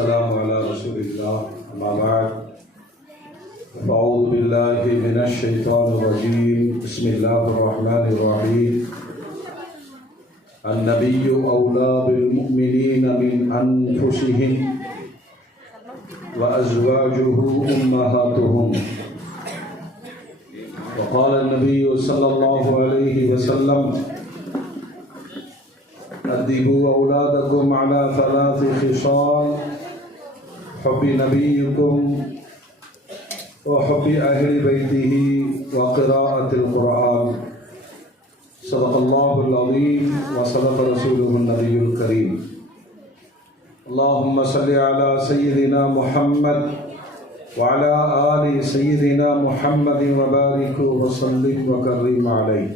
والسلام على رسول الله أما بعد أعوذ بالله من الشيطان الرجيم بسم الله الرحمن الرحيم النبي أولى بالمؤمنين من أنفسهم وأزواجه أمهاتهم وقال النبي صلى الله عليه وسلم أدبوا أولادكم على 3 خصال حب نبيكم وحب أهل بيته وقراءة القرآن صدق الله العظيم وصدق رسوله النبي الكريم اللهم صل على سيدنا محمد وعلى آل سيدنا محمد وبارك وسلم وكرم عليه.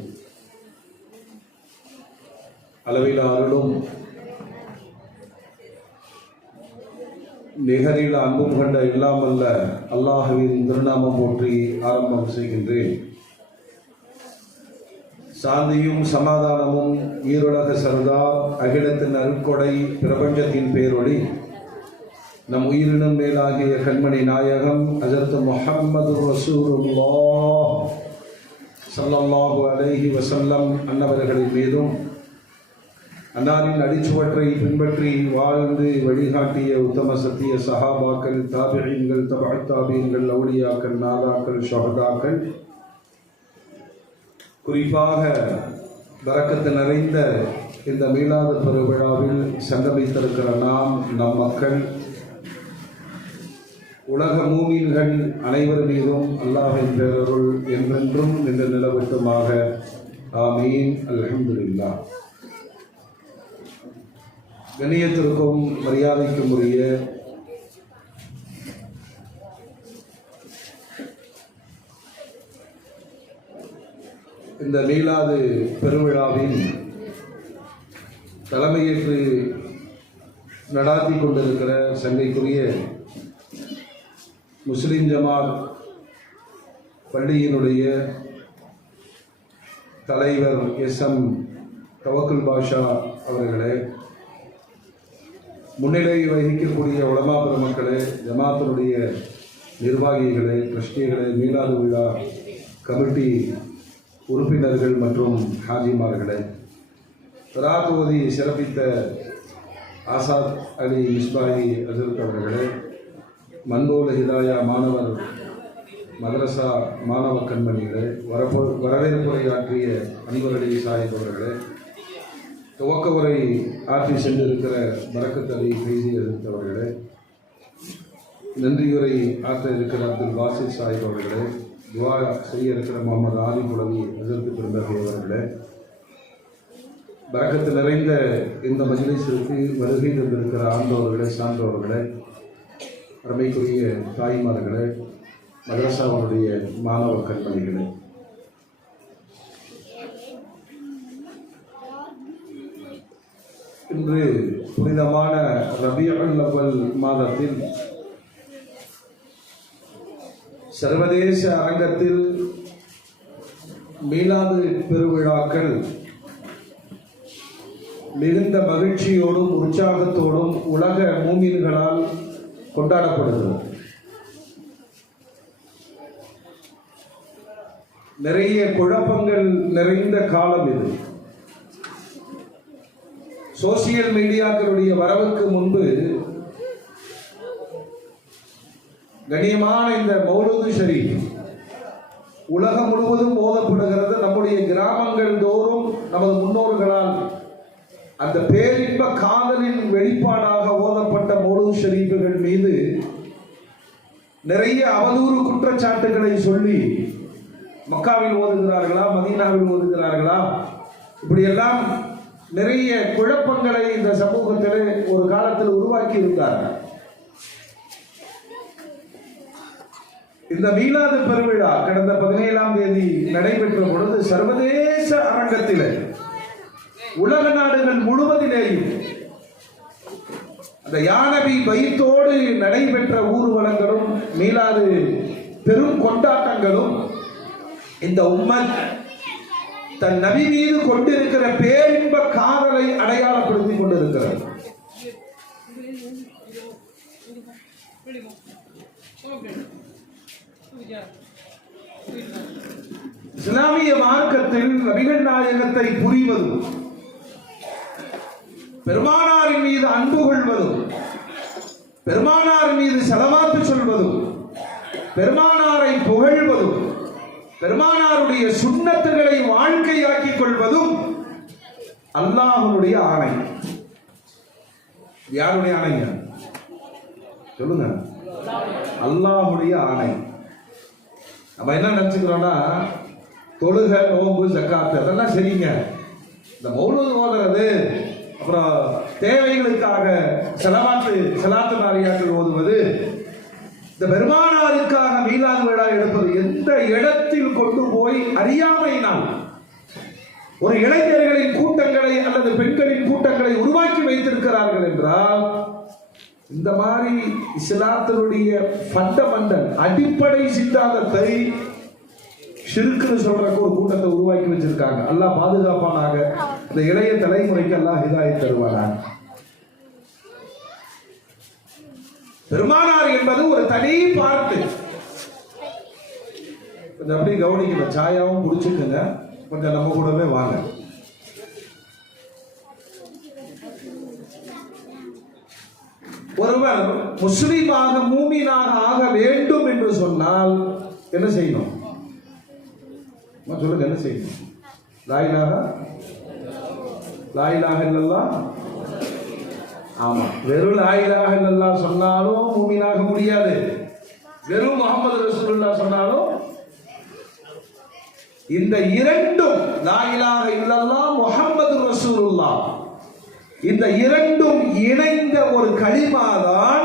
அளவில் அருளும் நிகரில் அன்பும் கண்ட இல்லாமல்ல அல்லாஹ்வின் திருநாமம் போற்றி ஆரம்பம் செய்கின்றேன். சாந்தியும் சமாதானமும் ஈருலக சர்தார் அகிலத்தின் அருட்கொடை பிரபஞ்சத்தின் பேரொளி நம் உயிரினும் மேலாகிய கண்மணி நாயகம் ஹஜ்ரத் முஹம்மது ரசூலுல்லாஹ் ஸல்லல்லாஹு அலைஹி வஸல்லம் அன்னவர்களின் மீதும் அன்னாரின் அடிச்சுவற்றை பின்பற்றி வாழ்ந்து வழிகாட்டிய உத்தம சத்திய சஹாபாக்கள், தாபிஈன்கள், தபஅத் தாபிஈன்கள், அவுலியாக்கள், நாதாக்கள், ஷஹதாக்கள், குறிப்பாக பரக்கத்து நிறைந்த இந்த மீலாது பெருவிழாவில் சங்கமித்திருக்கிற நாம், நம் மக்கள், உலக மூமின்கள் அனைவர் மீதும் அல்லாஹ்வின் பேரருள் என்றென்றும் நின்று நிலவட்டுமாக. ஆமீன். அல்ஹம்துலில்லாஹ். கண்ணியத்திற்கும் மரியாதைக்கும் உரிய இந்த மீலாது பெருவிழாவின் தலைமையேற்று நடாத்தி கொண்டிருக்கிற சங்கைக்குரிய முஸ்லிம் ஜமாத் பள்ளியினுடைய தலைவர் SM தவக்குல் பாஷா அவர்களே, முன்னிலை வகிக்கக்கூடிய உலமா பெருமக்களே, ஜமாத்தினுடைய நிர்வாகிகளே, ட்ரஸ்டிகளே, மீலாது விழா கமிட்டி உறுப்பினர்கள் மற்றும் ஹாஜிமார்களே, ராத் ஓதி சிறப்பித்த ஆசாத் அலி மிஸ்பாஹி ஹஜ்ரத் அவர்களே, மன்போல ஹிதாயா மாணவர் மதரசா மாணவ கண்மணிகளே, வரவேற்புரையாற்றிய அன்வர் அலி சாஹிப் அவர்களே, துவக்க உரை ஆற்றி சென்றிருக்கிற பரக்கத் அலி ஃபைசி அவர்களே, நன்றியுரை ஆற்ற இருக்கிற அப்துல் வாசித் சாஹிப் அவர்களே, துவா செய்ய இருக்கிற முகமது ஆலி புலவி ஹஜ்ரத் பெருந்தகை அவர்களே, பரக்கத்து நிறைந்த இந்த மஜ்லிஸிற்கு வருகை தந்திருக்கிற ஆண்டவர்களே, சான்றவர்களே, அருமைக்குரிய தாய்மார்களே, மதரசாவுடைய மாணவ கண்மணிகளே, இன்று புனிதமான ரபியுல் அவ்வல் மாதத்தில் சர்வதேச அரங்கத்தில் மீலாது பெருவிழாக்கள் மிகுந்த மகிழ்ச்சியோடும் உற்சாகத்தோடும் உலக மூமின்களால் கொண்டாடப்படுகிறது. நிறைய குழப்பங்கள் நிறைந்த காலம் இது. சோசியல் மீடியாக்களுடைய வரவுக்கு முன்பு கண்ணியமான இந்த மௌலூது ஷரீஃப் உலகம் முழுவதும் ஓதப்படுகிறது. நம்முடைய கிராமங்கள் தோறும் நமது முன்னோர்களால் அந்த பேரின்ப காதலின் வெளிப்பாடாக ஓதப்பட்ட மௌலூது ஷரீஃபுகள் மீது நிறைய அவதூறு குற்றச்சாட்டுகளை சொல்லி மக்காவில் ஓதுகிறார்களா, மதீனாவில் ஓதுகிறார்களா, இப்படியெல்லாம் நிறைய குழப்பங்களை இந்த சமூகத்தில் ஒரு காலத்தில் உருவாக்கி இருந்தார்கள். இந்த மீலாது பெருவிழா கடந்த 17ஆம் தேதி நடைபெற்ற பொழுது சர்வதேச அரங்கத்தில் உலக நாடுகள் முழுவதிலேயும் அந்த யானபி பைத்தோடு நடைபெற்ற ஊர்வலங்களும் மீலாது பெரும் கொண்டாட்டங்களும் இந்த உம்மத் தன் நபி மீது கொண்டிருக்கிற பேரின்ப காதலை அடையாளப்படுத்திக் கொண்டிருக்கிறது. இஸ்லாமிய மார்க்கத்தில் நபிகள் நாயகத்தை புரிவதும், பெருமானாரின் மீது அன்பு கொள்வதும், பெருமானாரின் மீது ஸலவாத்து சொல்வதும், பெருமானாரை புகழ்வதும், பெருமானாருடைய சுன்னத்துகளை வாழ்க்கையாக்கிக் கொள்வதும் அல்லாஹ்வுடைய ஆணை. யாருடைய ஆணைங்க சொல்லுங்க? அல்லாஹ்வுடைய ஆணை. நம்ம என்ன நினைச்சுக்கிறோம்னா, தொழுகை, நோன்பு, ஜக்காத்து அதெல்லாம் சரிங்க, இந்த மௌலூது ஓதுறது, அப்புறம் தேவைகளுக்காக ஸலாத்து நாரியாக்கள் ஓதுவது, இந்த பெருமானாருக்காக மீலாது விழா எடுப்பது, எந்த இடத்தில் கொண்டு போய் அறியாமையினால் ஒரு இளைஞர்களின் கூட்டங்களை அல்லது பெண்களின் கூட்டங்களை உருவாக்கி வைத்திருக்கிறார்கள் என்றால், இந்த மாதிரி இஸ்லாத்தினுடைய ஃபண்டமெண்டல் அடிப்படை சித்தாந்தத்தை ஷிர்க்குன்னு சொல்றதுக்கு ஒரு கூட்டத்தை உருவாக்கி வச்சிருக்காங்க. அல்லாஹ் பாதுகாப்பானாக. இந்த இளைய தலைமுறைக்கு அல்லாஹ் ஹிதாயத் தருவானாக. பெருமானார் என்பது ஒரு தனி பார்ட்டு. கொஞ்சம் அப்படி கவனிக்கணும். சாயாவும் குடிச்சுக்கங்க, கொஞ்சம் நம்ம கூடவே வாங்க. ஒருவர் முஸ்லிமாக மூமினாக ஆக வேண்டும் என்று சொன்னால் என்ன செய்யணும்? சொல்லுங்க, என்ன செய்யணும்? லா இலாஹ இல்லல்லாஹ். ஆமா, வெறும் லா இலாஹ இல்லல்லாஹ் சொன்னாலும் மூமினாக முடியாது. வெறும் முஹம்மது ரசூலுல்லாஹ் சொன்னாலும், இந்த இரண்டும் லா இலாஹ இல்லல்லாஹ் முஹம்மது ரசூலுல்லாஹ், இந்த இரண்டும் இணைந்த ஒரு கலிமாதான்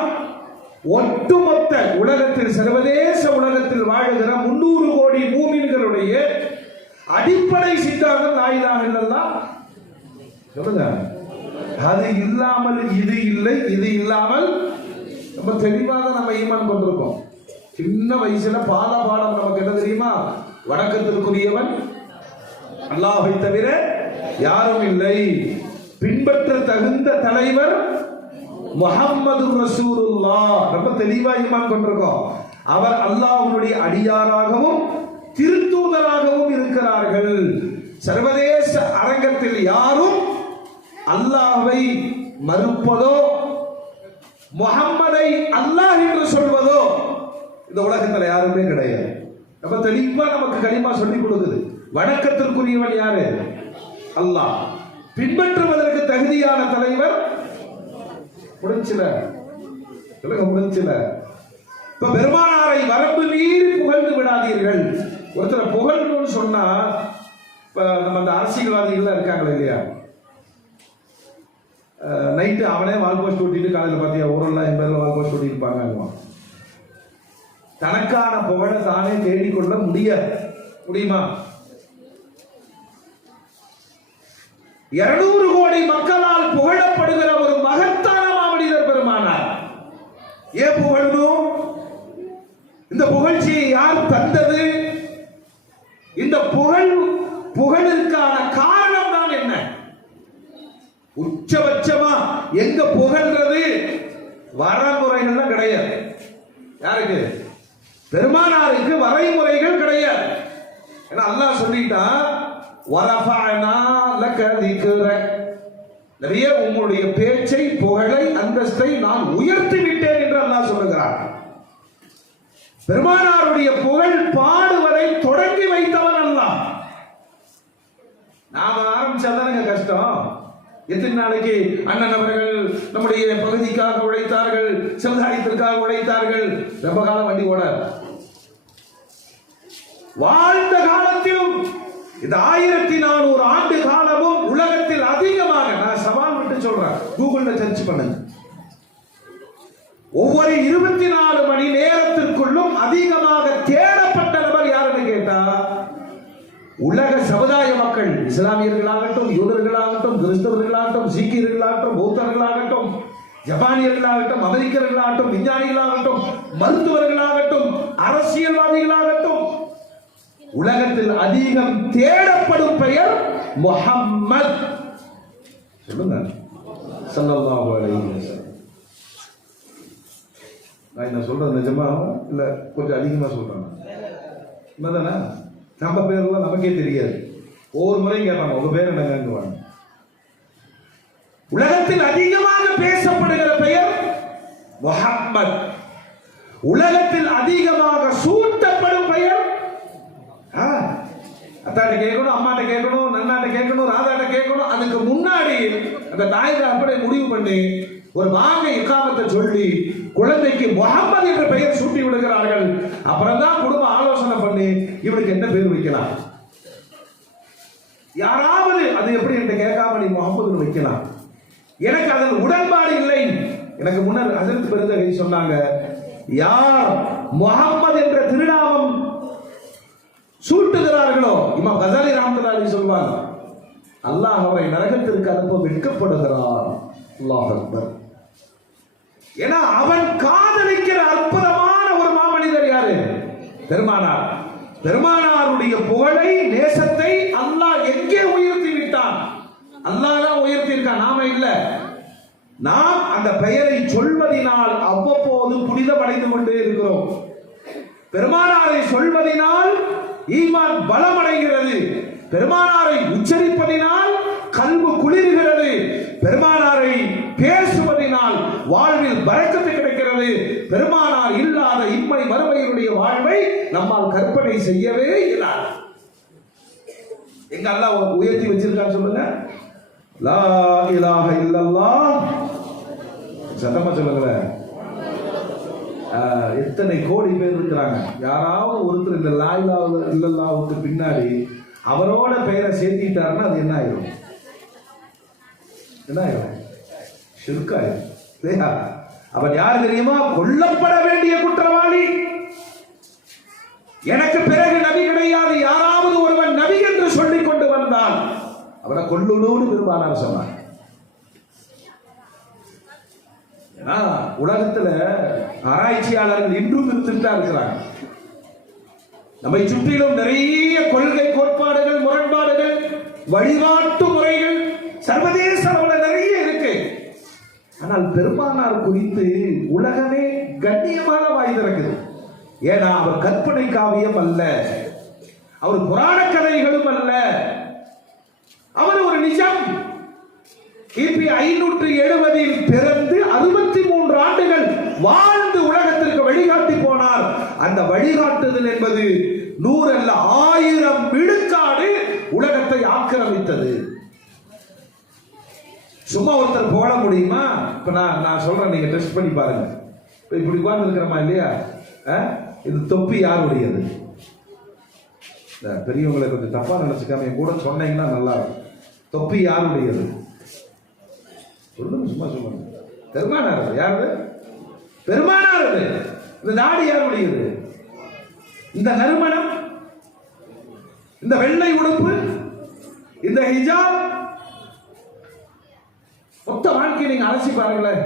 ஒட்டுமொத்த உலகத்தில், சர்வதேச உலகத்தில் வாழுகிற 300 கோடி மூமின்களுடைய அடிப்படை சித்தாந்தம் லா இலாஹ இல்லல்லாஹ். சொல்லுங்க, அது இல்லாமல் இது இல்லை, இது இல்லாமல் நம்ம தெளிவாக நம்ம ஈமான் கொண்டிருக்கோம். சின்ன வயசுல பாடம் நமக்கு என்ன தெரியுமா? வணக்கத்திற்குரியவன் அல்லாஹ்வை தவிர யாரும் இல்லை, பின்பற்ற தகுந்த தலைவர் முஹம்மது ரசூலுல்லாஹ். ரொம்ப தெளிவா ஈமான் கொண்டிருக்கோம். அவர் அல்லாஹ்வுடைய அடியாராகவும் திருத்தூதராகவும் இருக்கிறார்கள். சர்வதேச அரங்கத்தில் யாரும் அல்லாஹ்வை மறுப்பதோ முஹம்மதை அல்லாஹ் என்று சொல்வதோ இந்த உலகத்தில் யாருமே கிடையாது. ரொம்ப தெளிவா நமக்கு கலிமா சொல்லி கொடுக்குது. வணக்கத்திற்குரியவன் யாரு? அல்லாஹ். பின்பற்றுவதற்கு தகுதியான தலைவர் முடிஞ்சில. சொல்லுங்க, முடிஞ்சில. இப்ப பெருமானாரை வரம்பு மீறி புகழ்ந்து விடாதீர்கள். ஒருத்தர் புகழணும்னு சொன்னா, இப்ப நம்ம அந்த அரசியல்வாதிகள் இருக்காங்களா இல்லையா, நைட்டு அவனே வால் போஸ்ட் ஓட்டிட்டு காலையில் பார்த்தியா ஊரெல்லாம் என்பதில் வால் போஸ்ட் ஓட்டிட்டு இருப்பாங்க. தனக்கான புகழை தானே தேடிக்கொள்ள முடியுமா? 200 கோடி மக்களால் புகழப்படுகிற ஒரு மகத்தான மாமனிதர் பெருமானார். ஏன் புகழணும்? இந்த புகழ்ச்சியை யார் தந்தது? இந்த புகழிற்கான காரணம் தான் என்ன? உச்சபட்சமா எங்க புகழ்றது? வரமுறைகள்லாம் கிடையாது. யாருக்கு? பெருமானாருக்கு வரைமுறைகள் கிடையாது. ஏன்னா அல்லாஹ் சொல்லிட்டா, வரஃபஅனா லக திக்ரக், நிறைய உங்களுடைய பேச்சை, புகழை, அந்தஸ்தை நான் உயர்த்தி விட்டேன் என்று அல்லாஹ் சொல்லுகிறார். பெருமானாருடைய புகழ் பாடுவதை தொடங்கி வைத்தவன் அல்லாஹ். நாம ஆரம்பிச்சாதானுங்க கஷ்டம். எத்தனை நாளைக்கு அண்ணன் அவர்கள் நம்முடைய பகுதிக்காக உழைத்தார்கள், சமுதாயத்திற்காக உழைத்தார்கள். ரொம்ப காலம் வண்டி ஓடாது. வாழ்ந்த காலத்திலும் இந்த 1400 ஆண்டு காலமும் உலகத்தில் அதிகமாக, நான் சவால் விட்டு சொல்றேன், கூகுள்ல சர்ச் பண்ணுங்க, ஒவ்வொரு 24 மணி நேரத்திற்குள்ளும் அதிகமாக தேடப்பட்ட நபர் யாருன்னு கேட்டா, உலக சமுதாய மக்கள், இஸ்லாமியர்களாகட்டும், யூதர்களாகட்டும், கிறிஸ்தவர்களாகட்டும், சீக்கியர்களாகட்டும், பௌத்தர்களாகட்டும், ஜப்பானியர்களாகட்டும், அமெரிக்கர்களாகட்டும், விஞ்ஞானிகளாகட்டும், மருத்துவர்களாகட்டும், அரசியல்வாதிகளாகட்டும், உலகத்தில் அதிகம் தேடப்படும் பெயர் முஹம்மத். சொல்லுங்க, ஸல்லல்லாஹு அலைஹி வஸல்லம். நான் என்ன சொல்றது நிஜமா இல்ல கொஞ்சம் அதிகமா சொல்றேன்? என்னதானே? நம்ம பேரெல்லாம் நமக்கே தெரியாது. ஒவ்வொரு முறையும் கேட்பாங்க உங்க பேர் என்னங்க. உலகத்தில் அதிகமாக பேசப்படுகிற பெயர் முஹம்மத். உலகத்தில் அதிகமாக சூட்டப்படும் பெயர் அத்தாட்ட கேட்கணும், அம்மாட்ட கேட்கணும், நன்னாட்ட கேட்கணும், ராதாட்ட கேட்கணும். அதுக்கு முன்னாடி அந்த தாய் அப்படி முடிவு பண்ணி ஒரு வாங்க இக்காமத்தை சொல்லி குழந்தைக்கு முஹம்மது என்ற பெயர் சூட்டி விடுகிறார்கள். அப்புறம் தான் குடும்ப ஆலோசனை பண்ணி இவனுக்கு என்ன பேர் வைக்கலாம். யாராவது அது எப்படி என்று கேட்காம நீ முஹம்மது வைக்கலாம். எனக்கு அதில் உடன்பாடு இல்லை. எனக்கு முன்னர் ஹஜ்ரத் பெருந்தகை சொன்னாங்க, யார் முஹம்மது என்ற திருநாமம் சூட்டுகிறார்களோ, இமாம் கஸாலி ரஹ்மத்துல்லாஹி அலைஹி சொல்வார், அல்லாஹ் அவரை நரகத்திற்கு அனுப்ப வெட்கப்படுகிறார். அல்லாஹ் அக்பர். ஏன்னா அவன் காதலிக்கிற அற்புதமான ஒரு மாமனிதர் யாரு? பெருமானார். பெருமானாருடைய புகழை, நேசத்தை அல்லாஹ் எங்கே உயர்த்தி விட்டான்? அல்லாஹ் தான் உயர்த்தி இருக்கான், நாம இல்ல. நாம் அந்த பெயரை சொல்வதினால் அவ்வப்போது புனிதம் அடைந்து கொண்டே இருக்கிறோம். பெருமானாரை சொல்வதினால் ஈமான் பலமடைகிறது. பெருமானாரை உச்சரிப்பதினால் கல்பு குளிர்கிறது. பெருமானாரை பேசுவதினால் வாழ்வில் பரக்கத்து கிடைக்கிறது. பெருமானார் இல்லாத இம்மை மறுமையினுடைய வாழ்வை நம்மால் கற்பனை செய்யவே இயலாது. எங்க அல்லாஹ் உயர்த்தி வச்சிருக்கான்னு சொல்லுங்க. லா இலாஹ இல்லல்லாஹ். சத்தமா சொல்லுங்க. எத்தனை கோடி பேர் இருக்கிறாங்க. யாராவது ஒருத்தர் இந்த லா இலாஹ இல்லல்லாஹ்வுக்கு பின்னாடி அவரோட பெயரை சேர்த்திட்டாருன்னா அது என்ன ஆயிடும்? என்ன ஆயிடும்? ஷிர்க் ஆயிடும். இல்லையா? அவன் யார் தெரியுமா? கொல்லப்பட வேண்டிய குற்றவாளி. எனக்கு பிறகு நபி கிடையாது. யாராவது ஒருவன் நபி என்று சொல்லிக் கொண்டு வந்தால் அவனை கொல்லணும்னு பெருமானார் சொன்னார். உலகத்துல ஆராய்ச்சியாளர்கள் இன்றும் இருந்துட்டா இருக்கிறாங்க. நம்மை சுற்றிலும் நிறைய கொள்கை கோட்பாடுகள், முரண்பாடுகள், வழிபாட்டு முறைகள் சர்வதேச அளவில் நிறைய இருக்கு. ஆனால் பெருமானார் குறித்து உலகமே கண்ணியமாக வாய் திறக்குது. ஏன்னா அவர் கற்பனை காவியம் அல்ல, அவர் புராண கதைகளும் அல்ல, அவர் ஒரு நிஜம். கிபி 570 பிறந்து 63 ஆண்டுகள் வாழ்ந்து உலகத்திற்கு வழிகாட்டி போனார். அந்த வழிகாட்டுதல் என்பது 100 அல்ல 1000 விழுக்காடு உலகத்தை ஆக்கிரமித்தது. சும்மா ஒருத்தர் போட முடியுமா? இப்ப நான் சொல்றேன், நீங்க டெஸ்ட் பண்ணி பாருங்க. இப்படி உட்கார்ந்து இருக்கிறோமா இல்லையா? இது தொப்பி யாருடையது? பெரியவங்களை கொஞ்சம் தப்பா நினைச்சுக்காம என் கூட சொன்னீங்கன்னா நல்லா இருக்கும். தொப்பி யாருடையது? சும்மா சொல்லுங்க. பெருமானார். யாரு? பெருமானார். இந்த நாடு யாருடையது? இந்த நறுமணம், இந்த வெள்ளை உடுப்பு, இந்த ஹிஜாப், மொத்த வாழ்க்கை நீங்க அலசி பாருங்களேன்.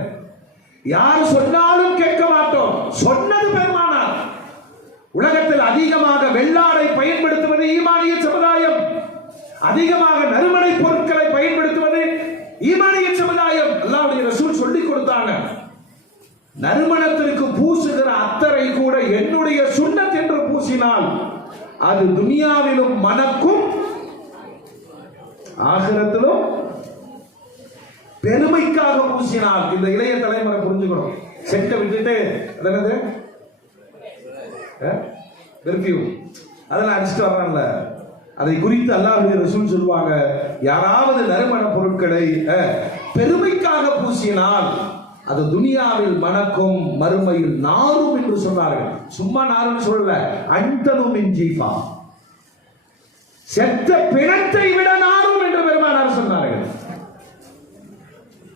யார் சொன்னாலும் கேட்க மாட்டோம். சொன்னது பெருமானார். உலகத்தில் அதிகமாக வெள்ளாடை பயன்படுத்துவது ஈமானிய சமுதாயம். அதிகமாக நறுமணை பொருட்களை பயன்படுத்துவது ஈமானிய சமுதாயம். அல்லாஹ்வுடைய ரசூல் சொல்லிக் கொடுத்தாங்க. நறுமணத்திற்கு பூசுகிற அத்தரை கூட என்னுடைய சுன்னத் என்று பூசினால் அது துனியாவிலும் மணக்கும், ஆகிரத்திலும் பெருமைக்காக பூசினால். இந்த இளைய தலைமுறை புரிஞ்சுக்கணும். செக்க விட்டுட்டு என்னது பெர்ஃபியூம் அதெல்லாம் அடிச்சுட்டு வர்றாங்கல்ல, அதை குறித்து அல்லாஹ்வுடைய ரசூல் சொல்லுவாங்க, யாராவது நறுமண பொருட்களை பெருமைக்காக பூசினால் அது துனியாவில் மணக்கும், மறுமையில் நாரும் என்று சொன்னார்கள். சும்மா நாரும் சொல்லல, அன்தனும் இன்ஜீஃபா, செத்த பிணத்தை விட நாரும் என்று பெருமானார் சொன்னார்கள்.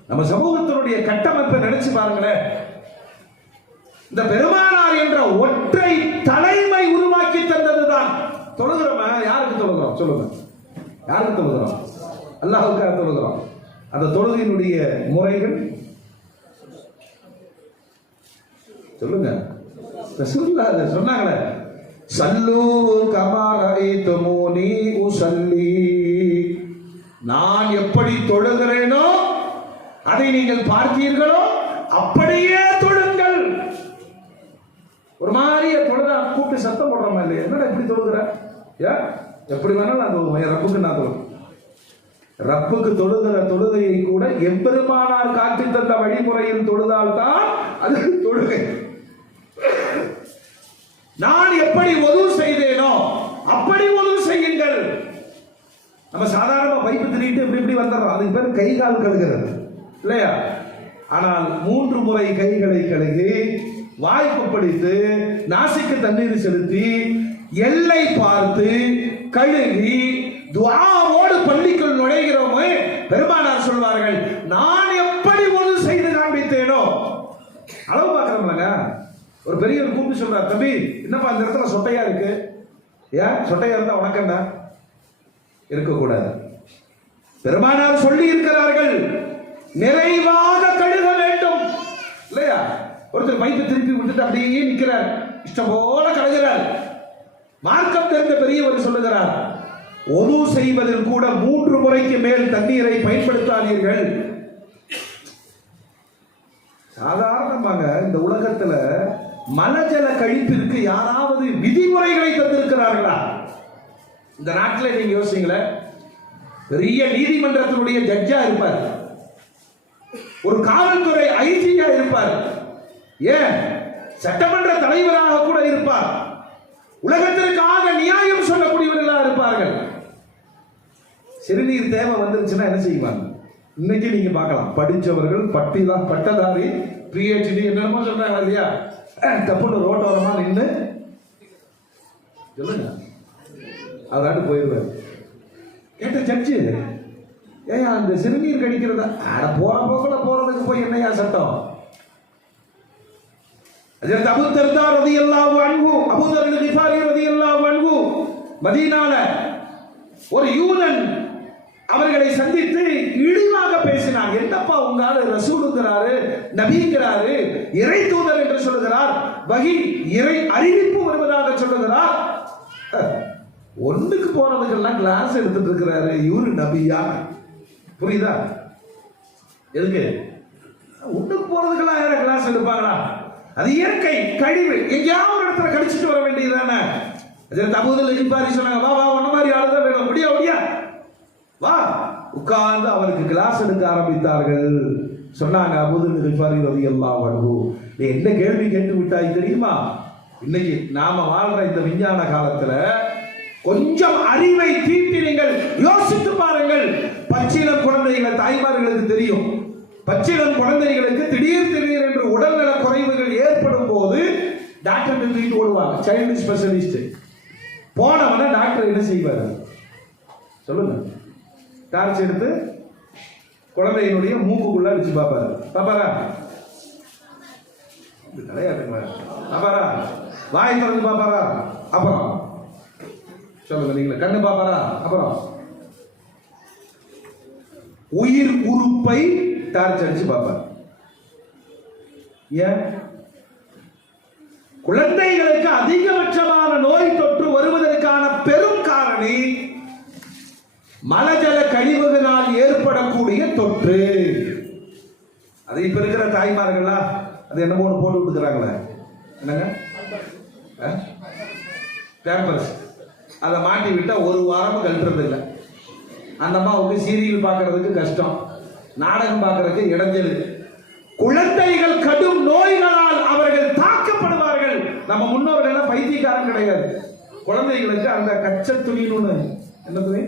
நம்ம சமூகத்தினுடைய கட்டமைப்பை நினைச்சு பாருங்களேன். இந்த பெருமானார் என்ற ஒற்றை தலைமை உருவாக்கி தந்ததுதான். தொழுகிறோம். யாருக்கு தொழுகிறோம் சொல்லுங்க? யாருக்கு தொழுகிறோம்? அல்லாஹ்வுக்காக தொழுகிறோம். அந்த தொழுகையினுடைய முறைகள் சொல்லுங்க. ரசூலுல்லாஹ் சொன்னாங்களே, சல்லு கமா ரஅய்துமூனி உஸல்லி, நான் எப்படி தொழுகிறேனோ அதை நீங்கள் பார்த்தீர்களோ அப்படியே தொழுங்கள். ஒரு மாதிரியே தொழுதா கூப்பிட்டு சத்தம் போடுறோமா இல்லையா? என்னடா இப்படி தொழுகிற? ஏன் எப்படி வேணாலும் நான் தொழுவேன், என் ரப்புக்கு நான் தொழுவேன். ரப்புக்கு தொழுகிற தொழுகையை கூட எம்பெருமானார் காட்டி தந்த வழிமுறையில் தொழுதால்தான் அது தொழுகை. நான் எப்படி ஒது செய்தேனோ அப்படி ஒது செய்யுங்கள். நம்ம சாதாரணமா பைப்பு திரிட்டு இப்படி இப்படி வந்துடுறோம், அதுக்கு பேர் கை கால் கழுகுறது இல்லையா? ஆனால் 3 முறை கைகளை கழுகி, வாய்ப்பு படித்து, நாசிக்கு தண்ணீர் செலுத்தி, எல்லை பார்த்து கழுகி துஆவோடு பள்ளிக்குள் நுழைகிறோமே, பெருமானார் சொல்வார்கள், நான் எப்படி ஒது செய்து காண்பித்தேனோ. அளவு பார்க்கிறோம்லங்க. ஒரு பெரியவர் கூப்பிட்டு சொல்றார், தம்பி என்னப்பா இந்த இடத்துல சொட்டையா இருக்கு, ஏன் சொட்டையா இருந்தா உனக்கு என்ன? இருக்கக்கூடாது. பெருமானார் சொல்லி இருக்கிறார்கள், நிறைவாக கழுக வேண்டும் இல்லையா? ஒருத்தர் பைப்பை திருப்பி விட்டுட்டு அப்படியே நிற்கிறார், இஷ்டம் போல கழுகிறார். மார்க்கம் தெரிந்த பெரியவர் சொல்லுகிறார், ஒது செய்வதில் கூட 3 முறைக்கு மேல் தண்ணீரை பயன்படுத்தாதீர்கள். சாதாரணமாக இந்த உலகத்துல மலஜல கழிப்பிற்கு யாராவது விதிமுறைகளை தந்திருக்கிறார்களா? இந்த நாட்டில் நீங்க யோசிங்களே, பெரிய நீதிமன்றத்தினுடைய ஜட்ஜா இருப்பார், ஒரு காவல்துறை ஐஜியா இருப்பார், ஏன் சட்டமன்ற தலைவராக கூட இருப்பார், உலகத்திற்காக நியாயம் சொல்லக்கூடியவர்களாக இருப்பார்கள். சிறுநீர் தேவை வந்துருச்சுன்னா என்ன செய்வாங்க? இன்னைக்கு நீங்க பார்க்கலாம், படிச்சவர்கள், பட்டதாரி, PhD என்னென்னமோ சொல்றாங்க இல்லையா? தப்புன்னு ரோட்டோரமா நின்று சொல்லுங்க, அவராட்டு போயிடுவார். கேட்ட ஜட்ஜு, ஏன் அந்த சிறுநீர் கடிக்கிறதா? போற போக்குல போறதுக்கு போய் என்னையா சட்டம்? அபூ தர்தா ரலியல்லாஹு அன்ஹு, அபூ தர் கிஃபாரி ரலியல்லாஹு அன்ஹு மதீனால ஒரு யூதன் அவர்களை சந்தித்து இழிவாக பேசினார். என்னப்பா உங்களால ரசூலுங்கிறாரு, நபிங்கிறாரு, இறை தூதர் என்று சொல்லுகிறார், வகி இறை அறிவிப்பு வருவதாக சொல்லுகிறார், ஒண்ணுக்கு போறதுக்கெல்லாம் கிளாஸ் எடுத்துட்டு இருக்கிறாரு, இவரு நபியா? புரியுதா? எதுக்கு ஒண்ணுக்கு போறதுக்கெல்லாம் யார கிளாஸ் எடுப்பாங்களா? அது இயற்கை கழிவு, எங்கேயாவது ஒரு இடத்துல கடிச்சிட்டு வர வேண்டியதுதானே. அபூ தர் கிஃபாரி சொன்னாங்க, வா வா உன்ன மாதிரி ஆளுதான் வேணும், ஒடியா ஒடியா வா. உட்கார்ந்து அவருக்கு கிளாஸ் எடுக்க ஆரம்பித்தார்கள். சொன்னாங்க, அபூ தர் கிஃபாரி ரலியல்லாஹு அன்ஹு, நீ என்ன கேள்வி கேட்டு விட்டாய் தெரியுமா? இன்னைக்கு நாம வாழ்ற இந்த விஞ்ஞான காலத்துல கொஞ்சம் அறிவை தீட்டி நீங்கள் யோசித்து பாருங்கள். பச்சிளம் குழந்தைகளை தாய்மார்களுக்கு தெரியும், பச்சிளம் குழந்தைகளுக்கு திடீர் என்று உடல்நல குறைவுகள் ஏற்படும் போது டாக்டர் தூக்கிட்டு ஓடுவாங்க, சைல்டு ஸ்பெஷலிஸ்ட். போனவன டாக்டர் என்ன செய்வார் சொல்லுங்க? டார்ச் எடுத்து குழந்தையினுடைய மூக்குக்குள்ள வச்சு பாப்பாரு. பாப்பாரா? பாப்பாரா? வாய் திறந்து பாப்பாரா? அப்புறம் சொல்லுங்க நீங்களே, கண்ணு பாப்பாரா? அப்புறம் உயிர் உறுப்பை டார்ச் அடிச்சு பாப்பார். ஏன்? குழந்தைகளுக்கு அதிகபட்சமான நோய் தொற்று வருவதற்கான பெரும் காரணி மலஜல கழிவுகளால் ஏற்படக்கூடிய தொற்று. அது இப்ப இருக்கிற தாய்மார்களா அது என்ன போட்டு விட்டுக்கிறாங்களே, என்னங்க பேம்பர்ஸ், அதை மாட்டி விட்டா ஒரு வாரமும் கழட்டுறது இல்லை. அந்த அம்மாவுக்கு சீரியல் பார்க்கறதுக்கு கஷ்டம், நாடகம் பார்க்கறதுக்கு இடைஞ்சல். குழந்தைகள் கடும் நோய்களால் அவர்கள் தாக்கப்படுவார்கள். நம்ம முன்னோர்கள் எல்லாம் பைத்தியக்காரன் கிடையாது. குழந்தைகளுக்கு அந்த கச்சை துணின்னு என்ன துணி,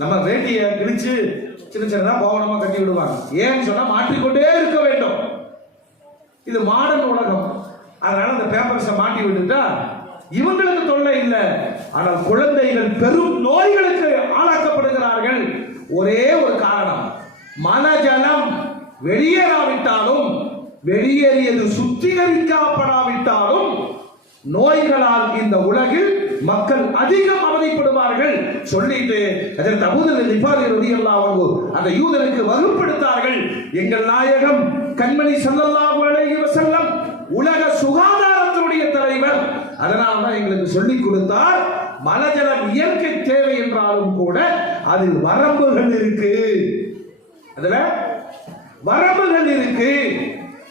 நம்ம வேட்டியை கிழிச்சு சின்ன சின்னதா பவனமா கட்டி விடுவாங்க. ஏன்னு சொன்னா மாற்றிக்கொண்டே இருக்க வேண்டும். இது மாடர்ன் உலகம். அதனால அந்த பேப்பர்ஸை மாட்டி விட்டுட்டா இவங்களுக்கு தொல்லை இல்லை. ஆனால் குழந்தைகள் பெரும் நோய்களுக்கு ஆளாக்கப்படுகிறார்கள். ஒரே ஒரு காரணம், மலஜலம் வெளியேறாவிட்டாலும், வெளியேறியது சுத்திகரிக்கப்படாவிட்டாலும் நோய்களால் இந்த உலகில் மக்கள் அதிகம் அவதிப்படுவார்கள். சொல்லிட்டு அதற்கு அபூ தர் கிஃபாரி ரலியல்லாஹு அன்ஹு அந்த யூதனுக்கு வகுப்படுத்தார்கள். எங்கள் நாயகம் கண்மணி ஸல்லல்லாஹு அலைஹி வஸல்லம் உலக சுகாதாரத்தினுடைய தலைவர். அதனால தான் எங்களுக்கு சொல்லிக் கொடுத்தார், மலஜலம் இயற்கை தேவை என்றாலும் கூட அதில் வரம்புகள் இருக்கு. அதுல வரம்புகள் இருக்கு.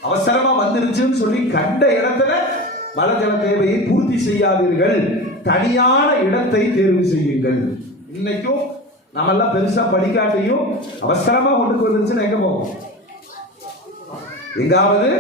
அவசரமா வந்துருச்சுன்னு சொல்லி கண்ட இடத்துல மலஜல தேவையை பூர்த்தி செய்யாதீர்கள், தனியான இடத்தை தேர்வு செய்யுங்கள். இன்னைக்கும் நம்ம எல்லாம் பெருசா படிக்காட்டையும் அவசரமா ஒண்ணுக்கு வந்துருச்சுன்னா எங்க போவோம்? எங்காவது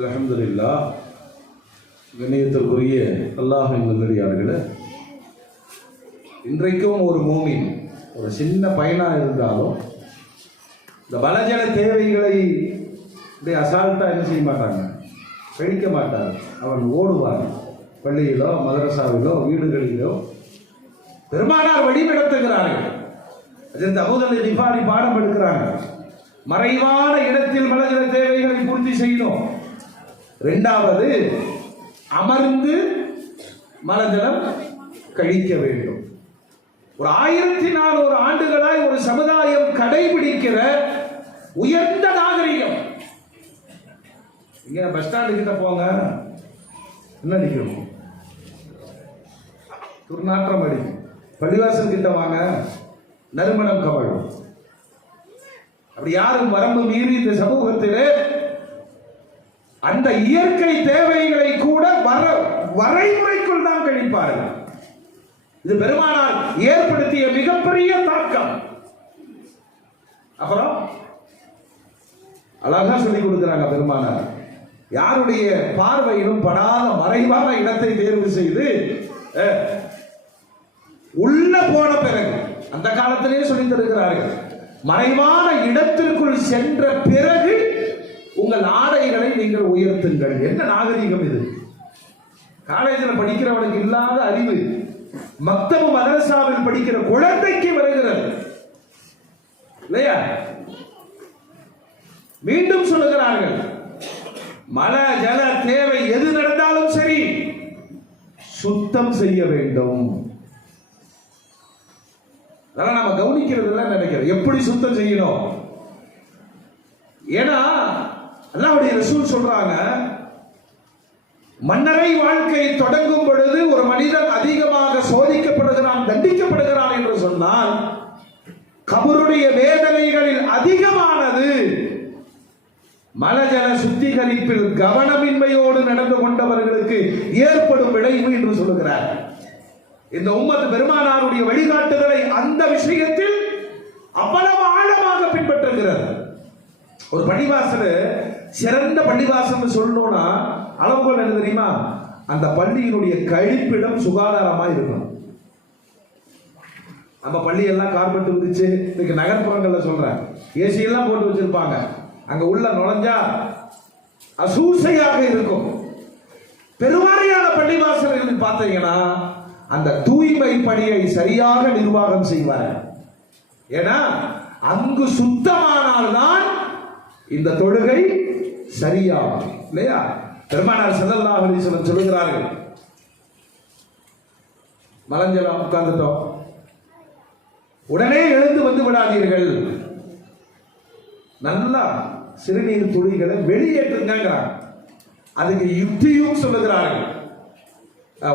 அல்ஹம்துலில்லாஹ். கண்ணியத்திற்குரிய அல்லாஹ்வின் நல்லடியார்களே, இன்றைக்கும் ஒரு மூமின் ஒரு சின்ன பையனா இருந்தாலும் இந்த பலஜன தேவைகளை அசால்ட்டா என்ன செய்ய மாட்டாங்க, கழிக்க மாட்டார். அவன் ஓடுவான். பள்ளியிலோ மதரசாவிலோ வீடுகளிலோ பெருமானார் வழி நடத்துகிறார்கள். அதற்கு அபூதர் கிஃபாரி பாடம் எடுக்கிறாங்க. மறைவான இடத்தில் பலஜன தேவைகளை பூர்த்தி செய்யணும். இரண்டாவது, அமர்ந்து மலஜலம் கழிக்க வேண்டும். ஒரு 1400 ஆண்டுகளாய் ஒரு சமுதாயம் கடைபிடிக்கிற உயர்ந்த நாகரிகம். இங்க பஸ் ஸ்டாண்டு கிட்ட போங்க, என்ன அடிக்கணும்? துர்நாற்றம் அடிக்கும். பள்ளிவாசல் கிட்ட வாங்க, நறுமணம் கவழும். அப்படி யாரும் வரம்பு மீறி இந்த சமூகத்திலே அந்த இயற்கை தேவைகளை கூட வரைமுறைக்குள் தான் கழிப்பார்கள். இது பெருமானார் ஏற்படுத்திய மிகப்பெரிய தாக்கம். அப்புறம் அழகா சொல்லிக் கொடுக்கிறாங்க பெருமானார். யாருடைய பார்வையிலும் படாத மறைவான இடத்தை தேர்வு செய்து உள்ள போன பிறகு, அந்த காலத்திலேயே சொல்லித் தருகிறார்கள், மறைவான இடத்திற்குள் சென்ற பிறகு உங்கள் ஆடைகளை நீங்கள் உயர்த்துங்கள். என்ன நாகரிகம் இது! காலேஜில் படிக்கிறவனுக்கு இல்லாத அறிவு மக்தபு மதரசாவில் படிக்கிற குழந்தைக்கு வருகிறது இல்லையா? மீண்டும் சொல்லுகிறார்கள், மல ஜல தேவை எது நடந்தாலும் சரி சுத்தம் செய்ய வேண்டும். அதெல்லாம் நாம கவனிக்கிறது நினைக்கிறோம். எப்படி சுத்தம் செய்யணும்? ஏன்னா அல்லாஹ்வுடைய ரசூல் சொல்றாங்க, மன்னரை வாழ்க்கை தொடங்கும் பொழுது ஒரு மனிதன் அதிகமாக சோதிக்கப்படுகிறான், தண்டிக்கப்படுகிறான் என்று சொன்னால் கபருடைய வேதனைகளில் அதிகமானது மலஜல சுத்திகரிப்பில் கவனமின்மையோடு நடந்து கொண்டவர்களுக்கு ஏற்படும் விளைவு என்று சொல்லுகிறார். இந்த உம்மத்து பெருமானாருடைய வழிகாட்டுதலை அந்த விஷயத்தில் அவ்வளவு ஆழமாக பின்பற்றுகிறது. ஒரு பள்ளிவாசல் சிறந்த பள்ளிவாசல் சொல்லணும்னா அளவுகோல் என்ன தெரியுமா? அந்த பள்ளியினுடைய கழிப்பிடம் சுகாதாரமா இருக்கணும். நம்ம பள்ளியெல்லாம் கார்பெட் விரிச்சு, இன்னைக்கு நகர்ப்புறங்கள்ல சொல்றேன், ஏசி எல்லாம் போட்டு வச்சிருப்பாங்க. அங்க உள்ள நுழைஞ்சா அசூசையாக இருக்கும். பெருவாரியான பள்ளிவாசல்கள் பார்த்தீங்கன்னா அந்த தூய்மை பணியை சரியாக நிர்வாகம் செய்வார். ஏன்னா அங்கு சுத்தமானால்தான் இந்த தொழுகை சரியாகும் இல்லையா? பெருமானார் ஸல்லல்லாஹு அலைஹி வஸல்லம் சொல்லுகிறார்கள், மலஞ்சலம் உட்கார்ந்துட்டோம், உடனே எழுந்து வந்து விடாதீர்கள், நல்லா சிறுநீர் துளிகளை வெளியேற்றுங்க. அதுக்கு யுக்தியும் சொல்லுகிறார்கள்.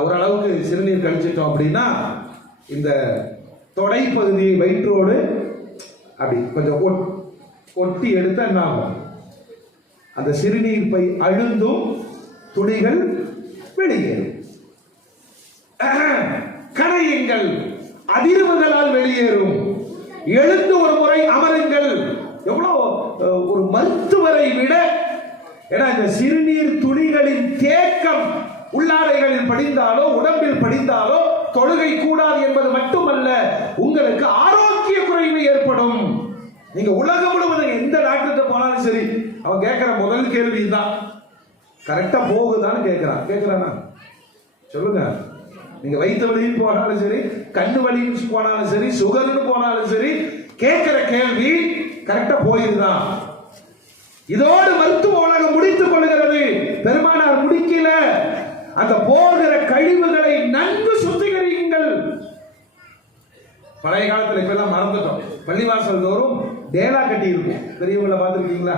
ஓரளவுக்கு சிறுநீர் கழிச்சிட்டோம் அப்படின்னா இந்த தொடை பகுதியை வயிற்றோடு அப்படி கொஞ்சம் ஒட்டி எடுத்த என்ன ஆகும்? அந்த சிறுநீர் பை அழுந்தும் துளிகள் வெளியேறும். கரையுங்கள், அதிர்வுகளால் வெளியேறும். எழுந்து ஒரு முறை அமருங்கள். எவ்வளவு ஒரு மருத்துவரை விட, ஏன்னா இந்த சிறுநீர் துளிகளின் தேக்கம் உள்ளாடைகளில் படிந்தாலோ உடம்பில் படிந்தாலோ தொழுகை கூடாது என்பது மட்டுமல்ல, உங்களுக்கு ஆரோக்கிய குறைவு ஏற்படும். நீங்க உலகம் முழுவதும் எந்த டாக்டர் போனாலும் சரி, அவன் கேட்கிற முதல் கேள்வி தான், கரெக்டா போகுதான்னு கேட்கிறான். கேட்கிறானா? சொல்லுங்க. நீங்க வயிற்று வலின்னு போனாலும் சரி, கண்ணு வலின்னு போனாலும் சரி, சுகர்னு போனாலும் சரி, கேட்கிற கேள்வி கரெக்டா போயிருந்தான். இதோடு மருத்துவ உலகம் முடித்துக் கொள்கிறது. பெருமானார் முடிக்கல. அந்த போகிற கழிவுகளை நன்கு சுத்திகரியுங்கள். பழைய காலத்துல இப்ப எல்லாம் மறந்துட்டோம். பள்ளிவாசல் தோறும் டேலா கட்டி இருக்கும். பெரியவங்களை பார்த்துருக்கீங்களா?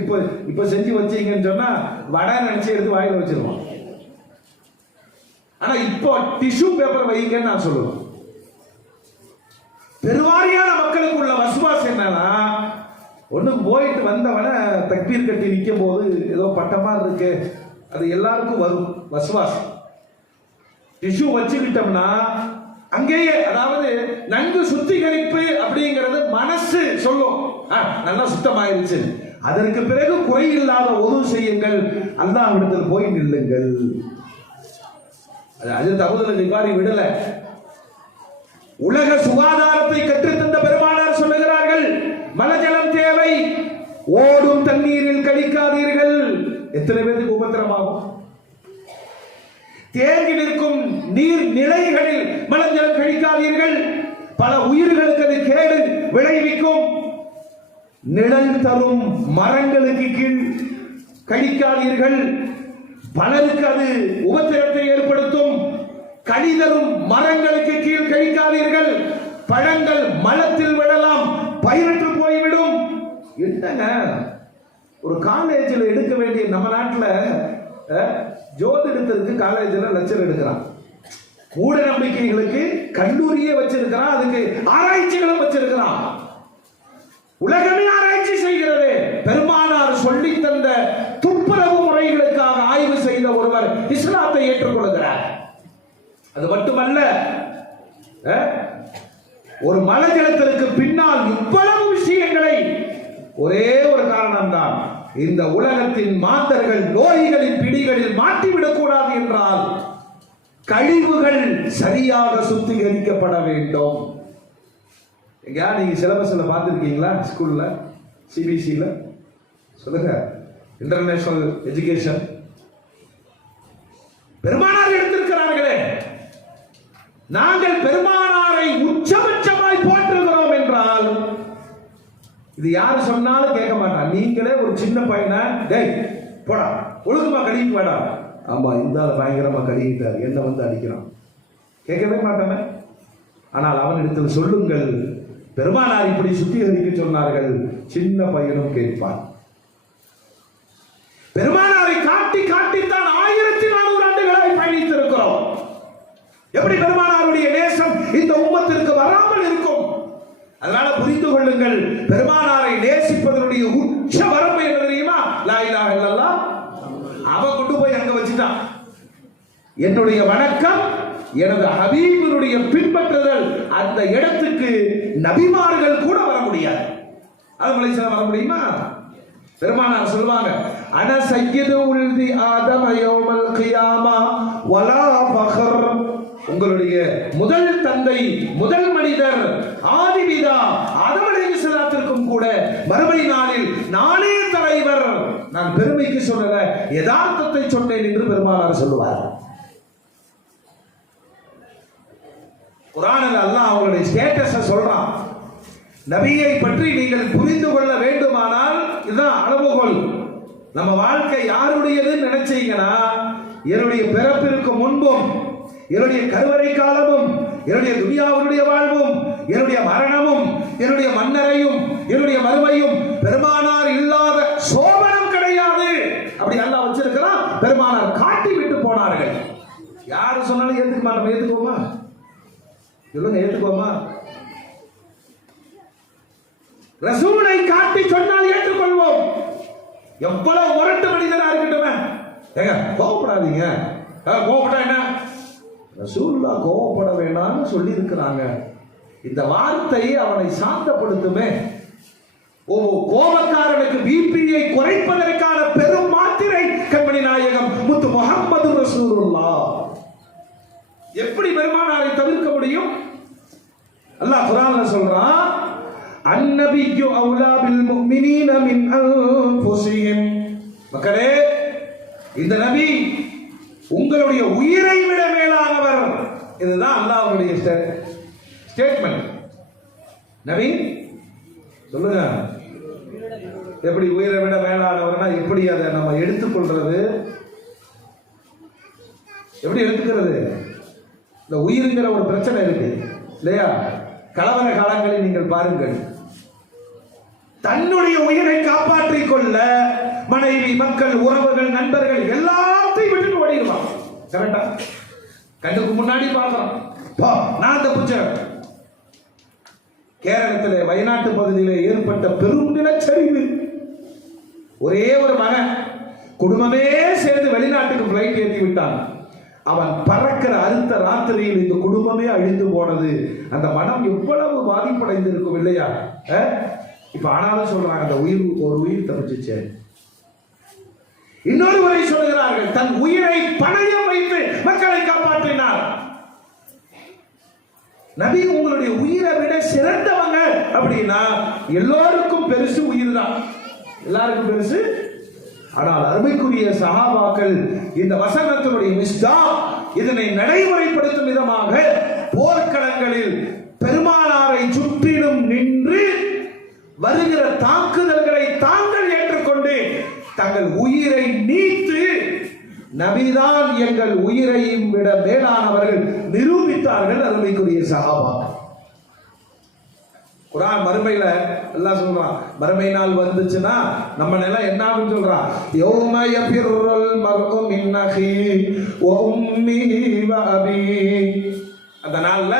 இப்போ இப்ப செஞ்சு வச்சீங்கன்னு சொன்னா வடை நினைச்சு எடுத்து வாயில வச்சிருவோம். ஆனா இப்போ டிஷ்யூ பேப்பர் வைங்கன்னு நான் சொல்லுவேன். பெருவாரியான மக்களுக்கு உள்ள வசுவாசம் என்னன்னா, ஒண்ணு போயிட்டு வந்தவன தக்பீர் கட்டி நிற்கும் போது ஏதோ பட்டமா இருக்கு, அது எல்லாருக்கும் வரும் வசுவாசம். டிஷ்யூ வச்சுக்கிட்டோம்னா அங்கேயே, அதாவது நன்கு சுத்திகரிப்பு அப்படிங்கிறது மனசு சொல்லும், நல்லா சுத்தமாயிருச்சு. அதற்கு பிறகு குறை இல்லாத உதவு செய்யுங்கள், அல்லாஹ்விடத்தில் போய் நில்லுங்கள். அது தகுதலுக்கு இவ்வாறு விடல. உலக சுகாதாரத்தை கற்றுத்தந்த பெருமானார் சொல்லுகிறார்கள், மலஜலம் தேவை, ஓடும் தண்ணீரில் கழிக்காதீர்கள். எத்தனை பேருக்கு உபத்திரமாகும்? தேங்கி நிற்கும் நீர் நிலைகளில் மலஜலம் கழிக்காதீர்கள். பல உயிர்களுக்கு அது கேடு விளைவிக்கும். நிழல் தரும் மரங்களுக்கு கீழ் கழிக்காதீர்கள், பலருக்கு அது உபத்திரத்தை ஏற்படுத்தும். கனி தரும் மரங்களுக்கு கீழ் கழிக்காதீர்கள், பழங்கள் மலத்தில் விடலாம், பயிரற்று போய்விடும். என்னங்க, ஒரு காலேஜில் எடுக்க வேண்டிய, நம்ம நாட்டில் ஜோதிடத்திற்கு காலேஜில் லெக்சர் எடுக்கிறான், மூட நம்பிக்கைகளுக்கு கல்லூரியே வச்சிருக்கிறான், அதுக்கு ஆராய்ச்சிகளும் வச்சிருக்கிறான். உலகமே ஆராய்ச்சி செய்கிறது. பெருமானார் சொல்லி தந்த துப்புரவு முறைகளுக்காக ஆய்வு செய்த ஒருவர் இஸ்லாத்தை ஏற்றுக்கொள்கிறார். அது மட்டுமல்ல, ஒரு மலஜலத்திற்கு பின்னால் இவ்வளவு விஷயங்களை, ஒரே ஒரு காரணம் தான், இந்த உலகத்தின் மாந்தர்கள் நோய்களின் பிடிகளில் மாட்டிவிடக் கூடாது என்றால் கழிவுகள் சரியாக சுத்திகரிக்கப்பட வேண்டும். நீங்க சிலபஸ்ல பார்த்துருக்கீங்களா? ஸ்கூல்ல சிபிஎஸ்இல சொல்லுங்க, இன்டர்நேஷனல் எஜுகேஷன் பெருமானார் எடுத்திருக்கிறார்களே. நாங்கள் பெருமானாரை உச்சபட்சமாய் போற்றுகிறோம் என்றால் இது யாரு சொன்னாலும் கேட்க மாட்டான். நீங்களே ஒரு சின்ன பையனை, டேய் போடா ஒழுங்குமா கடிக்கிட்டு வேடா, ஆமா இந்த பயங்கரமா கடிக்கிட்டார், என்ன வந்து அடிக்கிறான், கேட்கவே மாட்டானே. ஆனால் அவனிடத்தில் சொல்லுங்கள், பெருமானார் இப்படி சுத்திகரிக்க சொன்னார்கள், சின்ன பையனும் கேட்பான். பெருமானாரை காட்டி காட்டித்தான் 1400 ஆண்டுகளாய் பயணித்திருக்கிறோம். எப்படி பெருமானாருடைய நேசம் இந்த உம்மத்திற்கு வராமல் இருக்கும்? அதனால புரிந்து கொள்ளுங்கள், பெருமானாரை நேசிப்பதனுடைய உச்ச வரம்பு என்ன தெரியுமா? லா இலாஹ இல்லல்லாஹ். அவன் கொண்டு போய் அங்க வச்சுட்டான். என்னுடைய வணக்கம், எனது ஹபீபினுடைய பின்பற்றுதல், அந்த இடத்துக்கு நபிமார்கள் கூட வர முடியாது. அது மலேசியா வர முடியுமா? பெருமானார் சொல்வாங்க, அன சய்யிது உல்தி ஆதம யௌமல் கியாமா வலா ஃபக்ர். உங்களுடைய முதல் தந்தை, முதல் மனிதர் ஆதிபிதா ஆதம் அலைஹிஸ்ஸலாத்திற்கும் கூட மறுமை நாளில் நானே தலைவர். நான் பெருமைக்கு சொல்லல, யதார்த்தத்தை சொன்னேன் என்று பெருமானார் சொல்லுவார். குர்ஆனில் அல்லாஹ் அவங்களுடைய ஸ்டேட்டஸை சொல்றான். நபியை பற்றி நீங்கள் புரிந்து கொள்ள வேண்டுமானால் இதுதான் அளவுகோல். நம்ம வாழ்க்கை யாருடையது நினைச்சீங்கன்னா, என்னுடைய பிறப்பிற்கு முன்பும், என்னுடைய கருவறை காலமும், என்னுடைய துனியாவுடைய வாழ்வும், என்னுடைய மரணமும், என்னுடைய மன்னரையும், என்னுடைய மறுமையும் பெருமானார் இல்லாத சோபனம் கிடையாது. அப்படி அல்லாஹ் வச்சிருக்கிறான். பெருமானார் காட்டி விட்டு போனார்கள். யாரு சொன்னாலும் ஏத்துக்க மாட்டோம். ஏத்துக்கோமா? சொல்லுங்க, ஏத்துக்கோமா? ரசூலை காட்டி சொன்னால் ஏற்றுக்கொள்வோம். எவ்வளவு முரட்டு மனிதனா இருக்கட்டும். ஏங்க கோவப்படாதீங்க. கோவப்பட்டா என்ன? ரசூலுல்லாஹ் கோவப்பட வேண்டாம்னு சொல்லி இருக்கிறாங்க. இந்த வார்த்தை அவனை சாந்தப்படுத்துமே. கோபக்காரனுக்கு பிபியை குறைப்பதற்கான பெரும் மாத்திரை கண்மணி நாயகம் முத்து முஹம்மது ரசூலுல்லாஹ். எப்படி பெருமானாரை தவிர்க்க முடியும்? அல்லாஹ் குர்ஆன்ல சொல்றான், அன்னபியு அவுலா பில் முஃமினீன மின் அன்ஃபுஸிஹிம். மக்களே, இந்த நபி உங்களுடைய உயிரை விட மேலானவர். இதுதான் அல்லாஹ்வுடைய ஸ்டேட்மெண்ட். நபி சொல்லுங்க, எப்படி உயிரை விட மேலானவர்னா எப்படி அதை நம்ம எடுத்துக்கொள்றது, எப்படி எடுத்துக்கிறது? இந்த உயிருங்கிற ஒரு பிரச்சனை இருக்கு இல்லையா? கலவர காலங்களில் நீங்கள் பாருங்கள், தன்னுடைய உயிரை காப்பாற்றிக் கொள்ள மனைவி, மக்கள், உறவுகள், நண்பர்கள் எல்லாத்தையும் விட்டு ஓடிடுவான். கரெக்டா? கண்ணுக்கு முன்னாடி பார்க்கிறோம், நான் தப்பிச்சேன். கேரளத்திலே வயநாட்டு பகுதியிலே ஏற்பட்ட பெரும் நிலச்சரிவு. ஒரே ஒரு மகன், குடும்பமே சேர்ந்து வெளிநாட்டுக்கு பிளைட் ஏற்றி விட்டான். அவன் பறக்கிற அடுத்த ராத்திரியில் இந்த குடும்பமே அழிந்து போனது. அந்த மனம் எவ்வளவு பாதிப்படைந்திருக்கும் இல்லையா? இப்ப ஆனாலும் சொல்றாங்க, அந்த உயிர், ஒரு உயிர் தப்பிச்சுச்சு. இன்னொரு முறை சொல்லுகிறார்கள், தன் உயிரை பணயம் வைத்து மக்களை காப்பாற்றினார். நபி உங்களுடைய உயிரை விட சிறந்தவங்க அப்படின்னா எல்லோருக்கும் பெருசு உயிர் தான், எல்லாருக்கும் பெருசு. ஆனால் அருமைக்குரிய சஹாபாக்கள் இந்த வசனத்தினுடைய மிஸ்டா இதனை நடைமுறைப்படுத்தும் விதமாக போர்க்களங்களில் பெருமானாரை சுற்றிலும் நின்று வருகிற தாக்குதல்களை தாங்கள் ஏற்றுக்கொண்டு தங்கள் உயிரை நீத்து நபிதான் எங்கள் உயிரையும் விட மேலானவர்கள் நிரூபித்தார்கள் அருமைக்குரிய சஹாபாக்கள். குர்ஆன் மறுமையில எல்லாம் சொல்றான், மறுமை நாள் வந்துச்சுன்னா நம்ம நிலை என்ன ஆகும் சொல்றான். யௌம யஃபிருல் மர்உ மின் அஹி வ உம்மிஹி வ அபி. அந்த நாள்ல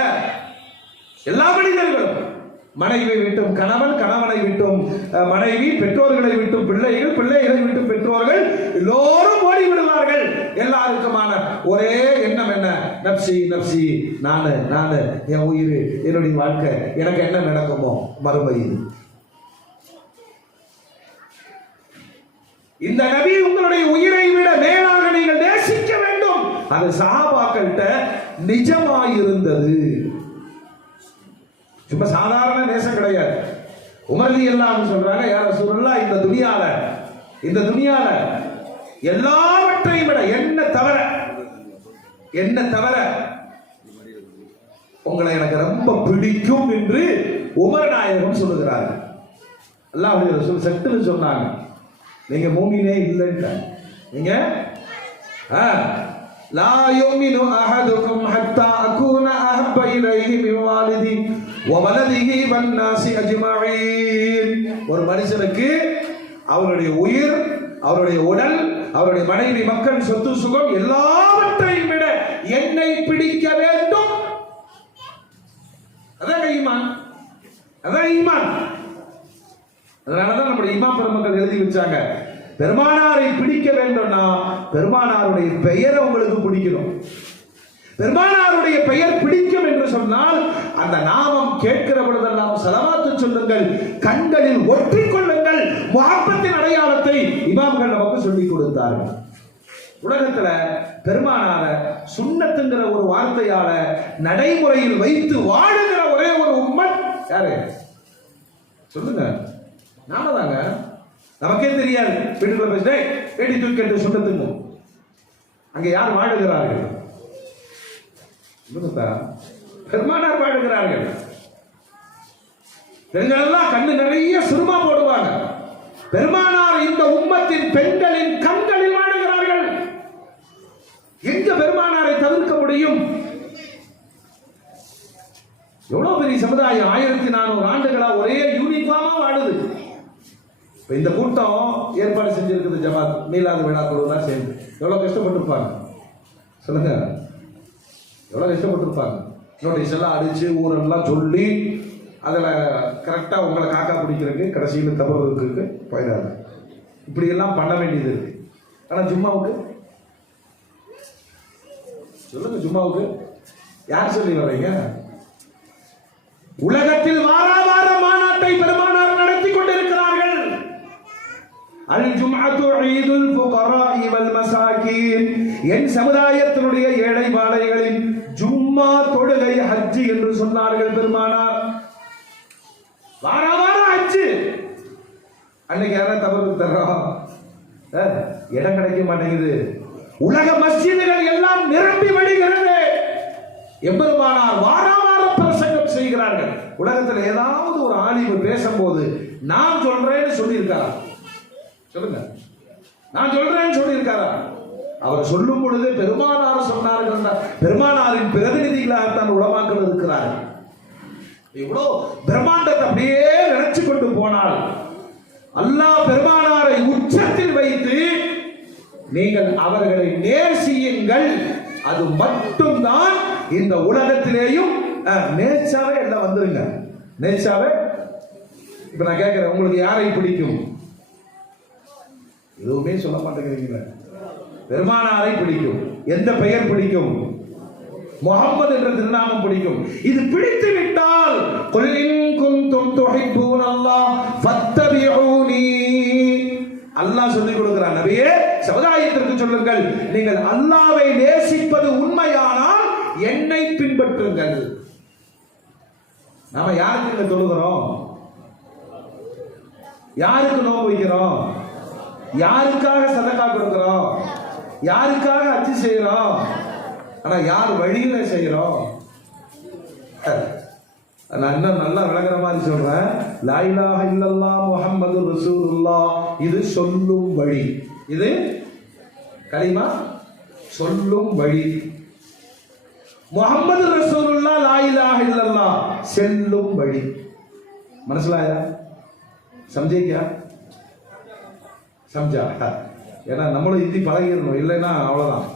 எல்லா மனிதர்களும், மனைவியை விட்டும் கணவன், கணவனை விட்டும் மனைவி, பெற்றோர்களை விட்டும் பிள்ளைகள், பிள்ளைகளை விட்டும் பெற்றோர்கள், எல்லோரும் ஓடி விடுவார்கள். எல்லாருக்குமான ஒரே எண்ணம் என்ன? நப்சி நப்சி, நானு நானு, என் உயிர், என்னுடைய வாழ்க்கை, எனக்கு என்ன நடக்குமோ மறுமையில். இந்த நபி உங்களுடைய உயிரை விட மேலாக நீங்கள் நேசிக்க வேண்டும். அது சஹாபாக்கள்கிட்ட நிஜமாயிருந்தது. சும்மா சாதாரண நேசம் கிடையாது. உமர் ரலியல்லாஹு அன்ஹு சொல்றாங்க, யா ரசூலல்லாஹ், இந்த துனியால எல்லாவற்றையும் விட என்ன தவிர உங்களை எனக்கு ரொம்ப பிடிக்கும் என்று உமர் நாயகம் சொல்லுகிறார். அல்லாஹ்வுடைய ரசூல் சட்டுன்னு சொன்னாங்க, நீங்க மூமினே இல்லைன்றாங்க. நீங்க லா யுமினு அஹதுக்கும் ஹத்தா அகூன அஹப்ப இலைஹி மின் வாலிதி வ வலதிஹி வன் நாஸி அஜ்மஈன். ஒரு மனுஷனுக்கு அவருடைய உயிர், அவருடைய உடல், அவருடைய மனைவி, மக்கள், சொத்து, சுகம் எல்லாவற்றையும் விட என்னை பிடிக்க வேண்டும். அதான் ஈமான், அதான் ஈமான். அதனாலதான் நம்முடைய இமாம் பெருமக்கள் எழுதி வச்சாங்க, பெருமானாரை பிடிக்க வேண்டும்னா பெருமானாருடைய பெயரை உங்களுக்கு பிடிக்கணும். பெருமானாருடைய பெயர் பிடிக்கும் என்று சொன்னால் அந்த நாமம் கேட்கிற பொழுதெல்லாம் ஸலவாத்து சொல்லுங்கள், கண்களில் ஒற்றிக் கொள்ளுங்கள். முஹப்பத்தின் அடையாளத்தை இமாம்கள் நமக்கு சொல்லிக் கொடுத்தார்கள். உலகத்துல பெருமானார சுன்னத்துங்கிற ஒரு வார்த்தையால நடைமுறையில் வைத்து வாழுகிற ஒரே ஒரு உம்மத் யாரு சொல்லுங்க? நாம தாங்க. நமக்கே தெரியாது, வீட்டுக்குள்ள பேசிட்டே வேடி தூக்கிட்டு சுண்ணத்துங்க. அங்க யார் வாழுகிறார்கள்? பெருமானார் வாழுகிறார்கள். பெண்கள் எல்லாம் கண்ணு நிறைய சுருமா போடுவாங்க. பெருமானார் இந்த உம்மத்தின் பெண்களின் கண்களில் வாழுகிறார்கள். எங்க பெருமானாரை தவிர்க்க முடியும்? எவ்வளவு பெரிய சமுதாயம், 1400 ஆண்டுகளா ஒரே யூனிஃபார்மா வாழுது. இந்த கூட்டம் ஏற்பாடு செஞ்சிருக்குது ஜமாத் மீலாது விழா குழுலாம் சேர்ந்து. எவ்வளவு கஷ்டப்பட்டிருப்பாங்க சொல்லுங்க, எவ்வளவு கஷ்டப்பட்டிருப்பாங்க. நோட்டீஸ் எல்லாம் அடிச்சு ஊரெல்லாம் சொல்லி அதில் கரெக்டாக உங்களை காக்கா பிடிக்கிறதுக்கு கடைசியில் தவறுக்கு போயிடாது. இப்படியெல்லாம் பண்ண வேண்டியது இருக்கு. ஆனால் ஜும்மாவுக்கு சொல்லுங்க, ஜும்மாவுக்கு யார் சொல்லி வர்றீங்க? உலகத்தில் வார மாநாட்டை பெருமானார் நடத்தி கொண்டிருக்கிறார்கள். அல் ஜும்அத்து ஈதுல் ஃபுகராஇ வல் மசாகீன். என் சமுதாயத்தினுடைய ஏழை பாலைகளின் ஜும்மா தொழுகை ஹஜ் என்று சொன்னார்கள் பெருமானார். வார ஹஜ். அன்னைக்கு யாரா தவறு தர்றோம், இடம் கிடைக்க மாட்டேங்குது, உலக மஸ்ஜிதுகள் எல்லாம் நிரம்பி வழிகிறது. எம்பெருமானார் வாரம் பிரசங்கம் செய்கிறார்கள். உலகத்தில் ஏதாவது ஒரு ஆலிம் பேசும்போது நான் சொல்றேன்னு சொல்லியிருக்காரா? சொல்லுங்க, நான் சொல்றேன்னு சொல்லியிருக்காரா? அவர் சொல்லும் பொழுது பெருமானார் சொன்னார்கள். பெருமானாரின் பிரதிநிதிகளாகத்தான் உலமாக்கள் இருக்கிறார்கள். இவ்வளோ பிரம்மாண்டத்தை அப்படியே நினைச்சு கொண்டு போனால் அல்லாஹ் பெருமானாரை உச்சத்தில் வைத்து நீங்கள் அவர்களை நேசியுங்கள், அது மட்டும்தான் இந்த உலகத்திலேயும் நேச்சாவே எல்லாம் வந்துருங்க. நேச்சாவே இப்ப நான் கேட்கிறேன், உங்களுக்கு யாரை பிடிக்கும்? எதுவுமே சொல்ல மாட்டேங்கிறீங்க. பெருமானாரை பிடிக்கும். எந்த பெயர் பிடிக்கும்? முஹம்மது என்ற திருநாமம் பிடிக்கும். இது பிடித்து விட்டால் குல் இன் குன்தும் துஹிப்பூனல்லாஹ் ஃபத்தபிஊனி, அல்லாஹ் சொல்லிக் கொடுக்கிறான். நபியே, சமுதாயத்திற்கு சொல்லுங்கள், நீங்கள் அல்லாஹ்வை நேசிப்பது உண்மையானால் என்னை பின்பற்றுங்கள். நாம யாருக்கு தொழுகிறோம்? யாருக்கு நோன்பு வைக்கிறோம்? யாருக்காக சதகா கொடுக்கிறோம்? யாருக்காக ஹஜ் செய்யறோம்? ஆனா யார் வழியில செய்யறோம்? நான் இன்னும் நல்லா விளங்குற மாதிரி சொல்றேன். லா இலாஹ இல்லல்லாஹ் முஹம்மது ரசூலுல்லாஹ், இது சொல்லும் வழி. இது கலிமா சொல்லும் வழி. முஹம்மது ரசூலுல்லாஹ் லா இலாஹ இல்லல்லாஹ் செல்லும் வழி. மனசுலாயா? समझे क्या? समझा? ஏன்னா நம்மளும் ஹிந்தி பழகிடணும், இல்லைன்னா அவ்வளவுதான்.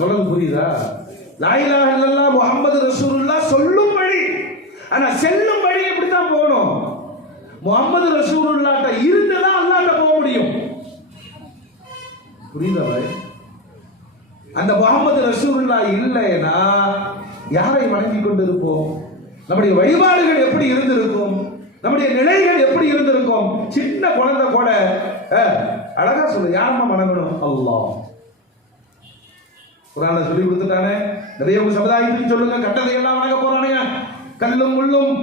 சொல்றது புரியுதா? லா இலாஹ இல்லல்லாஹ் முஹம்மது ரசூலுல்லாஹ் சொல்லும் வழி. ஆனா செல்லும் வழி எப்படித்தான் போகணும்? முஹம்மது ரசூலுல்லாஹ்ட்ட இருந்துதான் அல்லாஹ்ட்ட போக முடியும். புரியுதா பாய்? அந்த முஹம்மது ரசூலுல்லாஹ் இல்லைன்னா யாரை வணங்கி கொண்டு இருப்போம்? நம்முடைய வழிபாடுகள் எப்படி இருந்திருக்கும்? நம்முடைய நிலைகள் எப்படி இருந்திருக்கும்? சின்ன குழந்தை கூட அழகா சொல்லு, யாருமா வணங்கணும்? அல்லாஹ். குர்ஆன்ல சொல்லி கொடுத்துட்டானே. நிறைய சமுதாயத்துக்கு சொல்லுங்க, கட்டளை எல்லாம் வணங்க போறானுங்க. கல்லும் முள்ளும்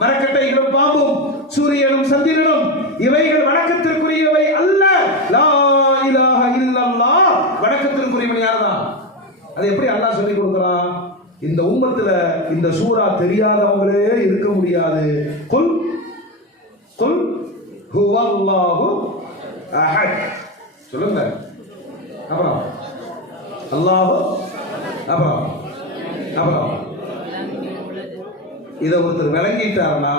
மரக்கட்டைகளும் பாம்பும் சூரியனும் சந்திரனும் இவைகள் வணக்கத்திற்குரியவை அல்ல. லா இலாஹ இல்லல்லாஹ் வணக்கத்திற்குரியவன் யார்தான்? அது எப்படி அல்லாஹ் சொல்லி கொடுக்கிறான்? இந்த உம்மத்துல இந்த சூரா தெரியாதவங்களே இருக்க முடியாது. குல் குல் ஹுவல்லாஹு அஹத் சொல்லுங்க. அப்புறம் அல்லாஹ், அப்புறம் அப்புறம் இதை ஒருத்தர் விளங்கிட்டார்னா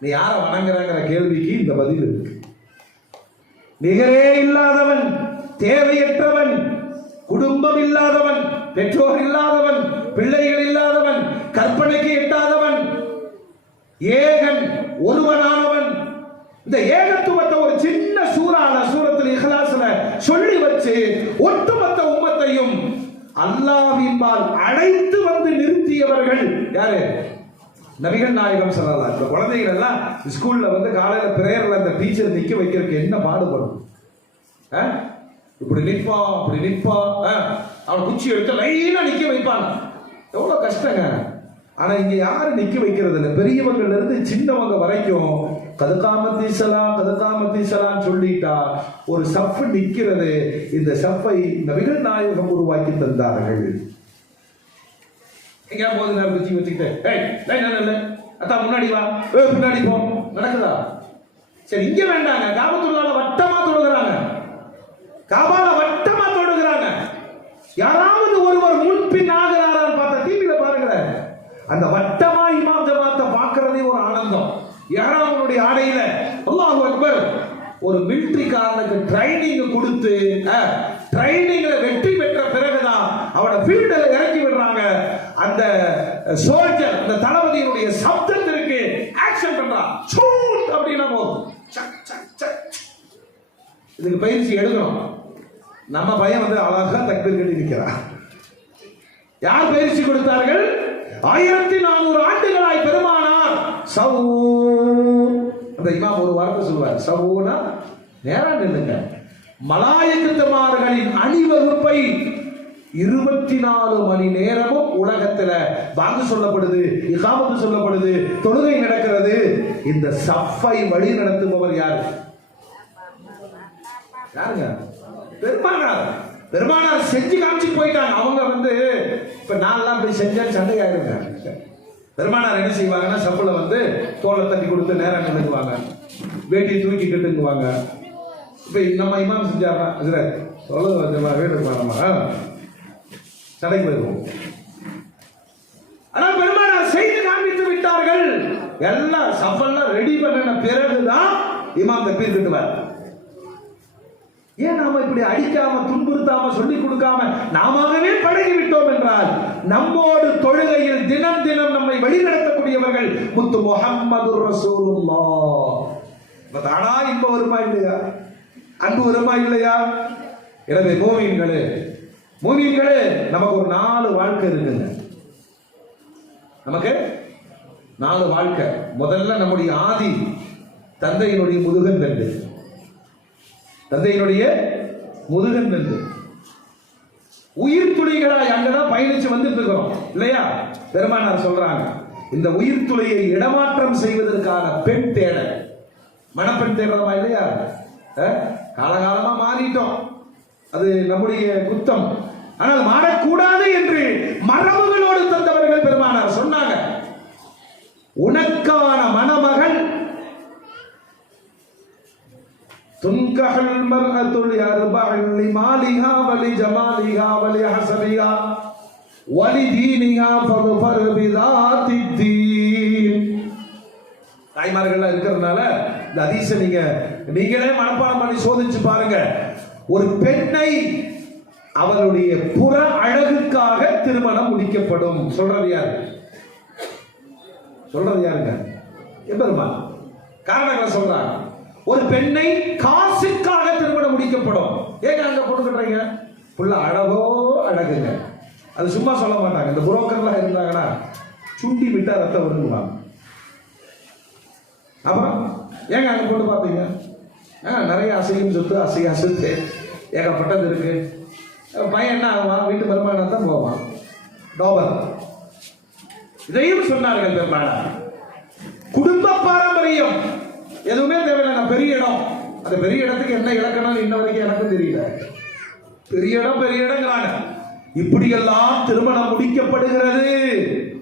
நீ யாரை வணங்குறங்கிற கேள்விக்கு இந்த பதில் இருக்கு. நிகரே இல்லாதவன், தேவையற்றவன், குடும்பம் இல்லாதவன், பெற்றோர் இல்லாதவன், பிள்ளைகள் இல்லாதவன், கற்பனைக்கு எட்டாதவன், ஏகன் ஒருவனானவன். இந்த ஏகத்துவத்தை ஒரு சின்ன சூரத்துல் இஹ்லாஸ்ல சொல்லி வச்சு ஒட்டுமொத்த உம்மத்தையும் அல்லாஹ்வின்பால் அழைத்து வந்து நிறுத்தியவர்கள் யாரு? நபிகள் நாயகம் ஸல்லல்லாஹு அலைஹி வஸல்லம். குழந்தைகள் எல்லாம் ஸ்கூல்ல வந்து காலையில பிரேயர்ல அந்த டீச்சர் நிக்க வைக்கிறதுக்கு என்ன பாடுபடும்? இப்படி நிற்பா, அப்படி நிற்பா, அவன் குச்சி எடுத்து லைனா நிக்க வைப்பான். எவ்வளவு கஷ்டங்க. ஆனா இங்க யாரும் நிக்க வைக்கிறது இல்லை. பெரியவங்கள்ல இருந்து சின்னவங்க வரைக்கும் கதுகாமத்தி சலாம் சொல்லிட்டா ஒரு சஃப் நிக்கிறது. இந்த சஃப்பை நபிகள் நாயகம் உருவாக்கி தந்தார்கள். எங்க போது நேரம் குச்சி வச்சுக்கிட்டு அத்தா முன்னாடி வா, பின்னாடி போ, நடக்குதா? சரி, இங்க வேண்டாங்க. காபத்துள்ளால வட்டமா தொழுகிறாங்க, காபால வட்டமா தொழுகிறாங்க. யாராவது ஒருவர் முன்பின் ஆகிறாரான்னு பார்த்தா டிவியில பாருங்க, அந்த வட்டமா இமாம் ஜமாத்தை பார்க்கறதே ஒரு ஆனந்தம். யாராவனுடைய ஆடையில அல்லாஹு அக்பர். ஒரு மிலிட்டரிக்காரனுக்கு ட்ரைனிங் கொடுத்து ட்ரைனிங்ல வெற்றி பெற்ற பிறகுதான் அவனை ஃபீல்டில் இறக்கி விடுறாங்க. அந்த சோல்ஜர், அந்த தளபதியினுடைய சப்தத்திற்கு ஆக்ஷன் பண்றான். சூட் அப்படின்னா போதும். இதுக்கு பயிற்சி எடுக்கணும். நம்ம பையன் வந்து அழகா தக்பீர் கட்டி நிற்கிறான். யார் பயிற்சி கொடுத்தார்கள்? 1400 ஆண்டுகளாய் பெருமானார் சவு. அந்த இமாம் ஒரு வார்த்தை சொல்லுவார், சவுனா நேரா நில்லுங்க. மலாயிகத்துமார்களின் அணிவகுப்பை 24 மணி நேரமும் உலகத்துல வாங்க சொல்லப்படுது, இகாமத்து சொல்லப்படுது, தொழுகை நடக்கிறது. இந்த சஃப்பை வழி நடத்துபவர் யாரு? யாருங்க? பெருமானார் செஞ்சு காமிச்சு போயிட்டாங்க. அவங்க வந்து இப்ப நான்லாம் போய் செஞ்சேன்னு சண்டையாயிருங்க. பெருமானார் என்ன செய்வாங்கன்னா சப்புல வந்து தோலை தட்டி கொடுத்து நேரம் நின்றுக்குவாங்க, வேட்டியை தூக்கி கட்டுங்குவாங்க. இப்ப நம்ம இமாம் செஞ்சாருன்னா இதுல சொல்ல வீடு நம்ம சண்டைக்கு போயிருவோம். ஆனால் பெருமானார் செய்து காண்பித்து விட்டார்கள். எல்லாம் சஃபெல்லாம் ரெடி பண்ணின பிறகுதான் இமாம் தக்பீர் கட்டுவார். ஏன் நாம இப்படி அடிக்காம துன்புறுத்தாம சொல்லிக் கொடுக்காம நாமவே பழகி விட்டோம் என்றால் நம்மோடு தொழுகையில் தினம் தினம் நம்மை வழிநடத்தக்கூடியவர்கள் முத்து முஹம்மது ரசூலுல்லாஹ். தானா இன்பம் வருமா இல்லையா, அன்பு வருமா இல்லையா? எனவே மூமின்களே நமக்கு ஒரு 4 வாழ்க்கை இருக்குங்க. நமக்கு 4 வாழ்க்கை. முதல்ல நம்முடைய ஆதி தந்தையினுடைய முதுகன் தண்டு, உயிர் துளிகளாய் அங்கதான் பயணிச்சு வந்துட்டு இருக்கிறோம் இல்லையா? பெருமானார் சொல்றாங்க, இந்த உயிர் துளியை இடமாற்றம் செய்வதற்கான பெண் தேடல், மணப்பெண் தேடுறதா இல்லையா? காலகாலமா மாறிட்டோம், அது நம்முடைய குத்தம். ஆனால் மாறக்கூடாது என்று மரபுகளோடு தந்தவர்கள் பெருமானார் சொன்னாங்க. உனக்கான மணமகள் துன்கஹல் மர்அத்துல் யர்பஹல் லிமாலிஹா வலி ஜமாலிஹா வலி ஹஸபிஹா வலி தீனிஹா ஃபத்ஃபர் பிதாத்தித்தீன். தாய்மார்கள் இருக்கிறதுனால இந்த ஹதீஸை நீங்களே மனப்பாடம் பண்ணி சோதிச்சு பாருங்க. ஒரு பெண்ணை அவருடைய புற அழகுக்காக திருமணம் முடிக்கப்படும். சொல்றது யாருங்க? எம்பெருமான் காரணங்களை சொல்றாங்க. ஒரு பெண்ணை காசுக்காக திருமணம் முடிக்கப்படும். ஏங்க அங்க பொண்ணு கட்டுறீங்க? புள்ள அழகோ அழகுங்க, அது சும்மா சொல்ல மாட்டாங்க. இந்த புரோக்கர்லாம் இருந்தாங்கன்னா சுண்டி விட்டா ரத்தம் வருவாங்க. அப்புறம் ஏங்க அங்க பொண்ணு பார்த்தீங்க? நிறைய அசையும் சொத்து அசையா சொத்து ஏகப்பட்டது இருக்கு. பையன் என்ன ஆகுவான்? வீட்டு வருமானம் தான் போவான், டோபர். இதையும் சொன்னார்கள் பெருமானார். குடும்ப பாரம்பரியம் எதுவுமே தேவையில்லை. பெரிய இடம், அந்த பெரிய இடத்துக்கு என்ன இலக்கணம் இன்ன வரைக்கும் எனக்கும் தெரியல. பெரிய இடங்கிறாங்க. இப்படியெல்லாம் திருமணம் முடிக்கப்படுகிறது.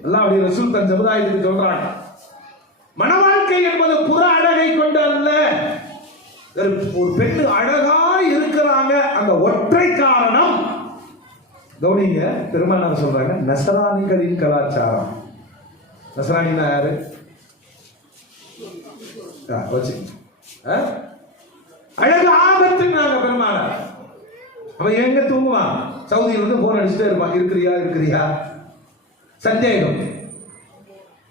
எல்லாம் அப்படி ரசூல் தன் சமுதாயத்துக்கு சொல்றாங்க. மணவாழ்க்கை என்பது புற அழகை கொண்டு அல்ல. ஒரு பெண்ணு அழகா இருக்கிறாங்க, அந்த ஒற்றை காரணம். கவனிங்க, பெருமானார் சொல்றாங்க, நசராணிகளின் கலாச்சாரம். நசராணினா யாரு? அழகு ஆபத்துனாங்க பெருமானார். அவன் எங்க தூங்குவான்? சவுதியில இருந்து போன் அடிச்சுட்டே இருப்பான், இருக்கிறியா சந்தேகம்.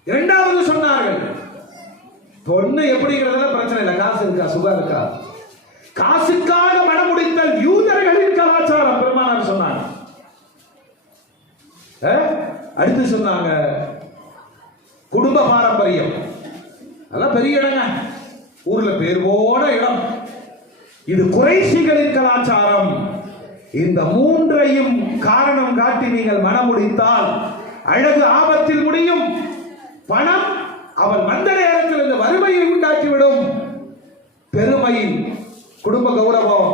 இரண்டாவது சொன்னார்கள், பொண்ணு எப்படிங்கிறதுல பிரச்சனை இல்லை, காசு இருக்கா, சுகம் இருக்கா. காசுக்காக மணமுடித்தல் யூதர்களின் கலாச்சாரம் பெருமானார் சொன்னாங்க. அடுத்து சொன்னாங்க குடும்ப பாரம்பரியம். அதெல்லாம் பெரிய இடங்க, ஊர்ல பேர் போன இடம். இது குறைஷிகளின் கலாச்சாரம். இந்த மூன்றையும் காரணம் காட்டி நீங்கள் மணமுடித்தால் அழகு ஆபத்தில் முடியும். பணம் அவள் வந்த நேரத்தில் இந்த வறுமையை உண்டாக்கிவிடும். பெருமை, குடும்ப கௌரவம்,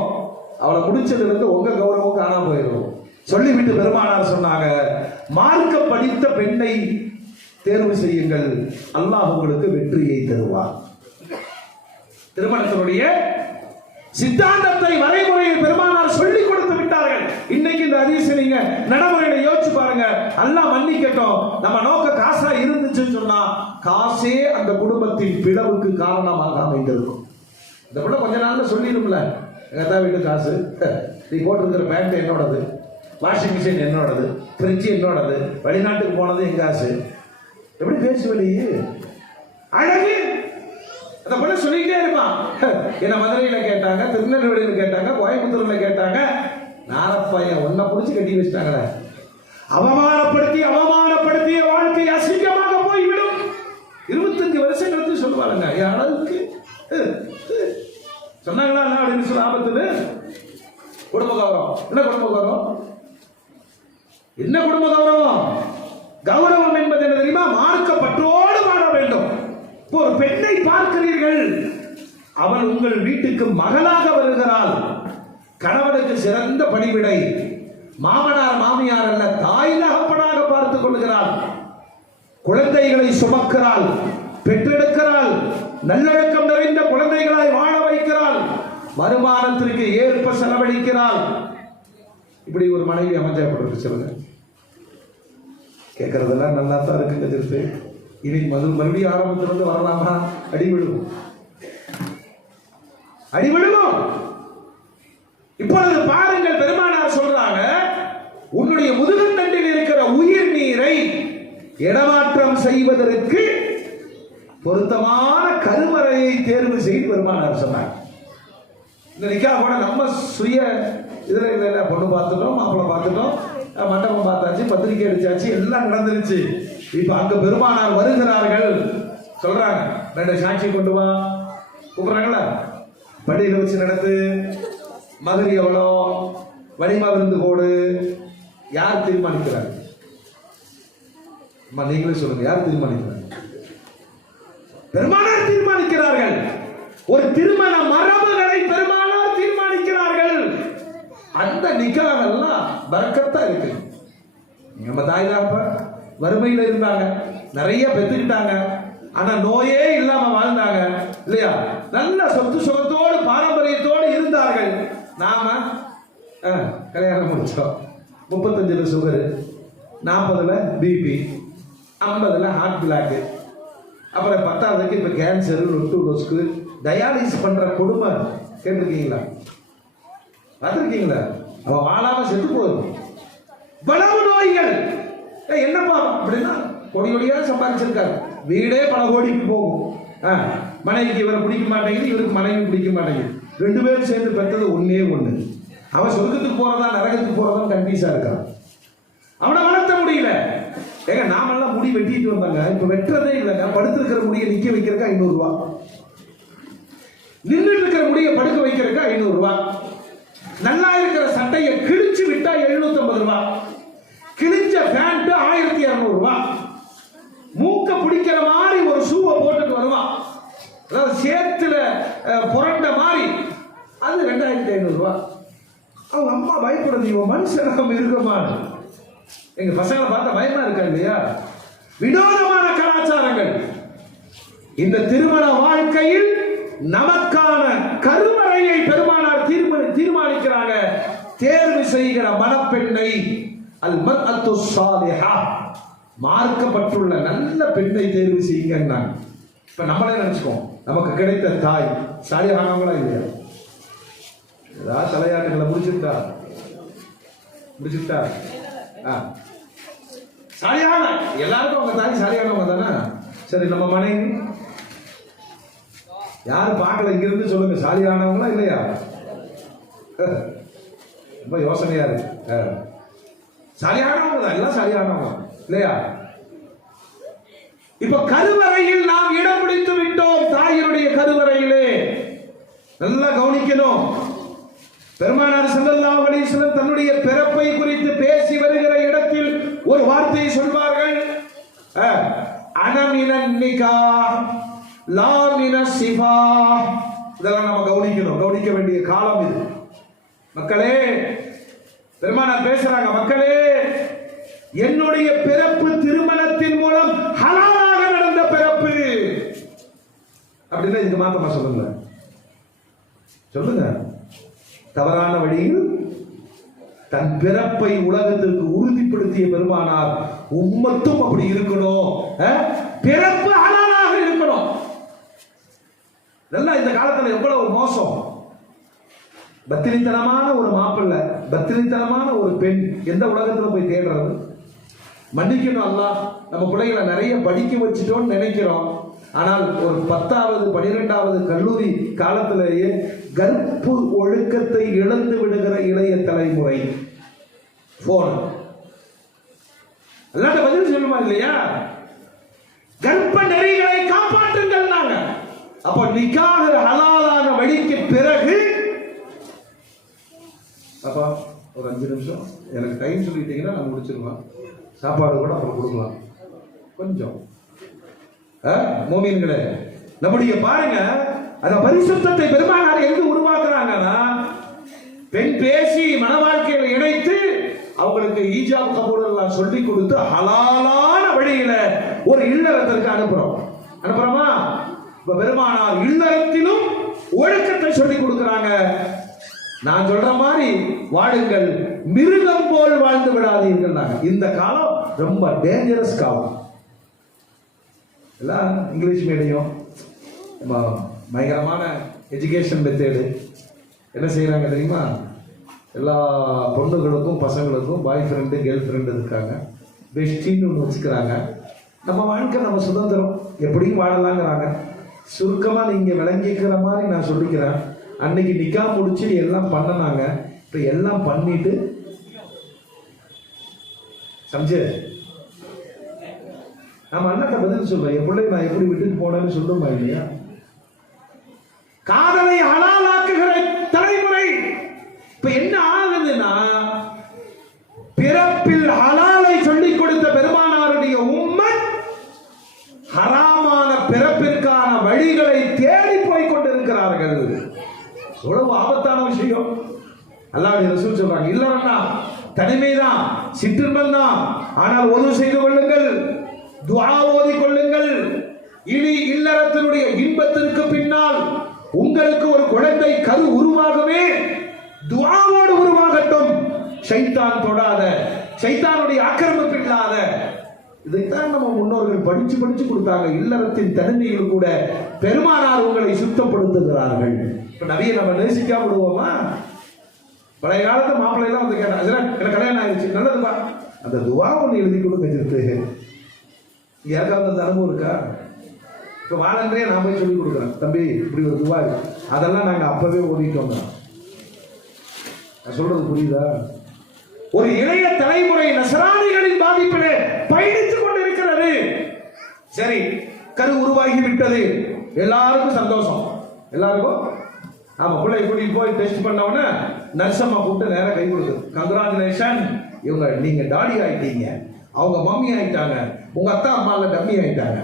அவளை முடிச்சதிலிருந்து உங்க கௌரவம் காணாம போயிடும். சொல்லிவிட்டு பெருமானார் சொன்னாங்க, மார்க்க படித்த பெண்ணை தேர்வு செய்யுங்கள், அல்லாஹ் உங்களுக்கு வெற்றியை தருவார். திருமணத்தினுடைய சித்தாந்தத்தை, வரைமுறையை பெருமானார் சொல்லிக் கொடுத்து விட்டார்கள். இன்னைக்கு இந்த ஹதீஸை நீங்க நடைமுறையில யோசிச்சு பாருங்க. அல்லாஹ் மன்னிக்கட்டும், நம்ம நோக்க காசா இருந்துச்சுன்னு சொன்னா காசே அந்த குடும்பத்தின் பிளவுக்கு காரணமாக அமைந்திருக்கும். இந்த பிள்ளை கொஞ்ச நாள்ல சொல்லிடும்ல, எங்க வீட்டு காசு, நீ போட்டிருக்கிற பேண்ட் என்னோடது, வாஷிங் மிஷின் என்னோடது, ஃப்ரிட்ஜ் என்னோடது, வெளிநாட்டுக்கு போனது எங்க காசு. எப்படி பேசுவடி அழகு. அந்த பொண்ணு சொல்லிக்கிட்டே இருப்பான். என்ன மதுரையில கேட்டாங்க, திருநெல்வேலியில கேட்டாங்க, கோயம்புத்தூர்ல கேட்டாங்க. நாரப்பையன் ஒன்ன புடிச்சு கட்டி வச்சிட்டாங்களே. அவமானப்படுத்திய வாழ்க்கை அசிங்கமாக போய்விடும். 25 வருஷம் கழிச்சு சொல்லுவாங்க, அளவுக்கு சொன்னாங்களா அப்படின்னு சொல்ல ஆபத்து. குடும்ப கௌரவம் என்ன குடும்ப கௌரவம்? கௌரவம் என்பது என்ன தெரியுமா? மார்க்கப்பட்டோடு வாழ வேண்டும். ஒரு பெண்ணை பார்க்கிறீர்கள், அவள் உங்கள் வீட்டுக்கு மகளாக வருகிறாள், கணவனுக்கு சிறந்த பணிவிடை. மாமனார் மாமியார் அல்ல, தாய் தகப்பனாக பார்த்துக் கொள்கிறாள். குழந்தைகளை சுமக்கிறாள், பெற்றெடுக்கிறாள், நல்லொழுக்கம் நிறைந்த குழந்தைகளாய் வாழ வைக்கிறாள், வருமானத்திற்கு ஏற்ப செலவழிக்கிறாள். இப்படி ஒரு மனைவி அமைஞ்சப்பட்டிருக்கு. சொல்லுங்க, கேட்கறதெல்லாம் நல்லா தான் இருக்குங்க. திருத்து இனி மறுபடியும் ஆரம்பத்திலிருந்து வரலாமா? அடி விழுவும். இப்பொழுது பாருங்கள், பெருமானார் சொல்றாங்க, உன்னுடைய முதுகத்தண்டில் இருக்கிற உயிர் நீரை இடமாற்றம் செய்வதற்கு பொருத்தமான கருவறையை தேர்வு செய்து பெருமானார் சொன்னார். இந்த நிக்கா கூட நம்ம சுய இதுல இல்ல, பொண்ணு பார்த்துட்டோம், மாப்பிள்ளை பார்த்துட்டோம், மண்டபம் பார்த்தாச்சு, பத்திரிகை அடிச்சாச்சு, எல்லாம் நடந்துருச்சு. இப்ப அங்க பெருமானார் வருகிறார்கள். சொல்றாங்க, 2 சாட்சி கொண்டு வா கூப்பிடுறாங்களா, பள்ளியில வச்சு நடத்து, மகரி எவ்வளோ, வலிமா விருந்து போடு. யார் தீர்மானிக்கிறார்? நீங்களே சொல்லுங்க, யார் தீர்மானிக்கிறார்? பெருமானார் தீர்மானிக்கிறார்கள். ஒரு திருமண மரபுகளை பெருமானார் தீர்மானிக்கிறார்கள். அந்த நிக்காகெல்லாம் பரக்கத்தா இருக்கு. நம்ம தாய் தாப்ப வறுமையில இருந்தாங்க, நிறைய பெற்றுக்கிட்டாங்க, ஆனா நோயே இல்லாம வாழ்ந்தாங்க இல்லையா? நல்ல சொத்து சுகத்தோடு பாரம்பரியத்தோடு இருந்தார்கள். நாம கல்யாணம் முடிச்சோம், 35 சுகரு, 40 பிபி, 50 ஹார்ட் பிளாக்கு, அப்புறம் 10வது இப்ப கேன்சர், லொட்டு லொஸ்கு, டயாலிசிஸ் பண்ற கொடுமை கேட்டிருக்கீங்களா? பார்த்துருக்கீங்களா? அவன் வாழாம செத்து போகும். இவ்வளவு நோய்கள். என்னப்பா அப்படின்னா, கோடி கோடியா சம்பாதிச்சிருக்காரு, வீடே பல கோடிக்கு போகும். மனைவிக்கு இவரை பிடிக்க மாட்டேங்குது, இவருக்கு மனைவி பிடிக்க மாட்டேங்குது, 2 பேரும் சேர்ந்து பெற்றது ஒன்னே ஒண்ணு. அவன் சொர்க்கத்துக்கு போறதா நரகத்துக்கு போறதா கன்ஃபியூஸா இருக்கான். அவனை வளர்த்த முடியல. ஏங்க, நாமெல்லாம் முடி வெட்டிட்டு வந்தாங்க, இப்ப வெட்டுறதே இல்லைங்க. படுத்திருக்கிற முடியை நிக்க வைக்கிறதுக்கு 500 ரூபாய், நின்று இருக்கிற முடியை படுக்க வைக்கிறதுக்கு 500 ரூபாய், நல்லா இருக்கிற சட்டையை கிழிச்சு விட்டா 750 ரூபாய், கிழிஞ்ச பேண்ட் 1200 ரூபாய், மூக்க பிடிக்கிற மாதிரி ஒரு ஷூவை போட்டுட்டு வருவான், அதாவது சேத்துல புரண்ட மாதிரி, அது 2500 ரூபாய். அவங்க அம்மா பயப்படுது, இவன் மனுஷனாக இருக்கமா? எங்க பசங்களை பார்த்தா பயமா இருக்கா இல்லையா? வினோதமான கலாச்சாரங்கள். இந்த திருமண வாழ்க்கையில் நமக்கான கருவறையை பெருமானார் தீர்மானிக்கிறாங்க. தேர்வு செய்கிற மணப்பெண்ணை அல் மர்அத்து ஸாலிஹா, மார்க்கப்பட்டுள்ள நல்ல பெண்ணை தேர்வு செய்யுங்க. இப்ப நம்மளே நினைச்சுக்கோம், நமக்கு கிடைத்த தாய் சாலிஹானவங்களா இல்லையா? ஏதாவது தலையாட்டுகளை முடிச்சுட்டா சாலியான, எல்லாருக்கும் அவங்க தாய் சாலியானவங்க தானே. சரி, நம்ம மனைவி யாரும் பார்க்கல, இங்கிருந்து சொல்லுங்க, சாலியானவங்களா இல்லையா? ரொம்ப யோசனையா இருக்கு. சாலியானவங்க தான், எல்லாம் சாலியானவங்க இல்லையா? இப்ப கருவறையில் நாம் இடம் பிடித்து விட்டோம். தாயினுடைய கருவறையிலே நல்லா கவனிக்கணும். பெருமானார் ஸல்லல்லாஹு அலைஹி வஸல்லம் தன்னுடைய பிறப்பை குறித்து பேசி வருகிற இடத்தில் ஒரு வார்த்தையை சொல்வார்கள், அனமினன் நிகாஹ் லா மினஸ் சிஃபா. இதெல்லாம் நம்ம கவனிக்கணும், கவனிக்க வேண்டிய காலம் இது. மக்களே, பெருமானார் பேசுறாங்க, மக்களே, என்னுடைய பிறப்பு திருமணத்தின் மூலம் ஹலாலாக நடந்த பிறப்பு. அப்படின்னா இதுக்கு மாத்தமா சொல்லுங்க, சொல்லுங்க. தவறான வழியில் தன் பிறப்பை உலகத்திற்கு உறுதிப்படுத்திய பெருமானார், உம்மத்தும் அப்படி இருக்கணும், பிறப்பு ஹலாலாக இருக்கணும். நல்லா, இந்த காலத்துல எவ்வளவு மோசம். பத்திரித்தனமான ஒரு மாப்பிள்ளை, பத்திரித்தனமான ஒரு பெண் எந்த உலகத்துல போய் தேடுறது? மன்னிக்கணும் அல்லாஹ், நம்ம பிள்ளைகளை நிறைய படிக்க வச்சுட்டோம்னு நினைக்கிறோம். ஆனால் ஒரு 10வது 12வது கல்லூரி காலத்திலேயே கர்ப்ப ஒழுக்கத்தை இழந்து விடுகிற இளைய தலைமுறை. போன் அல்லாட்ட பதில் சொல்லுமா இல்லையா? கர்ப்ப நெறிகளை காப்பாற்றுங்கள் நாங்க. அப்ப நிக்காஹ் ஹலாலான வழிக்கு பிறகு, அப்பா ஒரு 5 நிமிஷம் எனக்கு டைம் சொல்லிட்டீங்கன்னா நான் முடிச்சிருவேன், சாப்பாடு கூட அப்புறம் கொடுக்கலாம் கொஞ்சம். மோமீன்களே, நம்முடைய பாருங்க, அந்த பரிசுத்தத்தை பெருமானார் எங்க உருவாக்குறாங்கன்னா, பெண் பேசி மன வாழ்க்கையில இணைத்து அவங்களுக்கு ஈஜாப் கபூல் எல்லாம் சொல்லி கொடுத்து ஹலாலான வழியில ஒரு இல்லறத்திற்கு அனுப்புறோமா? இப்ப பெருமானார் இல்லறத்திலும் ஒழுக்கத்தை சொல்லி கொடுக்கிறாங்க. நான் சொல்ற மாதிரி வாழுங்கள், மிருகம் போல் வாழ்ந்து விடாதீர்கள். இந்த காலம் ரொம்ப டேஞ்சரஸ் காலம். எல்லாம் இங்கிலீஷ் மீடியம், பயங்கரமான எஜுகேஷன் மெத்தேடு. என்ன செய்யறாங்க தெரியுமா? எல்லா பொண்ணுகளுக்கும் பசங்களுக்கும் பாய் ஃப்ரெண்டு கேர்ள் ஃப்ரெண்டு இருக்காங்க, பெஸ்டின்னு ஒன்று வச்சுக்கிறாங்க. நம்ம வாழ்க்கை நம்ம சுதந்திரம் எப்படியும் வாழலாங்கிறாங்க. சுருக்கமாக நீங்கள் விளங்கிக்கிற மாதிரி நான் சொல்லிக்கிறேன். அன்னைக்கு நிக்கா முடிச்சு எல்லாம் பண்ணனாங்க. இப்போ எல்லாம் பண்ணிட்டு சம்ஜு நம்ம அண்ணாட்ட பதில் சொல்றேன். என் பிள்ளை நான் எப்படி விட்டுட்டு போனேன்னு சொல்லுமா இல்லையா? காதலை ஹலாலாக்குகிற தலைமுறை இப்ப என்ன ஆகுதுன்னா, பிறப்பில் ஹலாலை சொல்லிக் கொடுத்த பெருமானாருடைய உம்மத் ஹராமான பிறப்பிற்கான வழிகளை தேடி போய் கொண்டிருக்கிறார்கள். எவ்வளவு ஆபத்தான விஷயம். அல்லாஹ்வுடைய ரசூல் சொல்றாங்க, இல்லன்னா தனிமைதான், சிற்றின்பம் தான், ஆனால் ஒது செய்து கொள்ளுங்கள், துஆ ஓதி கொள்ளுங்கள். இனி இல்லறத்தினுடைய இன்பத்திற்கு பின்னால் உங்களுக்கு ஒரு குழந்தை கரு உருவாகவே துஆவோடு உருவாகட்டும். ஷைத்தான் தொடாத, ஷைத்தானுடைய ஆக்கிரமிப்பு இல்லாத. இதைத்தான் நம்ம முன்னோர்கள் படிச்சு கொடுத்தாங்க. இல்லறத்தின் தனிமையில் கூட பெருமானார் உங்களை சுத்தப்படுத்துகிறார்கள். இப்ப நபியை நம்ம நேசிக்காம விடுவோமா? பழைய காலத்து மாப்பிள்ளை எல்லாம் வந்து கேட்டாங்க, எனக்கு கல்யாணம் ஆயிடுச்சு, நல்லதுப்பா, அந்த துவா ஒன்று எழுதி கொடுக்க யாருக்காவது அந்த அனுபவம் இருக்கா? இப்ப வாழன்றே நான் போய் சொல்லி கொடுக்குறேன், தம்பி இப்படி ஒரு துவா இருக்கு, அதெல்லாம் நாங்க அப்பவே ஓடிட்டோம். நான் சொல்றது புரியுதா? ஒரு இளைய தலைமுறை நசராணிகளின் பாதிப்பிலே பயணித்துக் கொண்டிருக்கிறது. சரி, கரு உருவாகி விட்டது, எல்லாருக்கும் சந்தோஷம். எல்லாருக்கும் ஆமா, பிள்ளை கூட்டிட்டு போய் டெஸ்ட் பண்ணவன நர்சம்மா கூப்பிட்டு நேரம் கை கொடுக்குது, கங்க்ராச்சுலேஷன், இவங்க நீங்க டாடி ஆயிட்டீங்க, அவங்க மம்மி ஆயிட்டாங்க, உங்க அத்தா அம்மால டம்மி ஆயிட்டாங்க.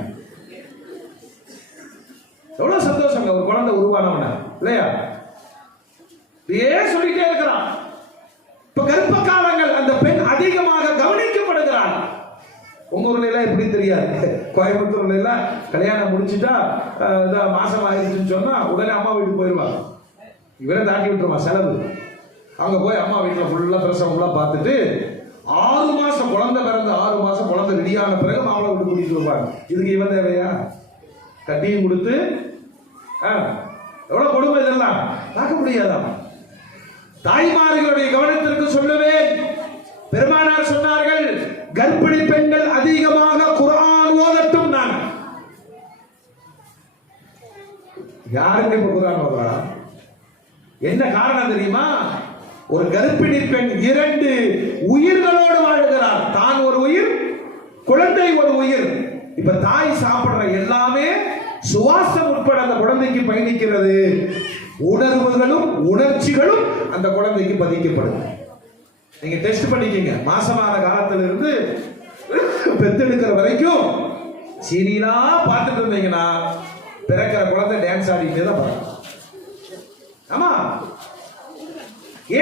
எவ்வளவு சந்தோஷங்க ஒரு குழந்தை உருவானவன இல்லையா? ஏன் சொல்லிட்டே இருக்கிறான். இப்ப கர்ப்ப காலங்கள் அந்த பெண் அதிகமாக கவனிக்கப்படுகிறார். உங்க ஊர்ல எல்லாம் எப்படி தெரியாது, கோயம்புத்தூர்ல எல்லாம் கல்யாணம் முடிச்சுட்டா மாசம் ஆயிடுச்சுன்னு சொன்னா உடனே அம்மா வீட்டுக்கு போயிடுவாங்க. இவரை தாண்டி விட்டுருவான் செலவு. அவங்க போய் அம்மா வீட்டுல ஃபுல்லா பிரசவம்லாம் பார்த்துட்டு 6 மாசம் குழந்தை பிறந்த 6 மாசம் குழந்தை ரெடியான பிறகு மாவளை விட்டு கூட்டிட்டு வருவாங்க. இதுக்கு இவன் தேவையா? கட்டியும் கொடுத்து எவ்வளவு கொடுமை இதெல்லாம் பார்க்க முடியாதா? தாய்மார்களுடைய கவனத்திற்கு சொல்லுவேன். பெருமானார் சொன்னார்கள், கர்ப்பிணி பெண்கள் அதிகமாக குர்ஆன் ஓதட்டும். நான் யாருக்கு இப்ப குர்ஆன் ஓதுறா? என்ன காரணம் தெரியுமா? ஒரு கர்ப்பிணி பெண் 2 உயிர்களோடு வாழுகிறார். தான் ஒரு உயிர், குழந்தை ஒரு உயிர். இப்ப தாய் சாப்பிடுற எல்லாமே சுவாசம் உட்பட அந்த குழந்தைக்கு பயணிக்கிறது. உணர்வுகளும் உணர்ச்சிகளும் அந்த குழந்தைக்கு பதிக்கப்படும். நீங்க டெஸ்ட் பண்ணிக்கங்க. மாசமான காலத்துல இருந்து பெத்தெடுக்கிற வரைக்கும் சீரியலா பார்த்துட்டு இருந்தீங்கன்னா பிறக்கிற குழந்தை டான்ஸ் ஆடிட்டே தான் பிறக்கும். ஆமா,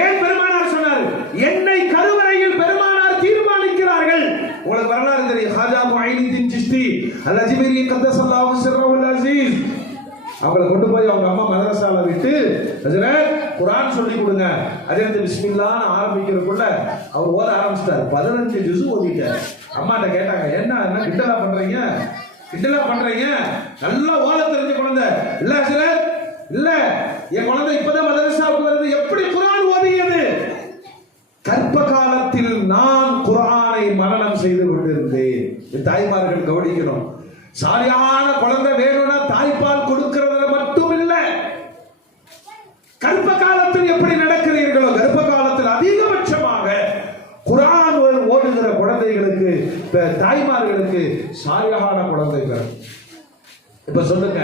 ஏன் பெருமானார் சொன்னார்? என்னை கருவறையில் பெருமானார் தீர்மானிக்கிறார்கள். உங்களுக்கு வரலாறு தெரியும். ஹாஜா முஹைதீன் சிஸ்தி அல் அஜ்மீரி கத்தஸல்லாஹு சிர்ரஹுல் அஸீஸ் அவங்களை கொண்டு போய் அவங்க அம்மா மதரசால விட்டு ஹஜ்ரத் குர்ஆன் சொல்லி கொடுங்க. ஹஜ்ரத் பிஸ்மில்லாஹ் ஆரம்பிக்கிறதுக்குள்ள அவர் ஓத ஆரம்பிச்சிட்டார். 15 ஜுஸ் ஓதிட்டார். அம்மாட்ட கேட்டாங்க, என்ன கிண்டலா பண்றீங்க, நல்லா ஓத தெரிஞ்ச குழந்தை இல்ல ஹஜ்ரத், இல்ல என் குழந்தை இப்பதான் மதரசாவுக்கு வருது, எப்படி குர்ஆன் ஓதியது? கர்ப்ப காலத்தில் நான் குர்ஆனை மரணம் செய்து கொண்டிருந்தேன். தாய்மார்கள் கவனிக்கணும். சாலியான குழந்தை வேணும்னா தாய்ப்பால் கொடுக்கிறது மட்டும் இல்ல, கர்ப்ப காலத்தில் எப்படி நடக்கிறீர்களோ கர்ப்ப காலத்தில் அதிகபட்சமாக குர்ஆன் ஓடுகிற குழந்தைகளுக்கு, தாய்மார்களுக்கு சாலியான குழந்தைகள். இப்ப சொல்லுங்க,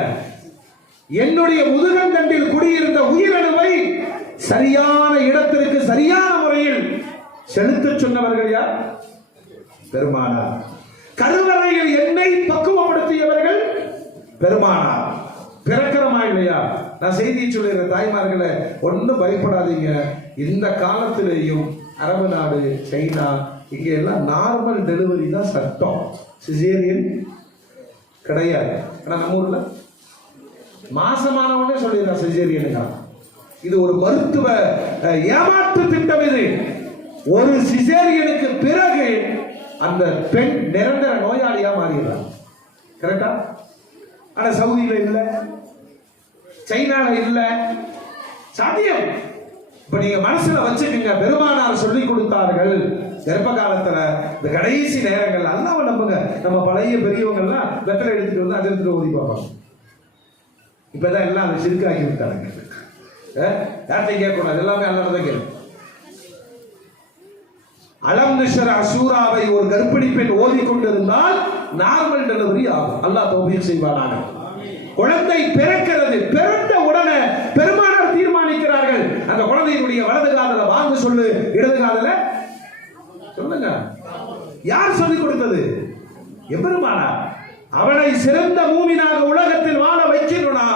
என்னுடைய முதுகந்தண்டில் குடியிருந்த உயிரணுவை சரியான இடத்திற்கு சரியான முறையில் செலுத்த சொன்னவர்கள் யார்? பெருமானார். கருவறையில் என்னை பக்குவப்படுத்தியவர்கள் பெருமானார். பிறக்கிறமா இல்லையா? நான் செய்தியை சொல்லுகிற தாய்மார்களை ஒன்றும் பயப்படாதீங்க. இந்த காலத்திலேயும் அரபு நாடு, சைனா, இங்க எல்லாம் நார்மல் டெலிவரி தான் சட்டம், சிசேரியன் கிடையாது. ஆனா நம்ம ஊர்ல மாசமானவனே சொல்லிடுறான் சிசேரியனுக்கா. இது ஒரு மருத்துவ ஏமாற்று திட்டம். இது ஒரு சிசேரியனுக்கு பிறகு அந்த பெண் நிரந்தர நோயாளியா மாறிடுறாங்க. கரெக்டா? ஆனா சவுதியில இல்ல, சைனால இல்ல, சாத்தியம். இப்ப நீங்க மனசுல வச்சுக்கீங்க, பெருமானார் சொல்லிக் கொடுத்தார்கள் கர்ப்ப காலத்துல இந்த கடைசி நேரங்கள் அல்லாஹ்வை நம்புங்க. நம்ம பழைய பெரியவங்க எல்லாம் வெத்தலை எடுத்துட்டு வந்து அதை எடுத்துட்டு ஓதி பார்ப்பாங்க. இப்பதான் எல்லாம் அதை சிறுக்காக்கி விட்டாங்க. யார்கிட்டையும் கேட்கக்கூடாது, எல்லாமே அல்லாஹ் தான் கேட்கும். அலம் நஷ்ரா சூராவை ஒரு கர்ப்பிணி பெண் ஓதிக்கொண்டிருந்தால் நார்மல் டெலிவரி ஆகும். அல்லாஹ் தௌஃபீக் செய்வானாக. குழந்தை பிறக்கிறது, பிறந்த உடனே பெருமானார் தீர்மானிக்கிறார்கள், அந்த குழந்தையினுடைய வலது காதுல வாங்க சொல்லு, இடது காதுல சொல்லுங்க. யார் சொல்லிக் கொடுத்தது? எம்பெருமானார். அவனை சிறந்த மூமினாக உலகத்தில் வாழ வைக்கணும்னா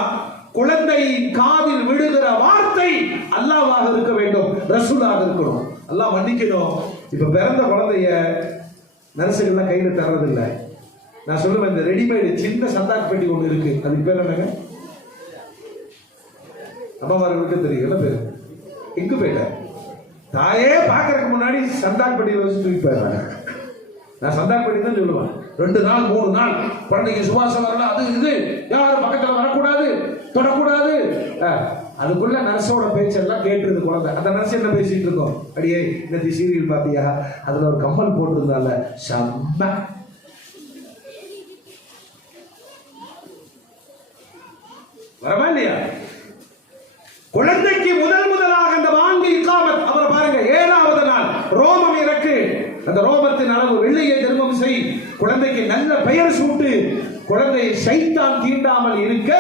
குழந்தை காதில் விழுகிற வார்த்தை அல்லாஹ்வாக இருக்க வேண்டும், ரசூலாக இருக்கணும். அல்லாஹ் மன்னிக்கணும். இப்ப பிறந்த குழந்தைய நர்சுகள்லாம் கையில தர்றதில்லை. நான் சொல்லுவேன், இந்த ரெடிமேடு சின்ன சந்தாக் பெட்டி ஒன்று இருக்கு, அதுக்கு பேர் என்னங்க? அம்மாமார்களுக்கு தெரியும் என்ன பேரு? இன்குபேட்டர். தாயே பாக்குறதுக்கு முன்னாடி சந்தாக் பெட்டியில் வச்சு தூக்கி போயிடுறாங்க. நான் சந்தாக் பெட்டி தான் சொல்லுவேன். 2 நாள் 3 நாள் குழந்தைக்கு சுவாசம் வரல, அது இது, யாரும் பக்கத்துல வரக்கூடாது, தொடக்கூடாது. அதுக்குள்ள நர்ஸோட பேச்செல்லாம் கேட்டுருது குழந்தை. அந்த நர்ஸ் என்ன பேசிட்டு இருக்கோம்? அடியே இன்னைக்கு சீரியல் பாத்தியா, அதுல ஒரு கம்மல் போட்டிருந்தால செம்ம. வரமா இல்லையா? குழந்தைக்கு முதலாக அந்த வாங்கி இக்காமத், அவரை பாருங்க, 7வது நாள் ரோமம் இறக்கு, அந்த ரோமத்தின் அளவு வெள்ளையை தர்மம் செய், குழந்தைக்கு நல்ல பெயர் சூட்டு, குழந்தையை சைத்தான் தீண்டாமல் இருக்க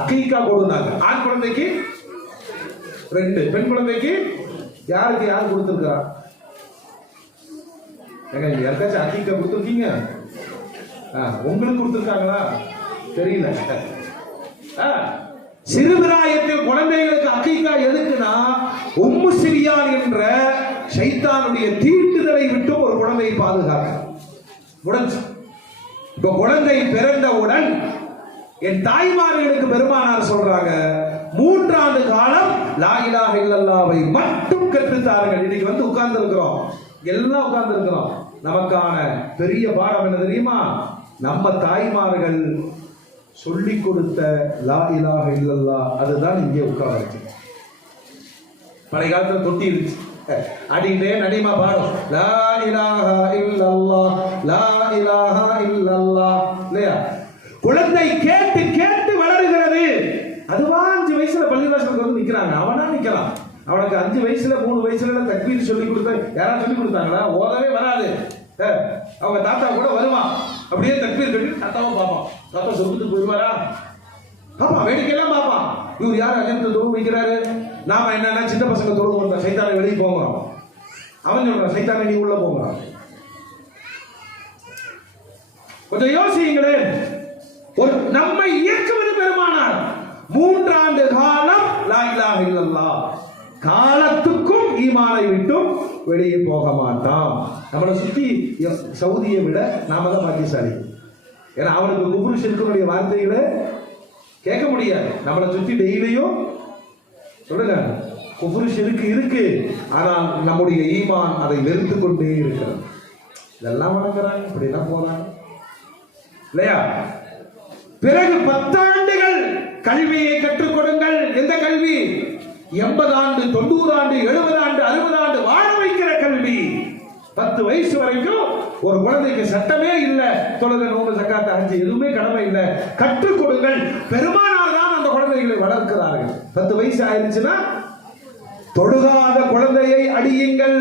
அகீகா கொடுத்தாங்க. ஆண் குழந்தைக்கு 2, பெண் குழந்தைக்கு யாருக்கு யார் கொடுத்திருக்கிறா? யாருக்காச்சும் அகீகா கொடுத்துருக்கீங்க? உங்களுக்கு கொடுத்திருக்காங்களா தெரியல. சிறுபிராயத்தில் குழந்தைகளுக்கு அகீகா எதுக்குன்னா, உம்மு சிரியான் என்ற ஷைத்தானுடைய தீண்டுதலை விட்டு ஒரு குழந்தையை பாதுகாக்க முடிஞ்சு. இப்ப குழந்தை பிறந்தவுடன் என் தாய்மார்களுக்கு பெருமானார் சொல்றாங்க, 3 ஆண்டு காலம் லா இலாஹ இல்லல்லாஹ்வை மட்டும் கற்றுத்தார்கள். இன்னைக்கு வந்து உட்கார்ந்து இருக்கிறோம், எல்லாம் உட்கார்ந்து இருக்கிறோம். நமக்கான பெரிய பாடம் என்ன தெரியுமா? நம்ம தாய்மார்கள் சொல்லிக் கொடுத்த லா இலாஹ இல்லல்லாஹ், அதுதான் இங்கே உட்கார்ந்து. பழைய காலத்துல தொட்டி இருந்துச்சு, அடியிலே நடிமா பாடும் லா இலாஹ இல்லல்லாஹ், லா இலாஹ இல்லல்லாஹ் இல்லையா? குழந்தை கேட்டு கேட்டு வளருகிறது. அதுவா 5 வயசுல பள்ளிவாசலுக்கு வந்து நிக்கிறாங்க. அவனா நிக்கலாம். அவனுக்கு 5 வயசுல 3 வயசுல தக்பீர் சொல்லி கொடுத்த யாராவது சொல்லி கொடுத்தாங்களா? ஓதவே வராது. அவங்க தாத்தா கூட வருவான், அப்படியே தக்பீர் கட்டி தாத்தாவும் பார்ப்பான். தாத்தா சொர்க்கத்துக்கு போயிடுவாரா? பாப்பா வேடிக்கையெல்லாம் பார்ப்பான். இவர் யார் அஜயத்தை தொழுவு வைக்கிறாரு? நாம என்னன்னா சின்ன பசங்க தொழுவு வந்தா சைத்தானை வெளியே போங்கிறோம். அவன் சொல்றான் சைத்தானை நீ உள்ள போங்கிறான். கொஞ்சம் யோசியுங்களேன். ஒரு நம்மை இயக்குவது பெருமானார். 3 ஆண்டு காலம் லா இலாஹ இல்லல்லாஹ், காலத்துக்கும் ஈமானை விட்டும் வெளியே போக மாட்டான். நம்மளை சுத்தி சவுதியை விட நாம தான் பாக்கியசாலி. ஏன்னா அவனுக்கு குஃப்ரு ஷிர்க்குடைய வார்த்தைகளை கேட்க முடியாது. நம்மளை சுத்தி டெய்லியும் சொல்லுங்க குஃப்ரு ஷிர்க் இருக்கு, ஆனால் நம்முடைய ஈமான் அதை வெறுத்து கொண்டே இருக்கிறது. இதெல்லாம் வணங்குறாங்க, இப்படிலாம் போறாங்க இல்லையா? பிறகு 10 ஆண்டுகள் கல்வியை கற்றுக் கொடுங்கள். எந்த கல்வி? 80 ஆண்டு 90 ஆண்டு 70 ஆண்டு 60 ஆண்டு வாழ வைக்கிற கல்வி. 10 வயசு வரைக்கும் ஒரு குழந்தைக்கு சட்டமே இல்லை, தொழுகை நோன்பு ஜக்காத் ஹஜ் எதுவுமே கடமை இல்லை. கற்றுக் கொடுங்கள். பெருமானார் தான் அந்த குழந்தைகளை வளர்க்கிறார்கள். 10 வயசு ஆயிடுச்சுன்னா தொழுகாத குழந்தையை அடியுங்கள்.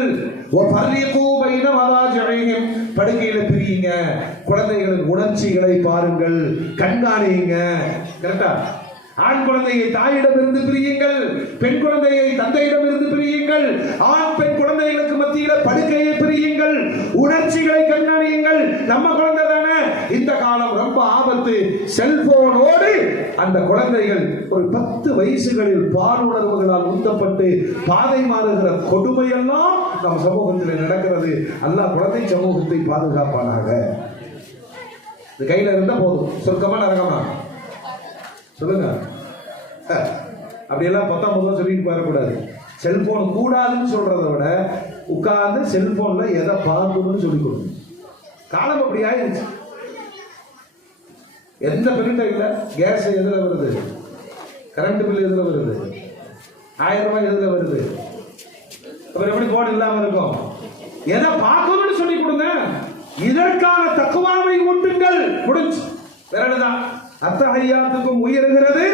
படுக்கையில பிரியுங்க. குழந்தைகளின் உணர்ச்சிகளை பாருங்கள், கண்காணியுங்க. கரெக்டா? ஆண் குழந்தையை தாயிடமிருந்து பிரியுங்கள், பெண் குழந்தையை தந்தையிடமிருந்து பிரியுங்கள். ஆண் பெண் குழந்தைகளுக்கு மத்தியில படுக்கையை பிரியுங்கள், உணர்ச்சிகளை கண்காணியுங்கள். நம்ம குழந்தை தானே. இந்த காலம் ரொம்ப ஆபத்து. கொடுத்து செல்போனோடு அந்த குழந்தைகள் ஒரு 10 வயசுகளில் பாலுணர்வுகளால் உந்தப்பட்டு பாதை மாறுகிற கொடுமையெல்லாம் நம் சமூகத்தில் நடக்கிறது. அல்லாஹ் குழந்தை சமூகத்தை பாதுகாப்பானாக. இது கையில இருந்தா போதும். சொர்க்கமா நரகமா சொல்லுங்க. அப்படியெல்லாம் 19 சொல்லிட்டு போயிடக்கூடாது. செல்போன் கூடாதுன்னு சொல்றதை விட உட்கார்ந்து செல்போன்ல எதை பார்க்கணும்னு சொல்லி கொடுக்கணும். காலம் அப்படி ஆயிடுச்சு. எந்த பெருட்டும் இல்லை. கேஸ் எதுல வருது? கரண்ட் பில் எதுல வருது? 1000 ரூபாய் எதுல வருது? அப்புறம் எப்படி போன் இல்லாம இருக்கும்? எதை பார்க்கணும்னு சொல்லி கொடுங்க. இதற்கான தக்குவாவை ஊட்டுங்கள். முடிஞ்சு வேறதான். அத்தஹியாத்துக்கும் உயர்கிறது,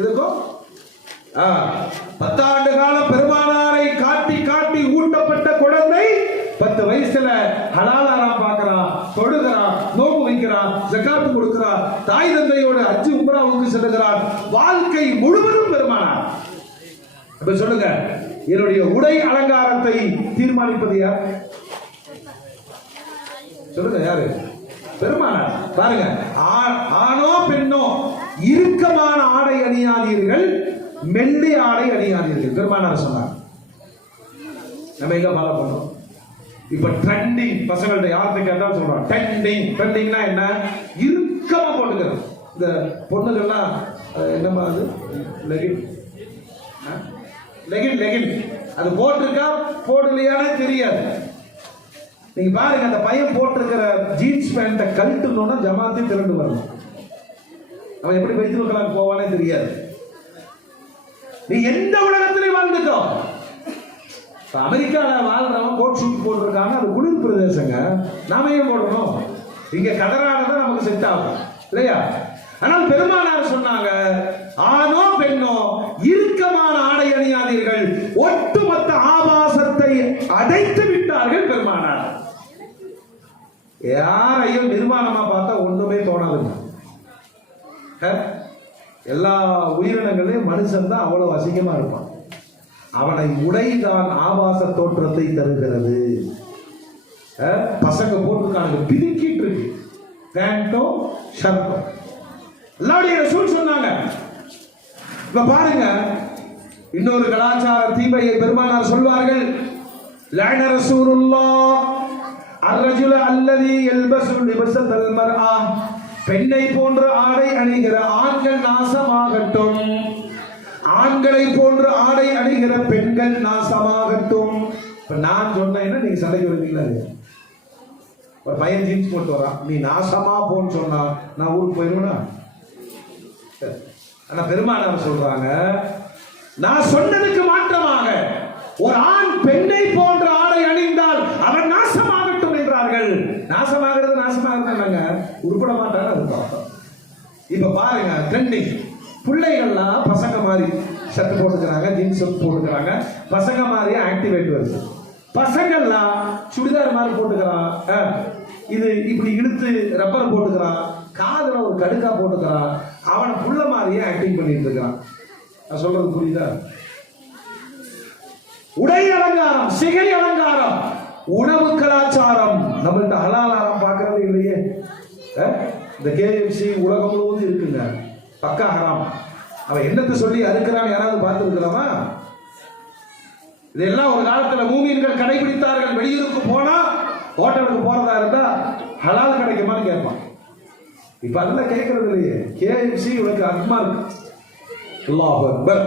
இதுக்கும் 10 ஆண்டு காலம் பெருமானாரை காட்டி காட்டி ஊட்டப்பட்ட குழந்தை 10 வயசுல ஹலால் ஹராம் பார்க்கறான், தொழுகிறான், நோன்பு வைக்கிறான், ஜகாத் கொடுக்கிறான், தாய் தந்தையோடு ஹஜ் உம்ராவுக்கு செல்லுகிறான். வாழ்க்கை முழுவதும் பெருமானார். அப்ப சொல்லுங்க, என்னுடைய உடை அலங்காரத்தை தீர்மானிப்பது யார்? சொல்லுங்க, யாரு? பெருமானார். பாருங்க, ஆணோ பெண்ணோ இறுக்கமான ஆடை அணியாதீர்கள், மெல்லிய ஆடை அணியாதீர்கள். பெருமானார் சொன்னார். நம்ம எங்க ஃபாலோ பண்றோம்? இப்ப ட்ரெண்டிங் பசங்கள்ட்ட யார்கிட்ட கேட்டாலும் சொல்றான். ட்ரெண்டிங்னா என்ன? இறுக்கமா போட்டுக்கிறோம். இந்த பொண்ணுகள்லாம் என்னமா அது லெகின் லெகின் லெகின் அது போட்டிருக்கா போடலையானே தெரியாது. நீங்க பாருங்க, அந்த பையன் போட்டிருக்கிற ஜீன்ஸ் பேண்ட்டை கழட்டுனோன்னா ஜமாத்தே திரண்டு வரணும். அவன் எப்படி வைத்து வைக்கலாம் போவானே தெரியாது. நீ எந்த உலகத்திலையும் வாழ்ந்துட்டோ. அமெரிக்கால வாழ்றவன் கோட் ஷூட் போட்டிருக்காங்க, அது குளிர் பிரதேசங்க. நாம ஏன் போடணும்? இங்க கதரானதான் நமக்கு செட் ஆகும் இல்லையா? ஆனால் பெருமானார் சொன்னாங்க, ஆணோ பெண்ணோ இறுக்கமான ஆடை அணியாதீர்கள், ஒட்டுமொத்த ஆபாசத்தை அடைத்து விட்டார்கள் பெருமானார். யாரையும் நிர்வாணமா பார்த்தா ஒண்ணுமே தோணாதுங்க. எல்லா உயிரினங்களையும் மனுஷன் தான் அவ்வளவு அசிங்கமா இருப்பான். அவனை உடைதான் ஆபாச தோற்றத்தை தருகிறது. பசங்க போட்டுருக்காங்க, பிரிக்கிட்டு இருக்கு பேண்டோ ஷர்ட்டோ. அல்லாஹ்வுடைய ரசூல் சொன்னாங்க. இப்ப பாருங்க, இன்னொரு கலாச்சார தீமையை பெருமானார் சொல்வார்கள். லஅன ரசூலுல்லாஹ் அர்ரஜுல அல்லதி யல்பசு லிபஸல் மர்ஆ. பெண்ணை போன்ற ஆடை அணிகிற ஆண்கள் நாசமாகட்டும், ஆண்களை போன்று ஆடை அணிகிற பெண்கள் நாசமாகட்டும். இப்ப நான் சொன்னேன்னா நீங்க சண்டைக்கு வருவீங்களா? ஒரு பையன் ஜீன்ஸ் போட்டு வரான், நீ நாசமா போன்னு சொன்னா நான் ஊருக்கு போயிருவேனா? ஆனா பெருமானார் சொல்றாங்க, நான் சொன்னதுக்கு மாற்றமாக ஒரு ஆண் பெண்ணை போன்ற ஆடை அணிந்தால் அவன் நாசமாகட்டும் என்றார்கள். நாசமாகிறது உருப்பட மாட்டாங்க. இப்ப பாருங்க, ட்ரெண்டிங் பிள்ளைகள்லாம் பசங்க மாதிரி ஷர்ட் போட்டுக்கிறாங்க, ஜீன்ஸ் போட்டுக்கிறாங்க, பசங்க மாதிரி ஆக்டிவேட் வருது. பசங்கள்லாம் சுடிதார் மாதிரி போட்டுக்கிறான், இது இப்படி இழுத்து ரப்பர் போட்டுக்கிறான், காதுல ஒரு கடுக்கா போட்டுக்கிறான், அவன் புள்ள மாதிரியே ஆக்டிங் பண்ணிட்டு இருக்கிறான். நான் சொல்றது புரியுதா? உடை அலங்காரம், சிகை அலங்காரம், உணவு கலாச்சாரம். நம்மள்ட்ட ஹலாலாரம் பார்க்கறது இல்லையே. இந்த KFC உலகம் முழுவதும் இருக்குங்க, பக்கா ஹராம். அவன் என்னத்தை சொல்லி அறுக்கிறான் யாராவது பார்த்துருக்கலாமா? இதெல்லாம் ஒரு காலத்துல மூமின்கள் கடைபிடித்தார்கள். வெளியூருக்கு போனா ஹோட்டலுக்கு போறதா இருந்தா ஹலால் கிடைக்குமான்னு கேட்பான். இப்ப அதெல்லாம் கேட்கறது இல்லையே. KFC உனக்கு அக்மா இருக்கு. அல்லாஹ் அக்பர்.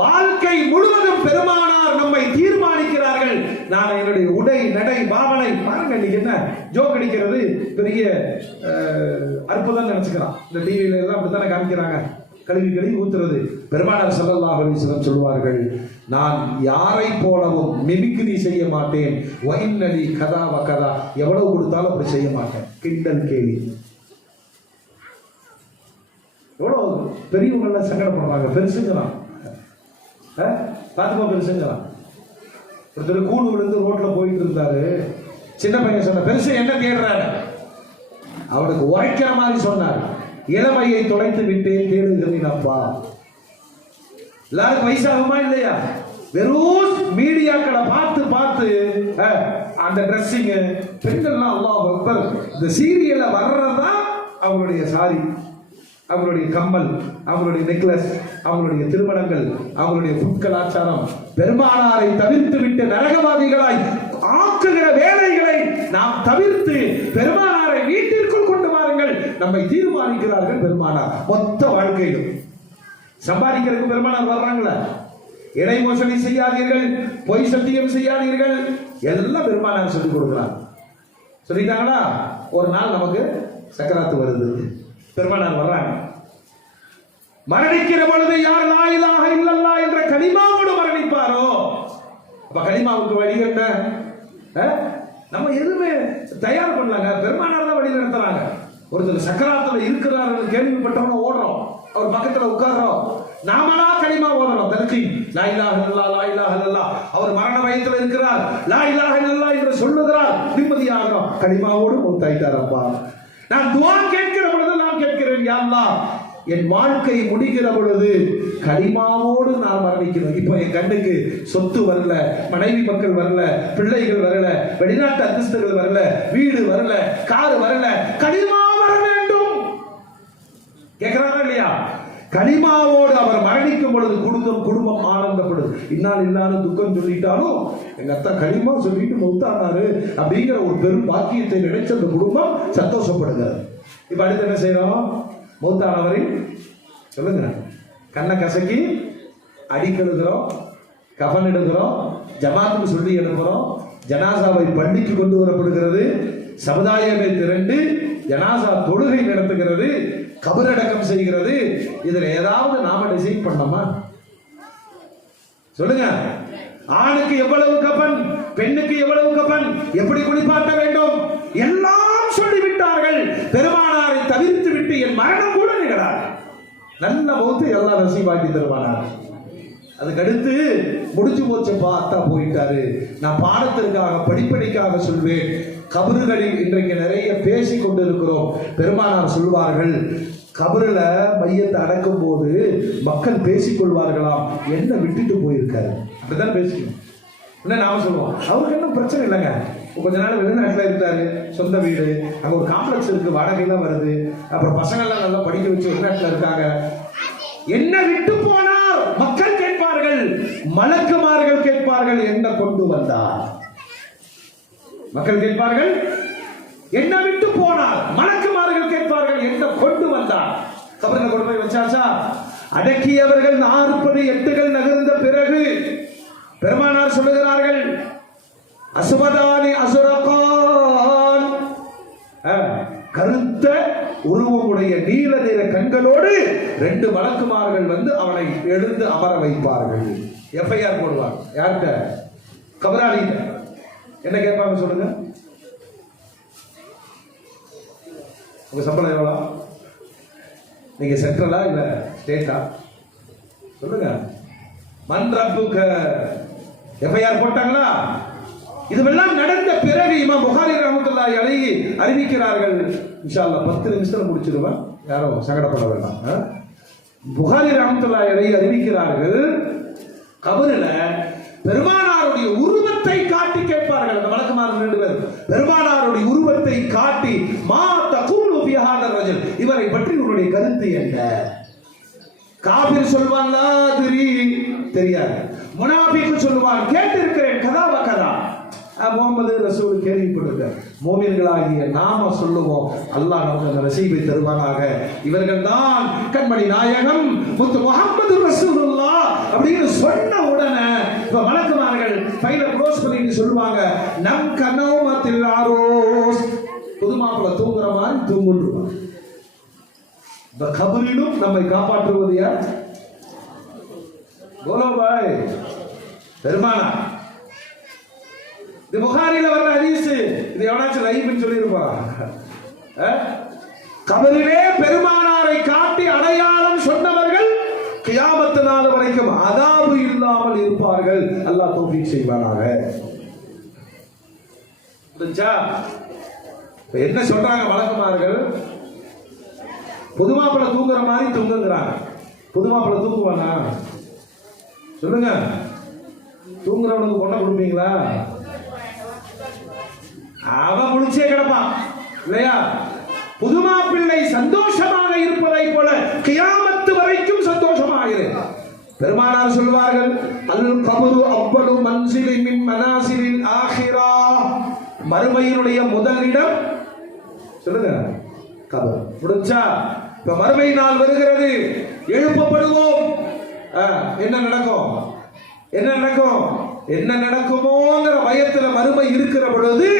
வாழ்க்கை முழுவதும் பெருமானார் நம்மை தீர்மானிக்கிறார்கள். நான் என்னுடைய உடை நடை பாவனை பாருங்க. இன்னைக்கு என்ன ஜோக் அடிக்கிறது பெரிய அற்புதம் நினைச்சுக்கிறான். இந்த டிவியில எல்லாம் அப்படித்தானே காமிக்கிறாங்க, கழுவி கழுவி ஊத்துறது. பெருமானார் ஸல்லல்லாஹு அலைஹி வஸல்லம் சொல்வார்கள், நான் யாரை போலவும் மிமிக்ரி செய்ய மாட்டேன். வைன்னலி கதா வகதா, எவ்வளவு கொடுத்தாலும் அப்படி செய்ய மாட்டேன். கிண்டல் கேலி. எவ்வளவு பெரியவங்க சங்கடப்படுறாங்க. பெருசுங்கிறான், பாத்துமா பெருசுங்கிறான். ஒருத்தர் கூடு விழுந்து ரோட்ல போயிட்டு இருந்தாரு. சின்ன பையன் சொன்ன, பெருசு என்ன தேடுறாரு? அவனுக்கு உரைக்கிற மாதிரி சொன்னார், இளமையை தொலைத்து விட்டேன் தேடுகிறேன் அப்பா. எல்லாருக்கும் வயசாகுமா இல்லையா? வெறும் மீடியாக்களை பார்த்து பார்த்து அந்த ட்ரெஸ்ஸிங் பெண்கள்லாம் அல்லாஹ் அக்பர். இந்த சீரியல்ல வர்றதா அவங்களுடைய சாரி, அவங்களுடைய கம்மல், அவங்களுடைய நெக்லஸ், அவங்களுடைய திருமணங்கள், அவங்களுடைய புட் கலாச்சாரம் பெருமானாரை தவிர்த்து விட்டு நரகவாதிகளாய் ஆக்குகிற வேலைகளை நாம் தவிர்த்து பெருமானாரை வீட்டிற்குள் கொண்டு வாருங்கள். நம்மை தீர்மானிக்கிறார்கள் பெருமானார். மொத்த வாழ்க்கையிலும் சம்பாதிக்கிறதுக்கு பெருமானார் வர்றாங்களா? இணை மோசடி செய்யாதீர்கள், பொய் சத்தியம் செய்யாதீர்கள், எல்லாம் பெருமானார் சொல்லிக் கொடுக்கிறார். சொல்லிட்டாங்களா? ஒரு நாள் நமக்கு சக்கராத்து வருது, பெருமானார் வர்றாங்க. மரணிக்கிற பொழுது யார் லா இலாஹ இல்லல்லாஹ் என்ற கலிமாவோடு மரணிப்பாரோ, அப்ப கலிமாவுக்கு வழி என்ன? நம்ம எதுவுமே தயார் பண்ணலாங்க, பெருமானார் தான் வழி நடத்துறாங்க. ஒருத்தர் சக்கராத்துல இருக்கிறார் கேள்விப்பட்டவங்க ஓடுறோம், அவர் பக்கத்துல உட்கார்றோம், நாமளா கலிமா ஓதுறோம். தரிசி லா இலாஹ இல்லல்லாஹ், லா இலாஹ இல்லல்லாஹ். அவர் மரண வயத்துல இருக்கிறார், லா இலாஹ இல்லல்லாஹ் என்று சொல்லுகிறார், நிம்மதியாகிறோம். கலிமாவோடு மௌத்தாயிட்டாரப்பா. நான் துஆ கேட்கிற பொழுது நான் கேட்கிறேன், யா அல்லாஹ் என் வாழ்க்கை முடிகிற பொழுது கலிமாவோடு நான் மரணிக்கணும். இப்போ என் கண்ணுக்கு சொத்து வரல, மனைவி மக்கள் வரல, பிள்ளைகள் வரல, வெளிநாட்டு அந்தஸ்துகள் வரல, வீடு வரல, கார் வரல, கலிமா வர வேண்டும் கேட்கிறாரா இல்லையா? கலிமாவோடு அவர் மரணிக்கும் பொழுது குடும்பம் ஆனந்தப்படுது. இன்னால் இல்லாத துக்கம் சொல்லிட்டாலும் எங்க அத்தா கலிமா சொல்லிட்டு மௌத்தானாரு அப்படிங்கிற ஒரு பெரும் பாக்கியத்தை நினைச்ச அந்த குடும்பம் சந்தோஷப்படுகிறது. இப்ப அடுத்து என்ன செய்யறோம்? மௌத்தானவரின் சொல்லுங்க கண்ணை கசக்கி அடிக்கெடுக்கிறோம், கஃன் எடுக்கிறோம், ஜமாத்துக்கு சொல்லி எழுப்புறோம், ஜனாசாவை பள்ளிக்கு கொண்டு வரப்படுகிறது, சமுதாயமே திரண்டு ஜனாசா தொழுகை நடத்துகிறது, கபரடக்கம் செய்கிறது. இதுல ஏதாவது நாம டிசைன் பண்ணோமா? சொல்லுங்க. ஆணுக்கு எவ்வளவு கஃன், பெண்ணுக்கு எவ்வளவு கஃன், எப்படி குளிப்பாட்ட வேண்டும் எல்லாம் சொல்லிவிட்டார்கள். பெருமானாரை தவிர்த்து விட்டு என் மரணம் கூட நிகழாது. நல்ல மௌத்து எல்லாம் நசீபாக்கி தருவானார். அதுக்கடுத்து முடிச்சு போச்சப்பா, அத்தா போயிட்டாரு. நான் பாடத்திற்காக படிப்படிக்காக சொல்வேன். கபறுகளில் இன்றைக்கு நிறைய பேசிக் கொண்டிருக்கிறோம். பெருமானார் சொல்வார்கள், கபறுல மையத்தை அடக்கும் போது மக்கள் பேசிக் கொள்வார்களாம், என்ன விட்டுட்டு போயிருக்காரு, அப்படிதான் பேசிக்கணும். என்ன நாம சொல்லுவோம், அவருக்கு என்ன பிரச்சனை இல்லைங்க, கொஞ்ச நாள் வெளிநாட்டில் இருந்தாரு, சொந்த வீடு, அங்க ஒரு காம்ப்ளெக்ஸ் இருக்கு, வாடகைலாம் வருது, அப்புறம் பசங்கள்லாம் நல்லா படிக்க வச்சு வெளிநாட்டில் இருக்காங்க, என்ன விட்டு போனார் மக்கள் கேட்பார்கள், மலக்குமார்கள் கேட்பார்கள், என்ன கொண்டு வந்தார். மக்கள் கேட்பார்கள் என்ன விட்டு போனார், மலக்குமார்கள் கேட்பார்கள் என்ன கொண்டு வந்தார். கபரில் கொண்டு போய் வச்சாச்சா? அடக்கியவர்கள் 40 எட்டுகள் நகர்ந்த பிறகு பெருமானார் சொல்லுகிறார்கள், அசுவதானி அசுரகான், கருத்த உருவமுடைய நீல நிற கண்களோடு 2 மலக்குமார்கள் வந்து அவனை எழுந்து அமர வைப்பார்கள். எஃப்ஐஆர் போடுவாங்க. யார்கிட்ட? கபராளிகிட்ட. என்ன கேட்பாங்க சொல்லுங்க? உங்க சம்பளம் எவ்வளோ? நீங்க சென்ட்ரலா இல்ல ஸ்டேட்டா? சொல்லுங்க. மன்றப்புக்க எஃப்ஐஆர் போட்டாங்களா? இதுவெல்லாம் நடந்த பிறகு இமாம் புகாரி ரஹ்மத்துல்லாஹி அலைஹி அறிவிக்கிறார்கள். இன்ஷா அல்லாஹ் 10 நிமிஷத்துல முடிச்சிடுவேன், யாரும் சங்கடப்பட வேண்டாம். புகாரி ரஹ்மத்துல்லாஹி அலைஹி அறிவிக்கிறார்கள், கபரில பெருமானாருடைய உருவத்தை காட்டி கேட்பார்கள். அந்த மலக்குமார்கள் 2 பேர் பெருமானாருடைய உருவத்தை காட்டி, மா தகூலு ஃபீ ஹாதர் ரஜுல், இவரை பற்றி உங்களுடைய கருத்து என்ன? காபிர் சொல்வான் லா அத்ரி, தெரியாது. முனாஃபிக் சொல்வான் கேட்டிருக்கிறேன், கதா வ கதா. முகமது ரசூல் கேள்விப்பட்டிருக்கார். மோமின்களாகிய நாம சொல்லுவோம், அல்லாஹ் நமக்கு நசீபை தருவானாக. இவர்கள் தான் கண்மணி நாயகம் முத்து முஹம்மது ரசூலுல்லாஹ் அப்படின்னு சொன்ன உடனே இப்ப மலக்குமார்கள் ஃபைல க்ளோஸ் பண்ணிட்டு சொல்லுவாங்க, நம் கனௌமத்தில் ஆரோஸ், புதுமாப்பிள்ள தூங்குற மாதிரி தூங்குன்றாங்க. இந்த கபரிலும் நம்மை காப்பாற்றுவது யார்? போலோ பாய் பெருமானா. இது புகாரில வர்ற ஹதீஸ். இது எவனாச்சும் லைஃப்னு சொல்லியிருப்பான். கபரிலே பெருமானாரை காட்டி அடையாளம் சொன்னவர்கள் கியாமத் நாள் வரைக்கும் அதாபு இல்லாமல் இருப்பார்கள். அல்லாஹ் தௌஃபீக் செய்வானாக. புரிஞ்சா? என்ன சொல்றாங்க வழக்கமார்கள்? புதுமாப்பிள்ள தூங்குற மாதிரி தூங்குங்கிறாங்க. புதுமாப்பிள்ள தூங்குவானா? சொல்லுங்க. தூங்குறவனுக்கு பொண்ணை கொடுப்பீங்களா? அவன் முடிச்சே கிடப்பான் இல்லையா? புதுமா பிள்ளை சந்தோஷமாக இருப்பதை போல கியாமத்து வரைக்கும் சந்தோஷமாக இரு. பெருமானார் சொல்வார்கள், அல் கபரு அவ்வளவு மன்சிலி மின் மனாசிலில் ஆகிரா, மறுமையினுடைய முதல் இடம் சொல்லுங்க கபர். முடிச்சா இப்ப மறுமை நாள் வருகிறது, எழுப்பப்படுவோம். என்ன நடக்கும்? என்ன நடக்கும்? என்ன நடக்குமோங்கிற பயத்துல மறுமை இருக்கிற பொழுது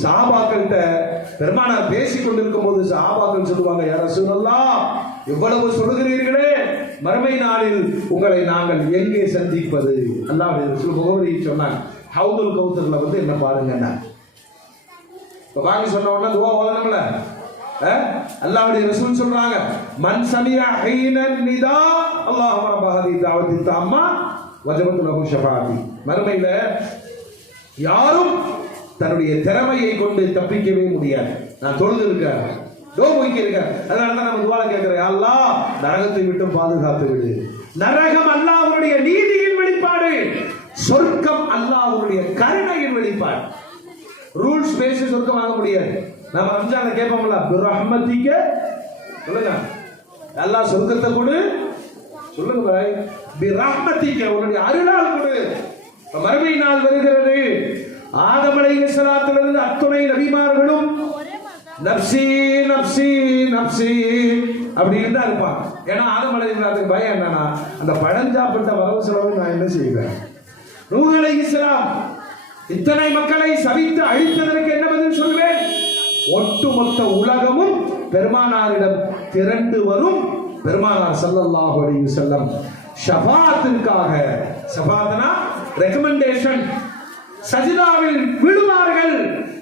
சஹாபாக்கள்கிட்ட பெருமானார் பேசிக் கொண்டிருக்கும் போது சஹாபாக்கள் சொல்லுவாங்க, யா ரசூலல்லாஹ், இவ்வளவு சொல்லுகிறீர்களே, மறுமை நாளில் உங்களை நாங்கள் எங்கே சந்திப்பது? அல்லாஹ்வுடைய ரசூல் முகவரியை சொன்னாங்க. ஹவுதுல் கௌதர்ல வந்து என்ன பாருங்க, வாங்கி சொன்ன உடனே துவா ஓதணும்ல. அல்லாஹ்வுடைய ரசூல் சொல்றாங்க, மன் சமிஅ ஹீனன் நிதா அல்லாஹும்ம ரப்ப ஹாதிஹி தஅவத்தி தம்மா வஜபத் லஹு ஷஃபாஅத்தி. மறுமையில யாரும் தன்னுடைய திறமையை கொண்டு தப்பிக்கவே முடியாது. நான் தொழுது இருக்கேன், இருக்கேன், அதனால தான் நம்ம துஆல கேட்கிறேன், யா அல்லாஹ் நரகத்தை விட்டு பாதுகாத்து விடு. நரகம் அல்லாஹ்வுடைய நீதியின் வெளிப்பாடு, சொர்க்கம் அல்லாஹ்வுடைய கருணையின் வெளிப்பாடு. ரூல்ஸ் பேசி சொர்க்கம் வாங்க முடியாது. நம்ம ரம்ஜான்ல கேட்போம்ல, பிரஹ்மதிக சொல்லுங்க, அல்லாஹ் சொர்க்கத்தை கொடு சொல்லுங்க பாய், பிரஹ்மதிக உன்னுடைய அருளால் கொடு. மறுமை நாள் வருகிறது. ஆதம் அலைஹிஸ்ஸலாத்திலிருந்து அத்துணை நபிமார்களும் நப்சி நப்சி நப்சி அப்படின்னு தான் இருப்பாங்க. ஏன்னா ஆதம் அலைஹிஸ்ஸலாத்துக்கு பயம் என்னன்னா, அந்த பழஞ்சாப்பட்ட வரவு செலவு நான் என்ன செய்வேன். நூஹ் அலைஹிஸ்ஸலாம் இத்தனை மக்களை சபித்து அழித்ததற்கு என்ன பதில் சொல்வேன்? ஒட்டுமொத்த உலகமும் பெருமானாரிடம் திரண்டு வரும். பெருமானார் ஸல்லல்லாஹு அலைஹி வஸல்லம் ஷஃபாஅத்திற்காக, ஷஃபாஅத்னா ரெக்கமெண்டேஷன், சஜிதாவில் விழுவார்கள்.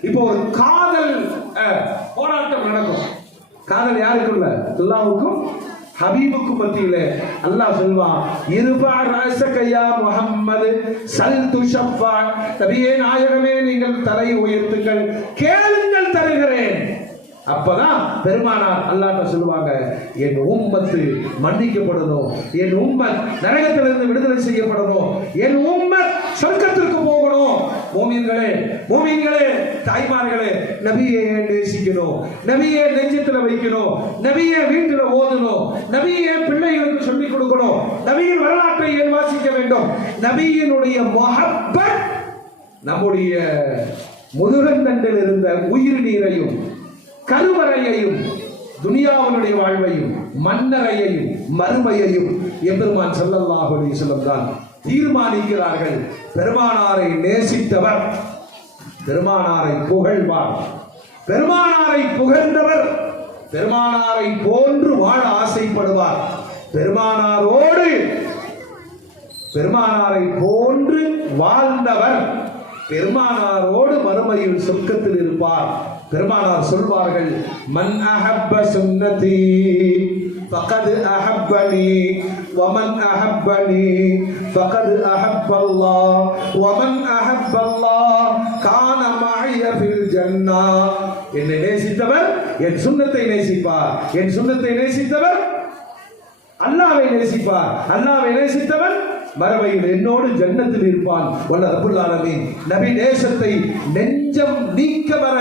இப்போ ஒரு காதல் போராட்டம் நடக்கும். காதல் யாருக்குள்ள? அல்லாஹ்வுக்கும் ஹபீபுக்கும் மத்தியில. அல்லாஹ் சொல்வான், இருபா ரஸகயா முஹம்மது சல் துஷஃபா, நபியே நாயகமே நீங்கள் தலை உயர்த்துங்கள், கேளுங்கள் தருகிறேன். அப்பதான் பெருமானார் அல்லாஹ்ட்ட சொல்லுவாங்க, என் உம்மத்து மன்னிக்கப்படணும், என் உம்மத் நரகத்திலிருந்து விடுதலை செய்யப்படணும், என் உம்மத் சொர்க்கத்திற்கு போகணும். மூமின்களே, மூமின்களே, தாய்மார்களே, நபியை நேசிக்கணும், நபியை நெஞ்சத்துல வைக்கணும், நபியை வீட்டுல ஓதணும், நபியை பிள்ளைகளுக்கு சொல்லிக் கொடுக்கணும், நபியின் வரலாற்றை ஏன் வாசிக்க வேண்டும். நபியினுடைய முஹப்பத் நம்முடைய முதுகந்தண்டில் இருந்த உயிர் நீரையும் கருவறையையும் துனியாவினுடைய வாழ்வையும் மன்னரையையும் மறுமையையும் எம்பெருமான் ஸல்லல்லாஹு அலைஹி வஸல்லம் தான் தீர்மானிக்கிறார்கள். பெருமானாரை நேசித்தவர் பெருமானாரை புகழ்வார், பெருமானாரை புகழ்ந்தவர் பெருமானாரை போன்று வாழ ஆசைப்படுவார், பெருமானாரோடு பெருமானாரை போன்று வாழ்ந்தவர் பெருமானாரோடு மறுமையில் சொர்க்கத்தில் இருப்பார். பெருமானார் சொல்வார்கள், மன் அஹப்ப சுன்னதி ஃபகத் அஹப்பனி வமன் அஹப்பனி ஃபகத் அஹப்பல்லாஹ் வமன் அஹப்பல்லாஹ் கான மஅய ஃபில் ஜன்னah. என்னை நேசித்தவர் என் சுன்னத்தை நேசிப்பார், என் சுன்னத்தை நேசித்தவர் அல்லாஹ்வை நேசிப்பார், அல்லாஹ்வை நேசித்தவர் மறுமையில் என்னோடு ஜன்னத்தில் இருப்பான். வல்ல ரப்புல் ஆலமீன் நபி நேசத்தை நெஞ்சம் நீக்க வர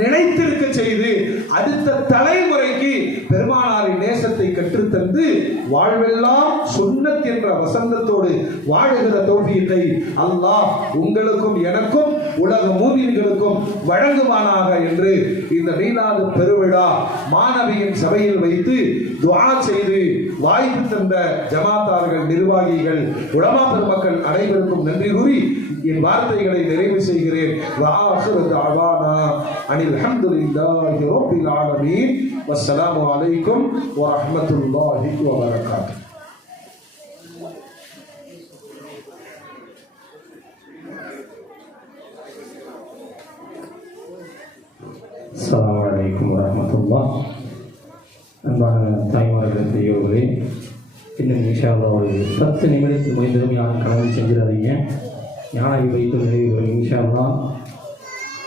நினைத்திருக்க செய்து அடுத்த தலைமுறைக்கு பெருமானாரின் நேசத்தை கற்றுத்தந்து வாழ்வெல்லாம் சுன்னத் என்ற வசந்தத்தோடு வாழுகிற தௌஃபீகை அல்லாஹ் உங்களுக்கும் எனக்கும் உலக மூமின்களுக்கும் வழங்குவானாக என்று இந்த மீலாது பெருவிழா மாணவியின் சபையில் வைத்து துஆ செய்து வாய்ப்பு தந்த ஜமாத்தார்கள், நிர்வாகிகள், உலமா பெருமக்கள் அனைவருக்கும் நன்றி கூறி என் வார்த்தைகளை நிறைவு செய்கிறேன். வஆகிரு தஅவானா அனில் ஹம்துலில்லாஹி ரப்பில் ஆலமீன். வஸ்ஸலாமு அலைக்கும் வரஹ்மத்துல்லாஹி வபரகாத்துஹு. அஸ்ஸலாமு அலைக்கும் வரஹ்மத்துல்லாஹ். அன்பான தாய்மார்களே, பெரியவர்களே, இன்னும் இன்ஷா அல்லாஹ் ஒரு 10 நிமிடத்துக்கு முடிந்ததும் யாரும் கவனம் செஞ்சிடாதீங்க. யானை வைத்து நிறைவுகள் இன்ஷா அல்லாஹ்.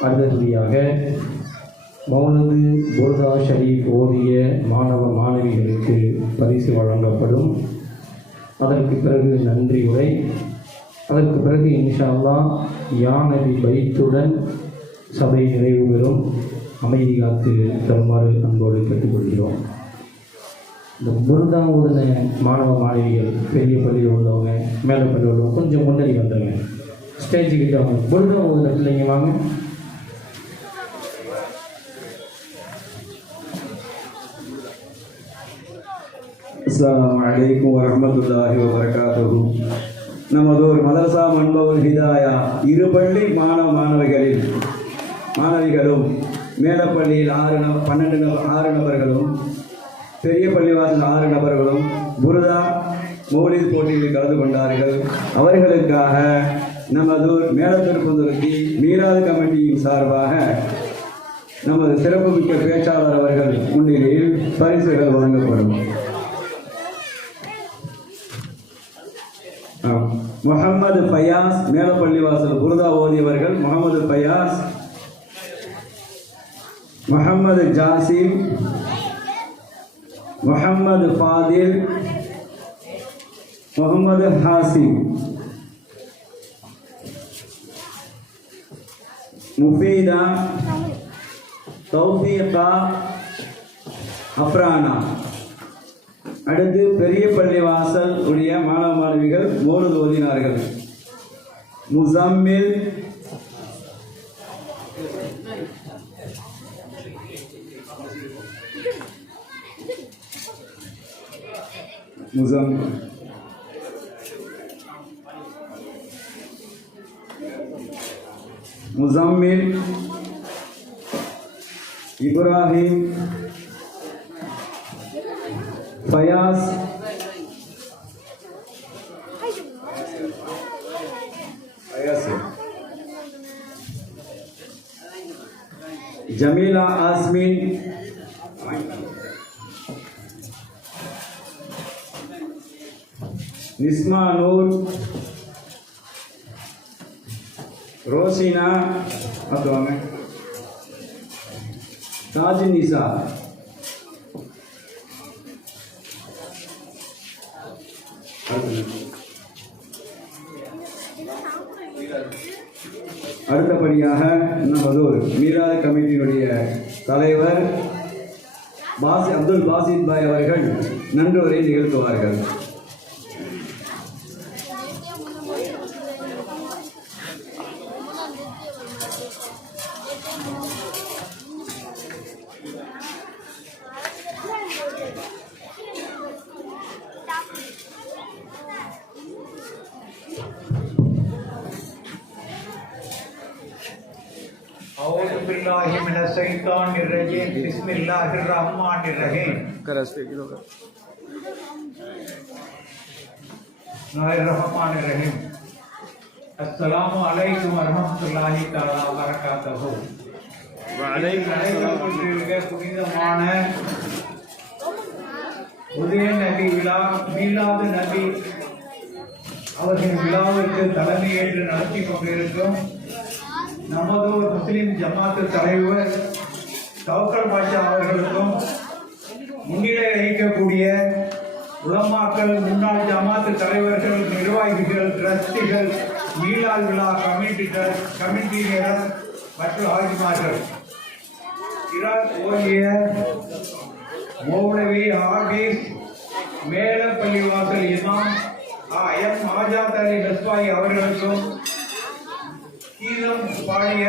அடுத்தபடியாக மௌலது புர்தா ஷரீஃப் ஓதிய மாணவ மாணவிகளுக்கு பரிசு வழங்கப்படும். அதற்கு பிறகு நன்றி உரை, அதற்கு பிறகு இன்ஷா அல்லாஹ் யானவி பைத்துடன் சபை நிறைவு பெறும். அமைதி காத்து தருமாறு அன்போடு கேட்டுக்கொள்கிறோம். இந்த புருதா ஊதின மாணவ மாணவிகள் பெரிய பள்ளியில் உள்ளவங்க, மேலே பள்ளியில் உள்ளவங்க கொஞ்சம் முன்னாடி வந்தவங்க, ஸ்டேஜுக்கிட்ட அவங்க புருதா ஊதின பிள்ளைங்க வாங்க. அஸ்ஸலாமு அலைக்கும் வரஹ்மத்துல்லாஹி வபரகாத்துஹு. நமதோர் மதரசா மன்பவுல் ஹிதாயா இரு பள்ளி மாணவிகளும் மேலப்பள்ளியில் 6 நபர்களும் பெரிய பள்ளிவாசல் 6 நபர்களும் புருதா மௌலித் போட்டியில் கலந்து கொண்டார்கள். அவர்களுக்காக நமதூர் மேலத்திருப்பந்துருத்தி மீராது கமிட்டியின் சார்பாக நமது சிறப்புமிக்க பேச்சாளர் அவர்கள் முன்னிலையில் பரிசுகள் வழங்கப்படும். முகமது ஃபயாஸ் மேலப்பள்ளிவாசல் புருதா ஓதியவர்கள் முகமது ஃபயாஸ், முகமது ஜாசிம், முகமது ஃபாதில், முகமது ஹாசிம், முஃபீதா, தௌஃபீகா, அஃப்ரானா. அடுத்து பெரிய பள்ளிவாசல் உடைய மாணவ மாணவிகள் மௌலித் ஓதினார்கள். முஸம்மில், முஸம்மில், இப்ராஹிம், ஃபயாஸ், ஜமீலா ஆஸ்மின், நிஸ்மா நூர், ரோசினா, தாஜின் நிசா. அடுத்தபடியாக நமதூர் மீராது கமிட்டியினுடைய தலைவர் அப்துல் பாசித் பாய் அவர்கள் நன்றியுரை நிகழ்த்துவார்கள். أعوذ بالله من الشيطان الرجيم بسم الله الرحمن الرحيم الرحمن الرحيم السلام عليكم ورحمة الله تعالى وبركاته. புனிதமான உதய நபி விழா மீலாது நபி அவர்களின் விழாவிற்கு தலைமையேற்று நடத்தி கொண்டிருக்கும் நமது முஸ்லிம் ஜமாத்து தலைவர் தவக்கல் பாஷா அவர்களுக்கும் முன்னிலை வகிக்கக்கூடிய உலமாக்கள், முன்னாள் ஜமாத்து தலைவர்கள், நிர்வாகிகள், டிரஸ்டிகள், மீலாது விழா கமிட்டியினர் மற்றும் ஆகிமார்கள், இராக் ஓதிய மௌலவி ஹாபிஸ் மேலப்பள்ளிவாசல் இமாம் எம் ஆஜாத் அலி நஸ்வாயி அவர்களுக்கும் கீதம் பாடிய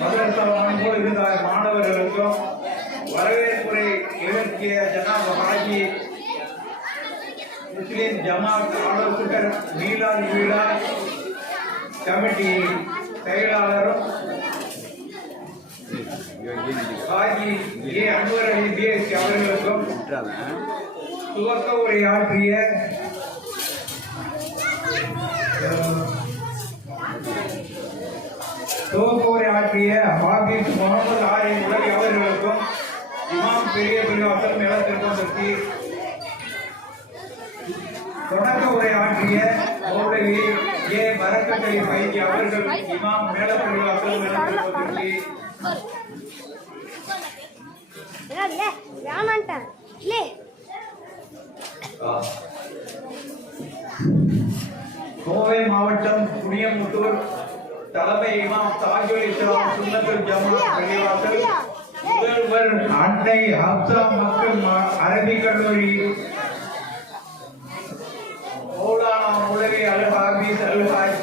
மதரசா மன்பவுல் மாணவர்களுக்கும் வரவேற்புரை நிகழ்த்திய ஜனாப் ஹாஜி முஸ்லிம் ஜமாத் ஆலோசகர் மீலாது விழா கமிட்டி செயலாளரும் ஹாஜி ஏ அன்வர் அலி பிஎஸ்சி அவர்களுக்கும் துவக்க உரையாற்றிய ஹாபிஸ் முகமது ஆரிஃப் உலகி அவர்களுக்கும் இமாம் பெரிய பள்ளிவாசல் மேலத்திருப்பதற்கு தொடக்க உரை ஆற்றிய மௌலவி ஏ பரக்கத் அலி ஃபைஜி அவர்கள் இமாம் மேலப்பள்ளிவாசல் மேலத்திருப்பதற்கு கோவை மாவட்டம் புனியமுத்தூர் தலைமை இமாம் தாஜுல் இஸ்லாம் சுன்னத்துல் ஜமாத் பள்ளிவாசல் முதல்வர் அன்னை ஹப்சா மக்கள் அரபிக் கல்லூரி மௌலானா மௌலவி அல் ஹாபிஸ் அல் ஹாஜ்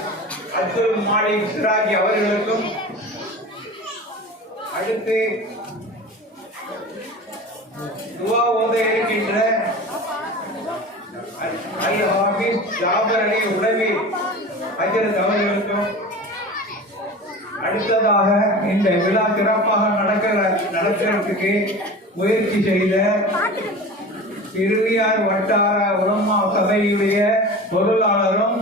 அப்துல் மாலிக் சிராஜ் அவர்களுக்கும், அடுத்து துவா ஓத இருக்கின்ற அல் ஹாபிஸ் ஜாபர் அலி உதவி ஹஜரத் அவர்களுக்கும், அடுத்ததாக இந்த விழா சிறப்பாக நடக்கிறதுக்கு முயற்சி செய்த திருவியார் வட்டார உலமா சபையுடைய பொருளாளரும்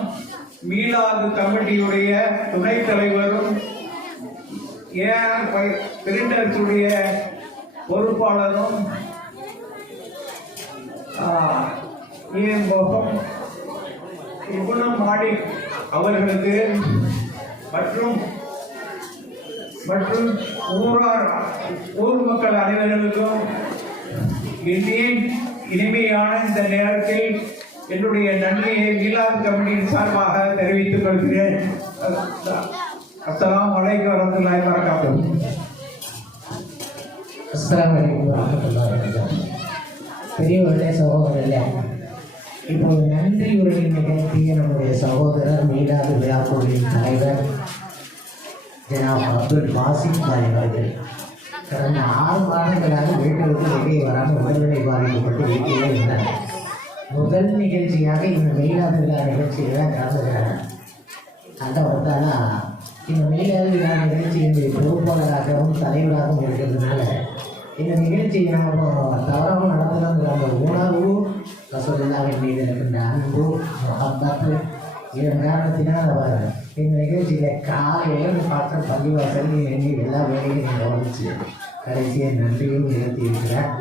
மீலாது கமிட்டியுடைய துணைத் தலைவரும் பிரிண்டர்ஸுடைய பொறுப்பாளரும் இப்னு மாலிக் அவர்களுக்கு மற்றும் ஊர் மக்கள் அனைவர்களுக்கும் இனிமையான இந்த நேரத்தில் என்னுடைய நன்றியை மீலாது கமிட்டியின் சார்பாக தெரிவித்துக் கொள்கிறேன். அஸ்ஸலாமு அலைக்கும் வரஹ்மத்துல்லாஹி வபரகாத்துஹு. அஸ்ஸலாமு அலைக்கும் வரஹ்மத்துல்லாஹி வபரகாத்துஹு. பெரியவர்களே, சகோதரர்களே, இப்போ நன்றி உரை நிகழ்த்திய நம்முடைய சகோதரர் மீலாது விழாக்குழுவின் தலைவர் ஜனாப் அப்துல் வாசிம் பாய் அவர்கள் கடந்த 6 மாதங்களாக வீட்டிற்கு வெளியே வராமல் உடல்நிலை பாதிக்கப்பட்டு வீட்டிலே இருந்தார். முதல் நிகழ்ச்சியாக இந்த மீலாது விழா நிகழ்ச்சியில் தான் கலந்துக்கிறாங்க. அந்த வந்தானா இந்த மீலாது விழா நிகழ்ச்சியினுடைய பொறுப்பாளராகவும் தலைவராகவும் இருக்கிறதுனால இந்த நிகழ்ச்சியை நம்ம தவறாமல் நடந்தலாங்கிற அந்த உணர்வு ரசூலுல்லாஹின் மீது இருக்கின்ற அன்பு முஹப்பத்து இதன் காரணத்தினால் அவர் இந்த நிகழ்ச்சியில் காலையில் பார்த்த பள்ளிவாசல் எண்ணி எல்லா வேலையும் கவனிச்சு கடைசியை நன்றியும் நிறுத்தியிருக்கிறார்.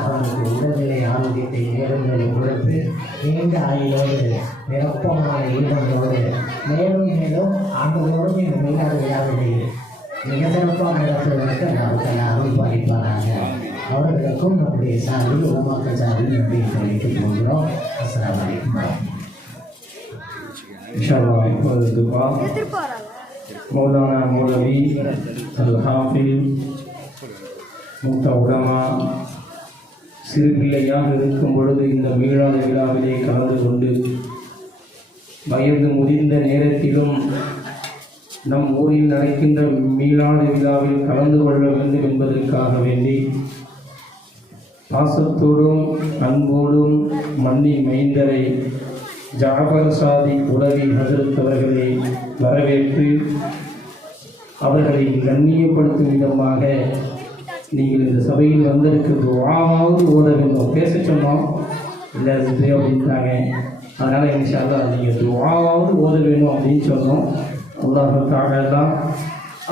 அவருக்கு உடல்நிலை ஆரோக்கியத்தை நேரங்களை கொடுத்து நீண்ட ஆயுளோடு நிரப்பமான ஈடுபட்டோடு மேலும் மேலும் ஆண்டுகளோடும் இந்த மீனாடு விழாவினை மிக சிறப்பாக நடத்துவதற்கு அவர்கள் அருள் பாலிப்பாராக. அவர்களுக்கும் நம்முடைய சார்பில் உமாக்கள் சார்பில் நன்றி தெரிவித்துக் கொள்கிறோம். அஸ்ஸலாமு அலைக்கும். இன்ஷாஅல்லாஹ் இப்போது துஆ மௌலானா மௌலவி அல் ஹாஃபிஸ் மூத்த உலமா சிறு பிள்ளையாக இருக்கும் பொழுது இந்த மீளாத விழாவிலே கலந்து கொண்டு வயது முதிர்ந்த நேரத்திலும் நம் ஊரில் நடக்கின்ற மீளாத விழாவில் கலந்து கொள்ள வேண்டும் என்பதற்காக வேண்டி பாசத்தோடும் அன்போடும் மண்ணின் மைந்தரை ஜாஃபர் சாதிக் உதவி ஹஜரத் அவர்களை வரவேற்று அவர்களை கண்ணியப்படுத்தும் விதமாக நீங்கள் இந்த சபையில் வந்திருக்க துஆவாவது ஓத வேண்டும். பேச சொன்னோம் இல்லை அப்படின்ட்டாங்க. அதனால் இன்ஷா அல்லாஹ் நீங்கள் துஆவாவது ஓத வேண்டும் அப்படின்னு சொன்னோம். அல்லாஹ் தஆலா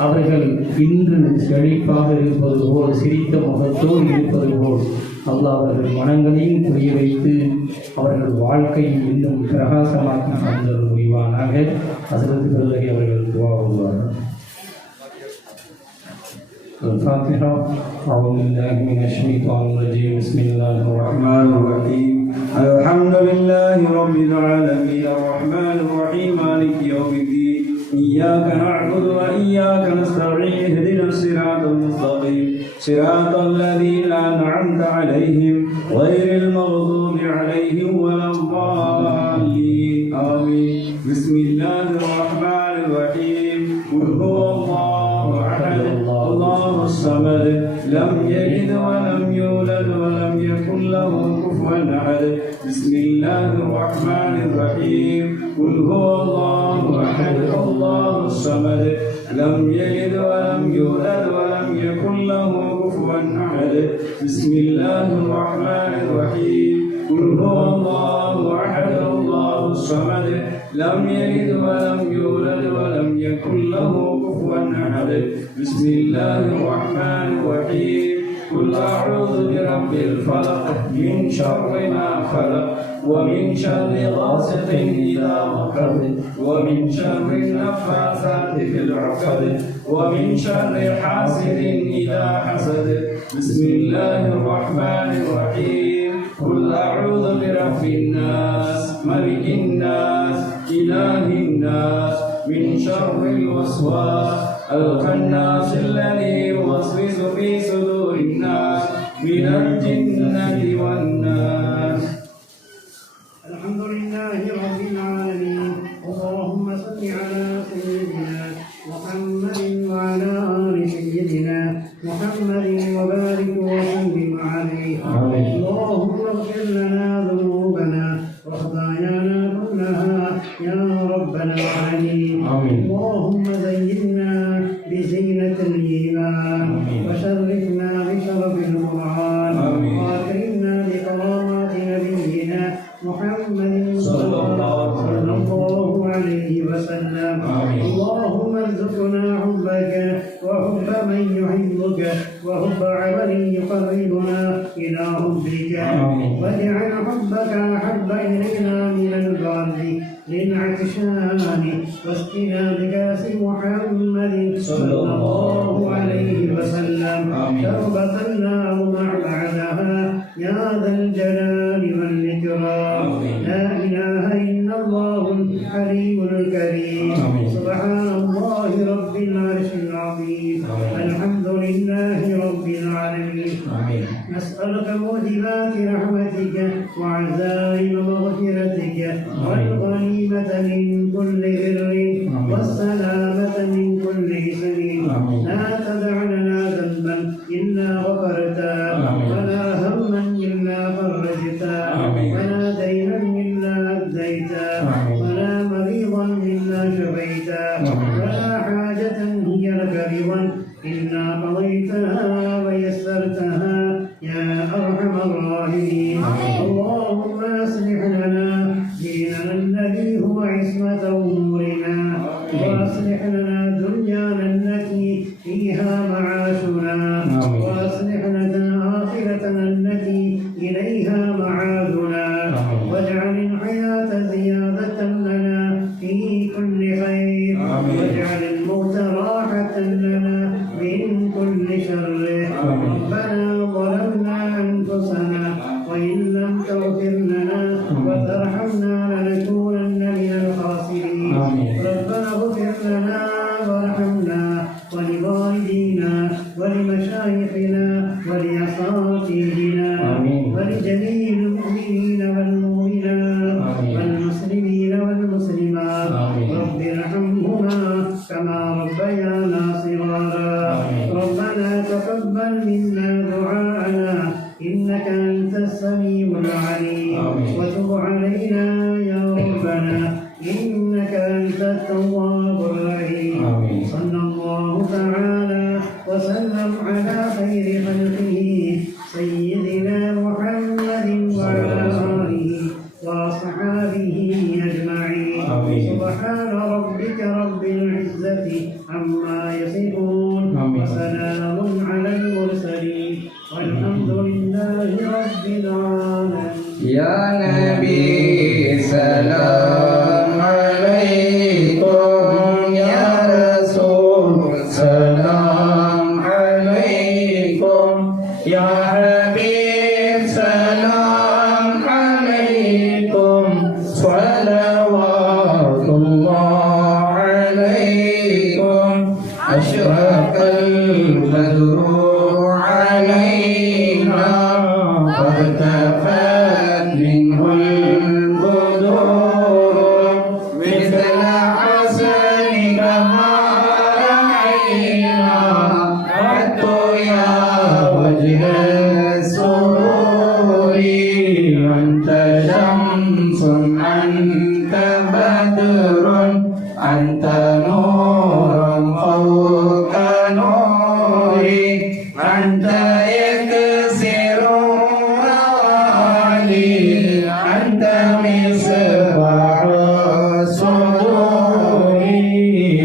அவர்கள் இன்று செழிப்பாக இருப்பது போல் சிரித்த முகத்தோடு இருப்பது போல் அல்லாஹ் அவர்கள் மனங்களையும் புரிய வைத்து அவர்கள் வாழ்க்கையை இன்னும் பிரகாசமாக்கி தந்தல் புரிவானாக. ஹஸரத் பிறகு அவர்கள் துஆ ஓதுவார்கள். الفاتحة. أعوذ بالله من الشيطان الرجيم. بسم الله الرحمن الرحيم. الحمد لله رب العالمين الرحمن الرحيم مالك يوم الدين إياك نعبد وإياك نستعين اهدنا الصراط المستقيم صراط الذين أنعمت عليهم غير المغضوب عليهم ولا الضالين آمين. بسم الله الرحمن الرحيم. قل هو الله أحد الله الصمد لم يلد ولم يولد ولم يكن له كفوا أحد. بسم الله الرحمن الرحيم. قل هو الله أحد الله الصمد لم يلد ولم يولد ولم يكن له كفوا أحد. بسم الله الرحمن الرحيم. قل هو الله أحد الله الصمد لم يلد ولم يولد ولم يكن له كفوا أحد. بسم الله الرحمن الرحيم. قل أعوذ برب الفلق من شر ما خلق ومن شر غاسق إذا وقب ومن شر النفاثات في العقد ومن شر حاسد إذا حسد. بسم الله الرحمن الرحيم. قل أعوذ برب الناس ملك الناس إله الناس من شر الوسواس الخناس الذي يوسوس في صدور الناس محمد وبارك وسلم عليه. اللهم اغفر لنا ذنوبنا وخطايانا كلها يا رب العالمين. اللهم زينا بزينة الإيمان وشرفنا بشرف القرآن وأكرمنا بكرامات نبينا محمد صلى الله عليه وسلم. اللهم ارزقنا حبك وحب من يحبك وحب عمل يقربنا إلى حبك، واجعل حبك أحب إلينا من البرد للعطشان، واسقنا بكاس محمد صلى الله عليه وسلم توبة لا مع بعدها يا ذا الجلال والإكرام. لا إله إلا الله الحليم الكريم. سبحان الله رب العرش العظيم. الحمد لله رب العالمين. نسألك موجبات رحمتك وعزائم مغفرتك والغنيمة من كل بر والسلامة من كل إثم. لا تدع لنا ذنبا إلا غفرته، ولا هما إلا فرجته، ولا دينا إلا أديته، ولا مريضا إلا شفيته، ولا حاجة هي لك رضا إلا قضيتها ويسرتها يا أرحم الراحمين. اللهم أصلح لنا ديننا الذي هو عصمة أمورنا، وأصلح لنا دنيانا التي فيها معاشنا، وأصلح لنا آخرتنا التي إليها معادنا، واجعل الحياة زيادة لنا في كل خير، واجعل الموت راحة لنا من كل شر. ربنا ظلمنا أنفسنا وإن لم تغفر لنا وترحمنا لنكونن من الخاسرين. ربنا اغفر لنا وارحمنا ولوالدينا ولمشايخنا ولأساتذتنا ولجميع المؤمنين والمؤمنات والمسلمين والمسلمات. رب ارحمهما كما ربيانا صغارا. ربنا تقبل منا دعاءنا إنك أنت السميع العليم، وتب علينا يا ربنا إنك أنت التواب الرحيم. صلى الله تعالى وسلم على خير خلقه سيدنا محمد وعلى آله وأصحابه أجمعين. سبحان ربك رب العزة عما يصفون، وسلام على المرسلين، والحمد لله رب العالمين. يا نبي سلام عليكم، يا رسول سلام عليكم، يا حبيب سلام عليكم، صلوات الله عليكم. أشرق البدر علينا وارتفعت منه البدور، مثل حسنك ما رأينا قط يا وجه السرور. أنت شمس أنت بدر أنت نور فوق نوري، أنت يكسر روالي، أنت مصباح الصدور.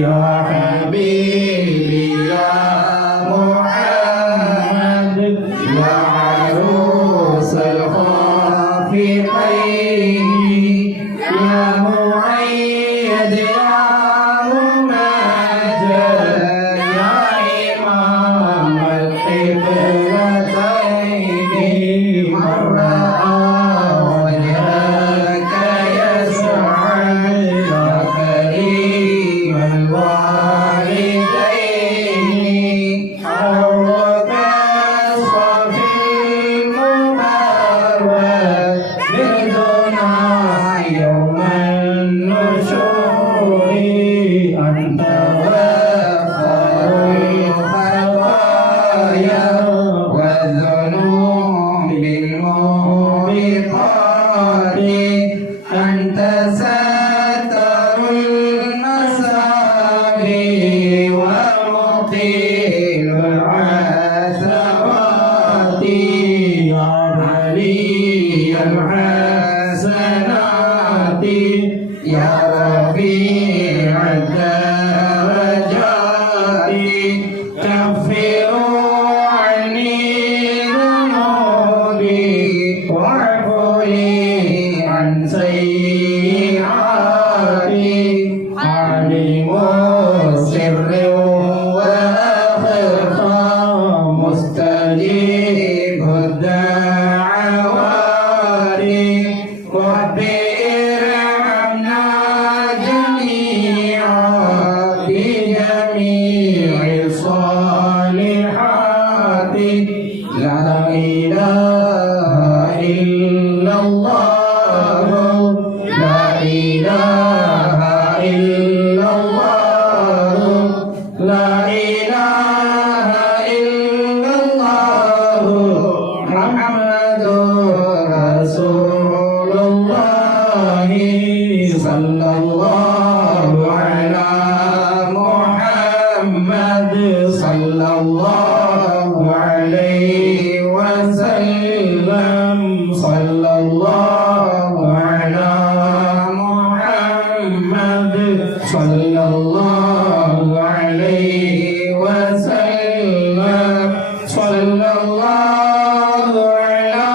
يا حبيبي يا محمد، يا عروس الخافقين، يا مؤيد يا ممجد، يا إمام القبلتين. الذنوب الموبقات أنت ستر المساوي ومقيل العثرات يا علي الحسنات يا رفيع الدرجات كفر عني ذنوبي واعفو لي عن سيئاتي علم سر وأخفى مستجيب الدعوات رب ارحمنا جميعا بجميع الصالحات لا إله إلا الله لا إله إلا الله لا إله إلا الله محمد رسول الله صلى الله على محمد صلى الله عليه وسلم صلى الله على محمد صلى الله عليه وسلم صلى الله على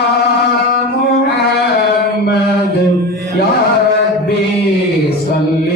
محمد يا ربي صل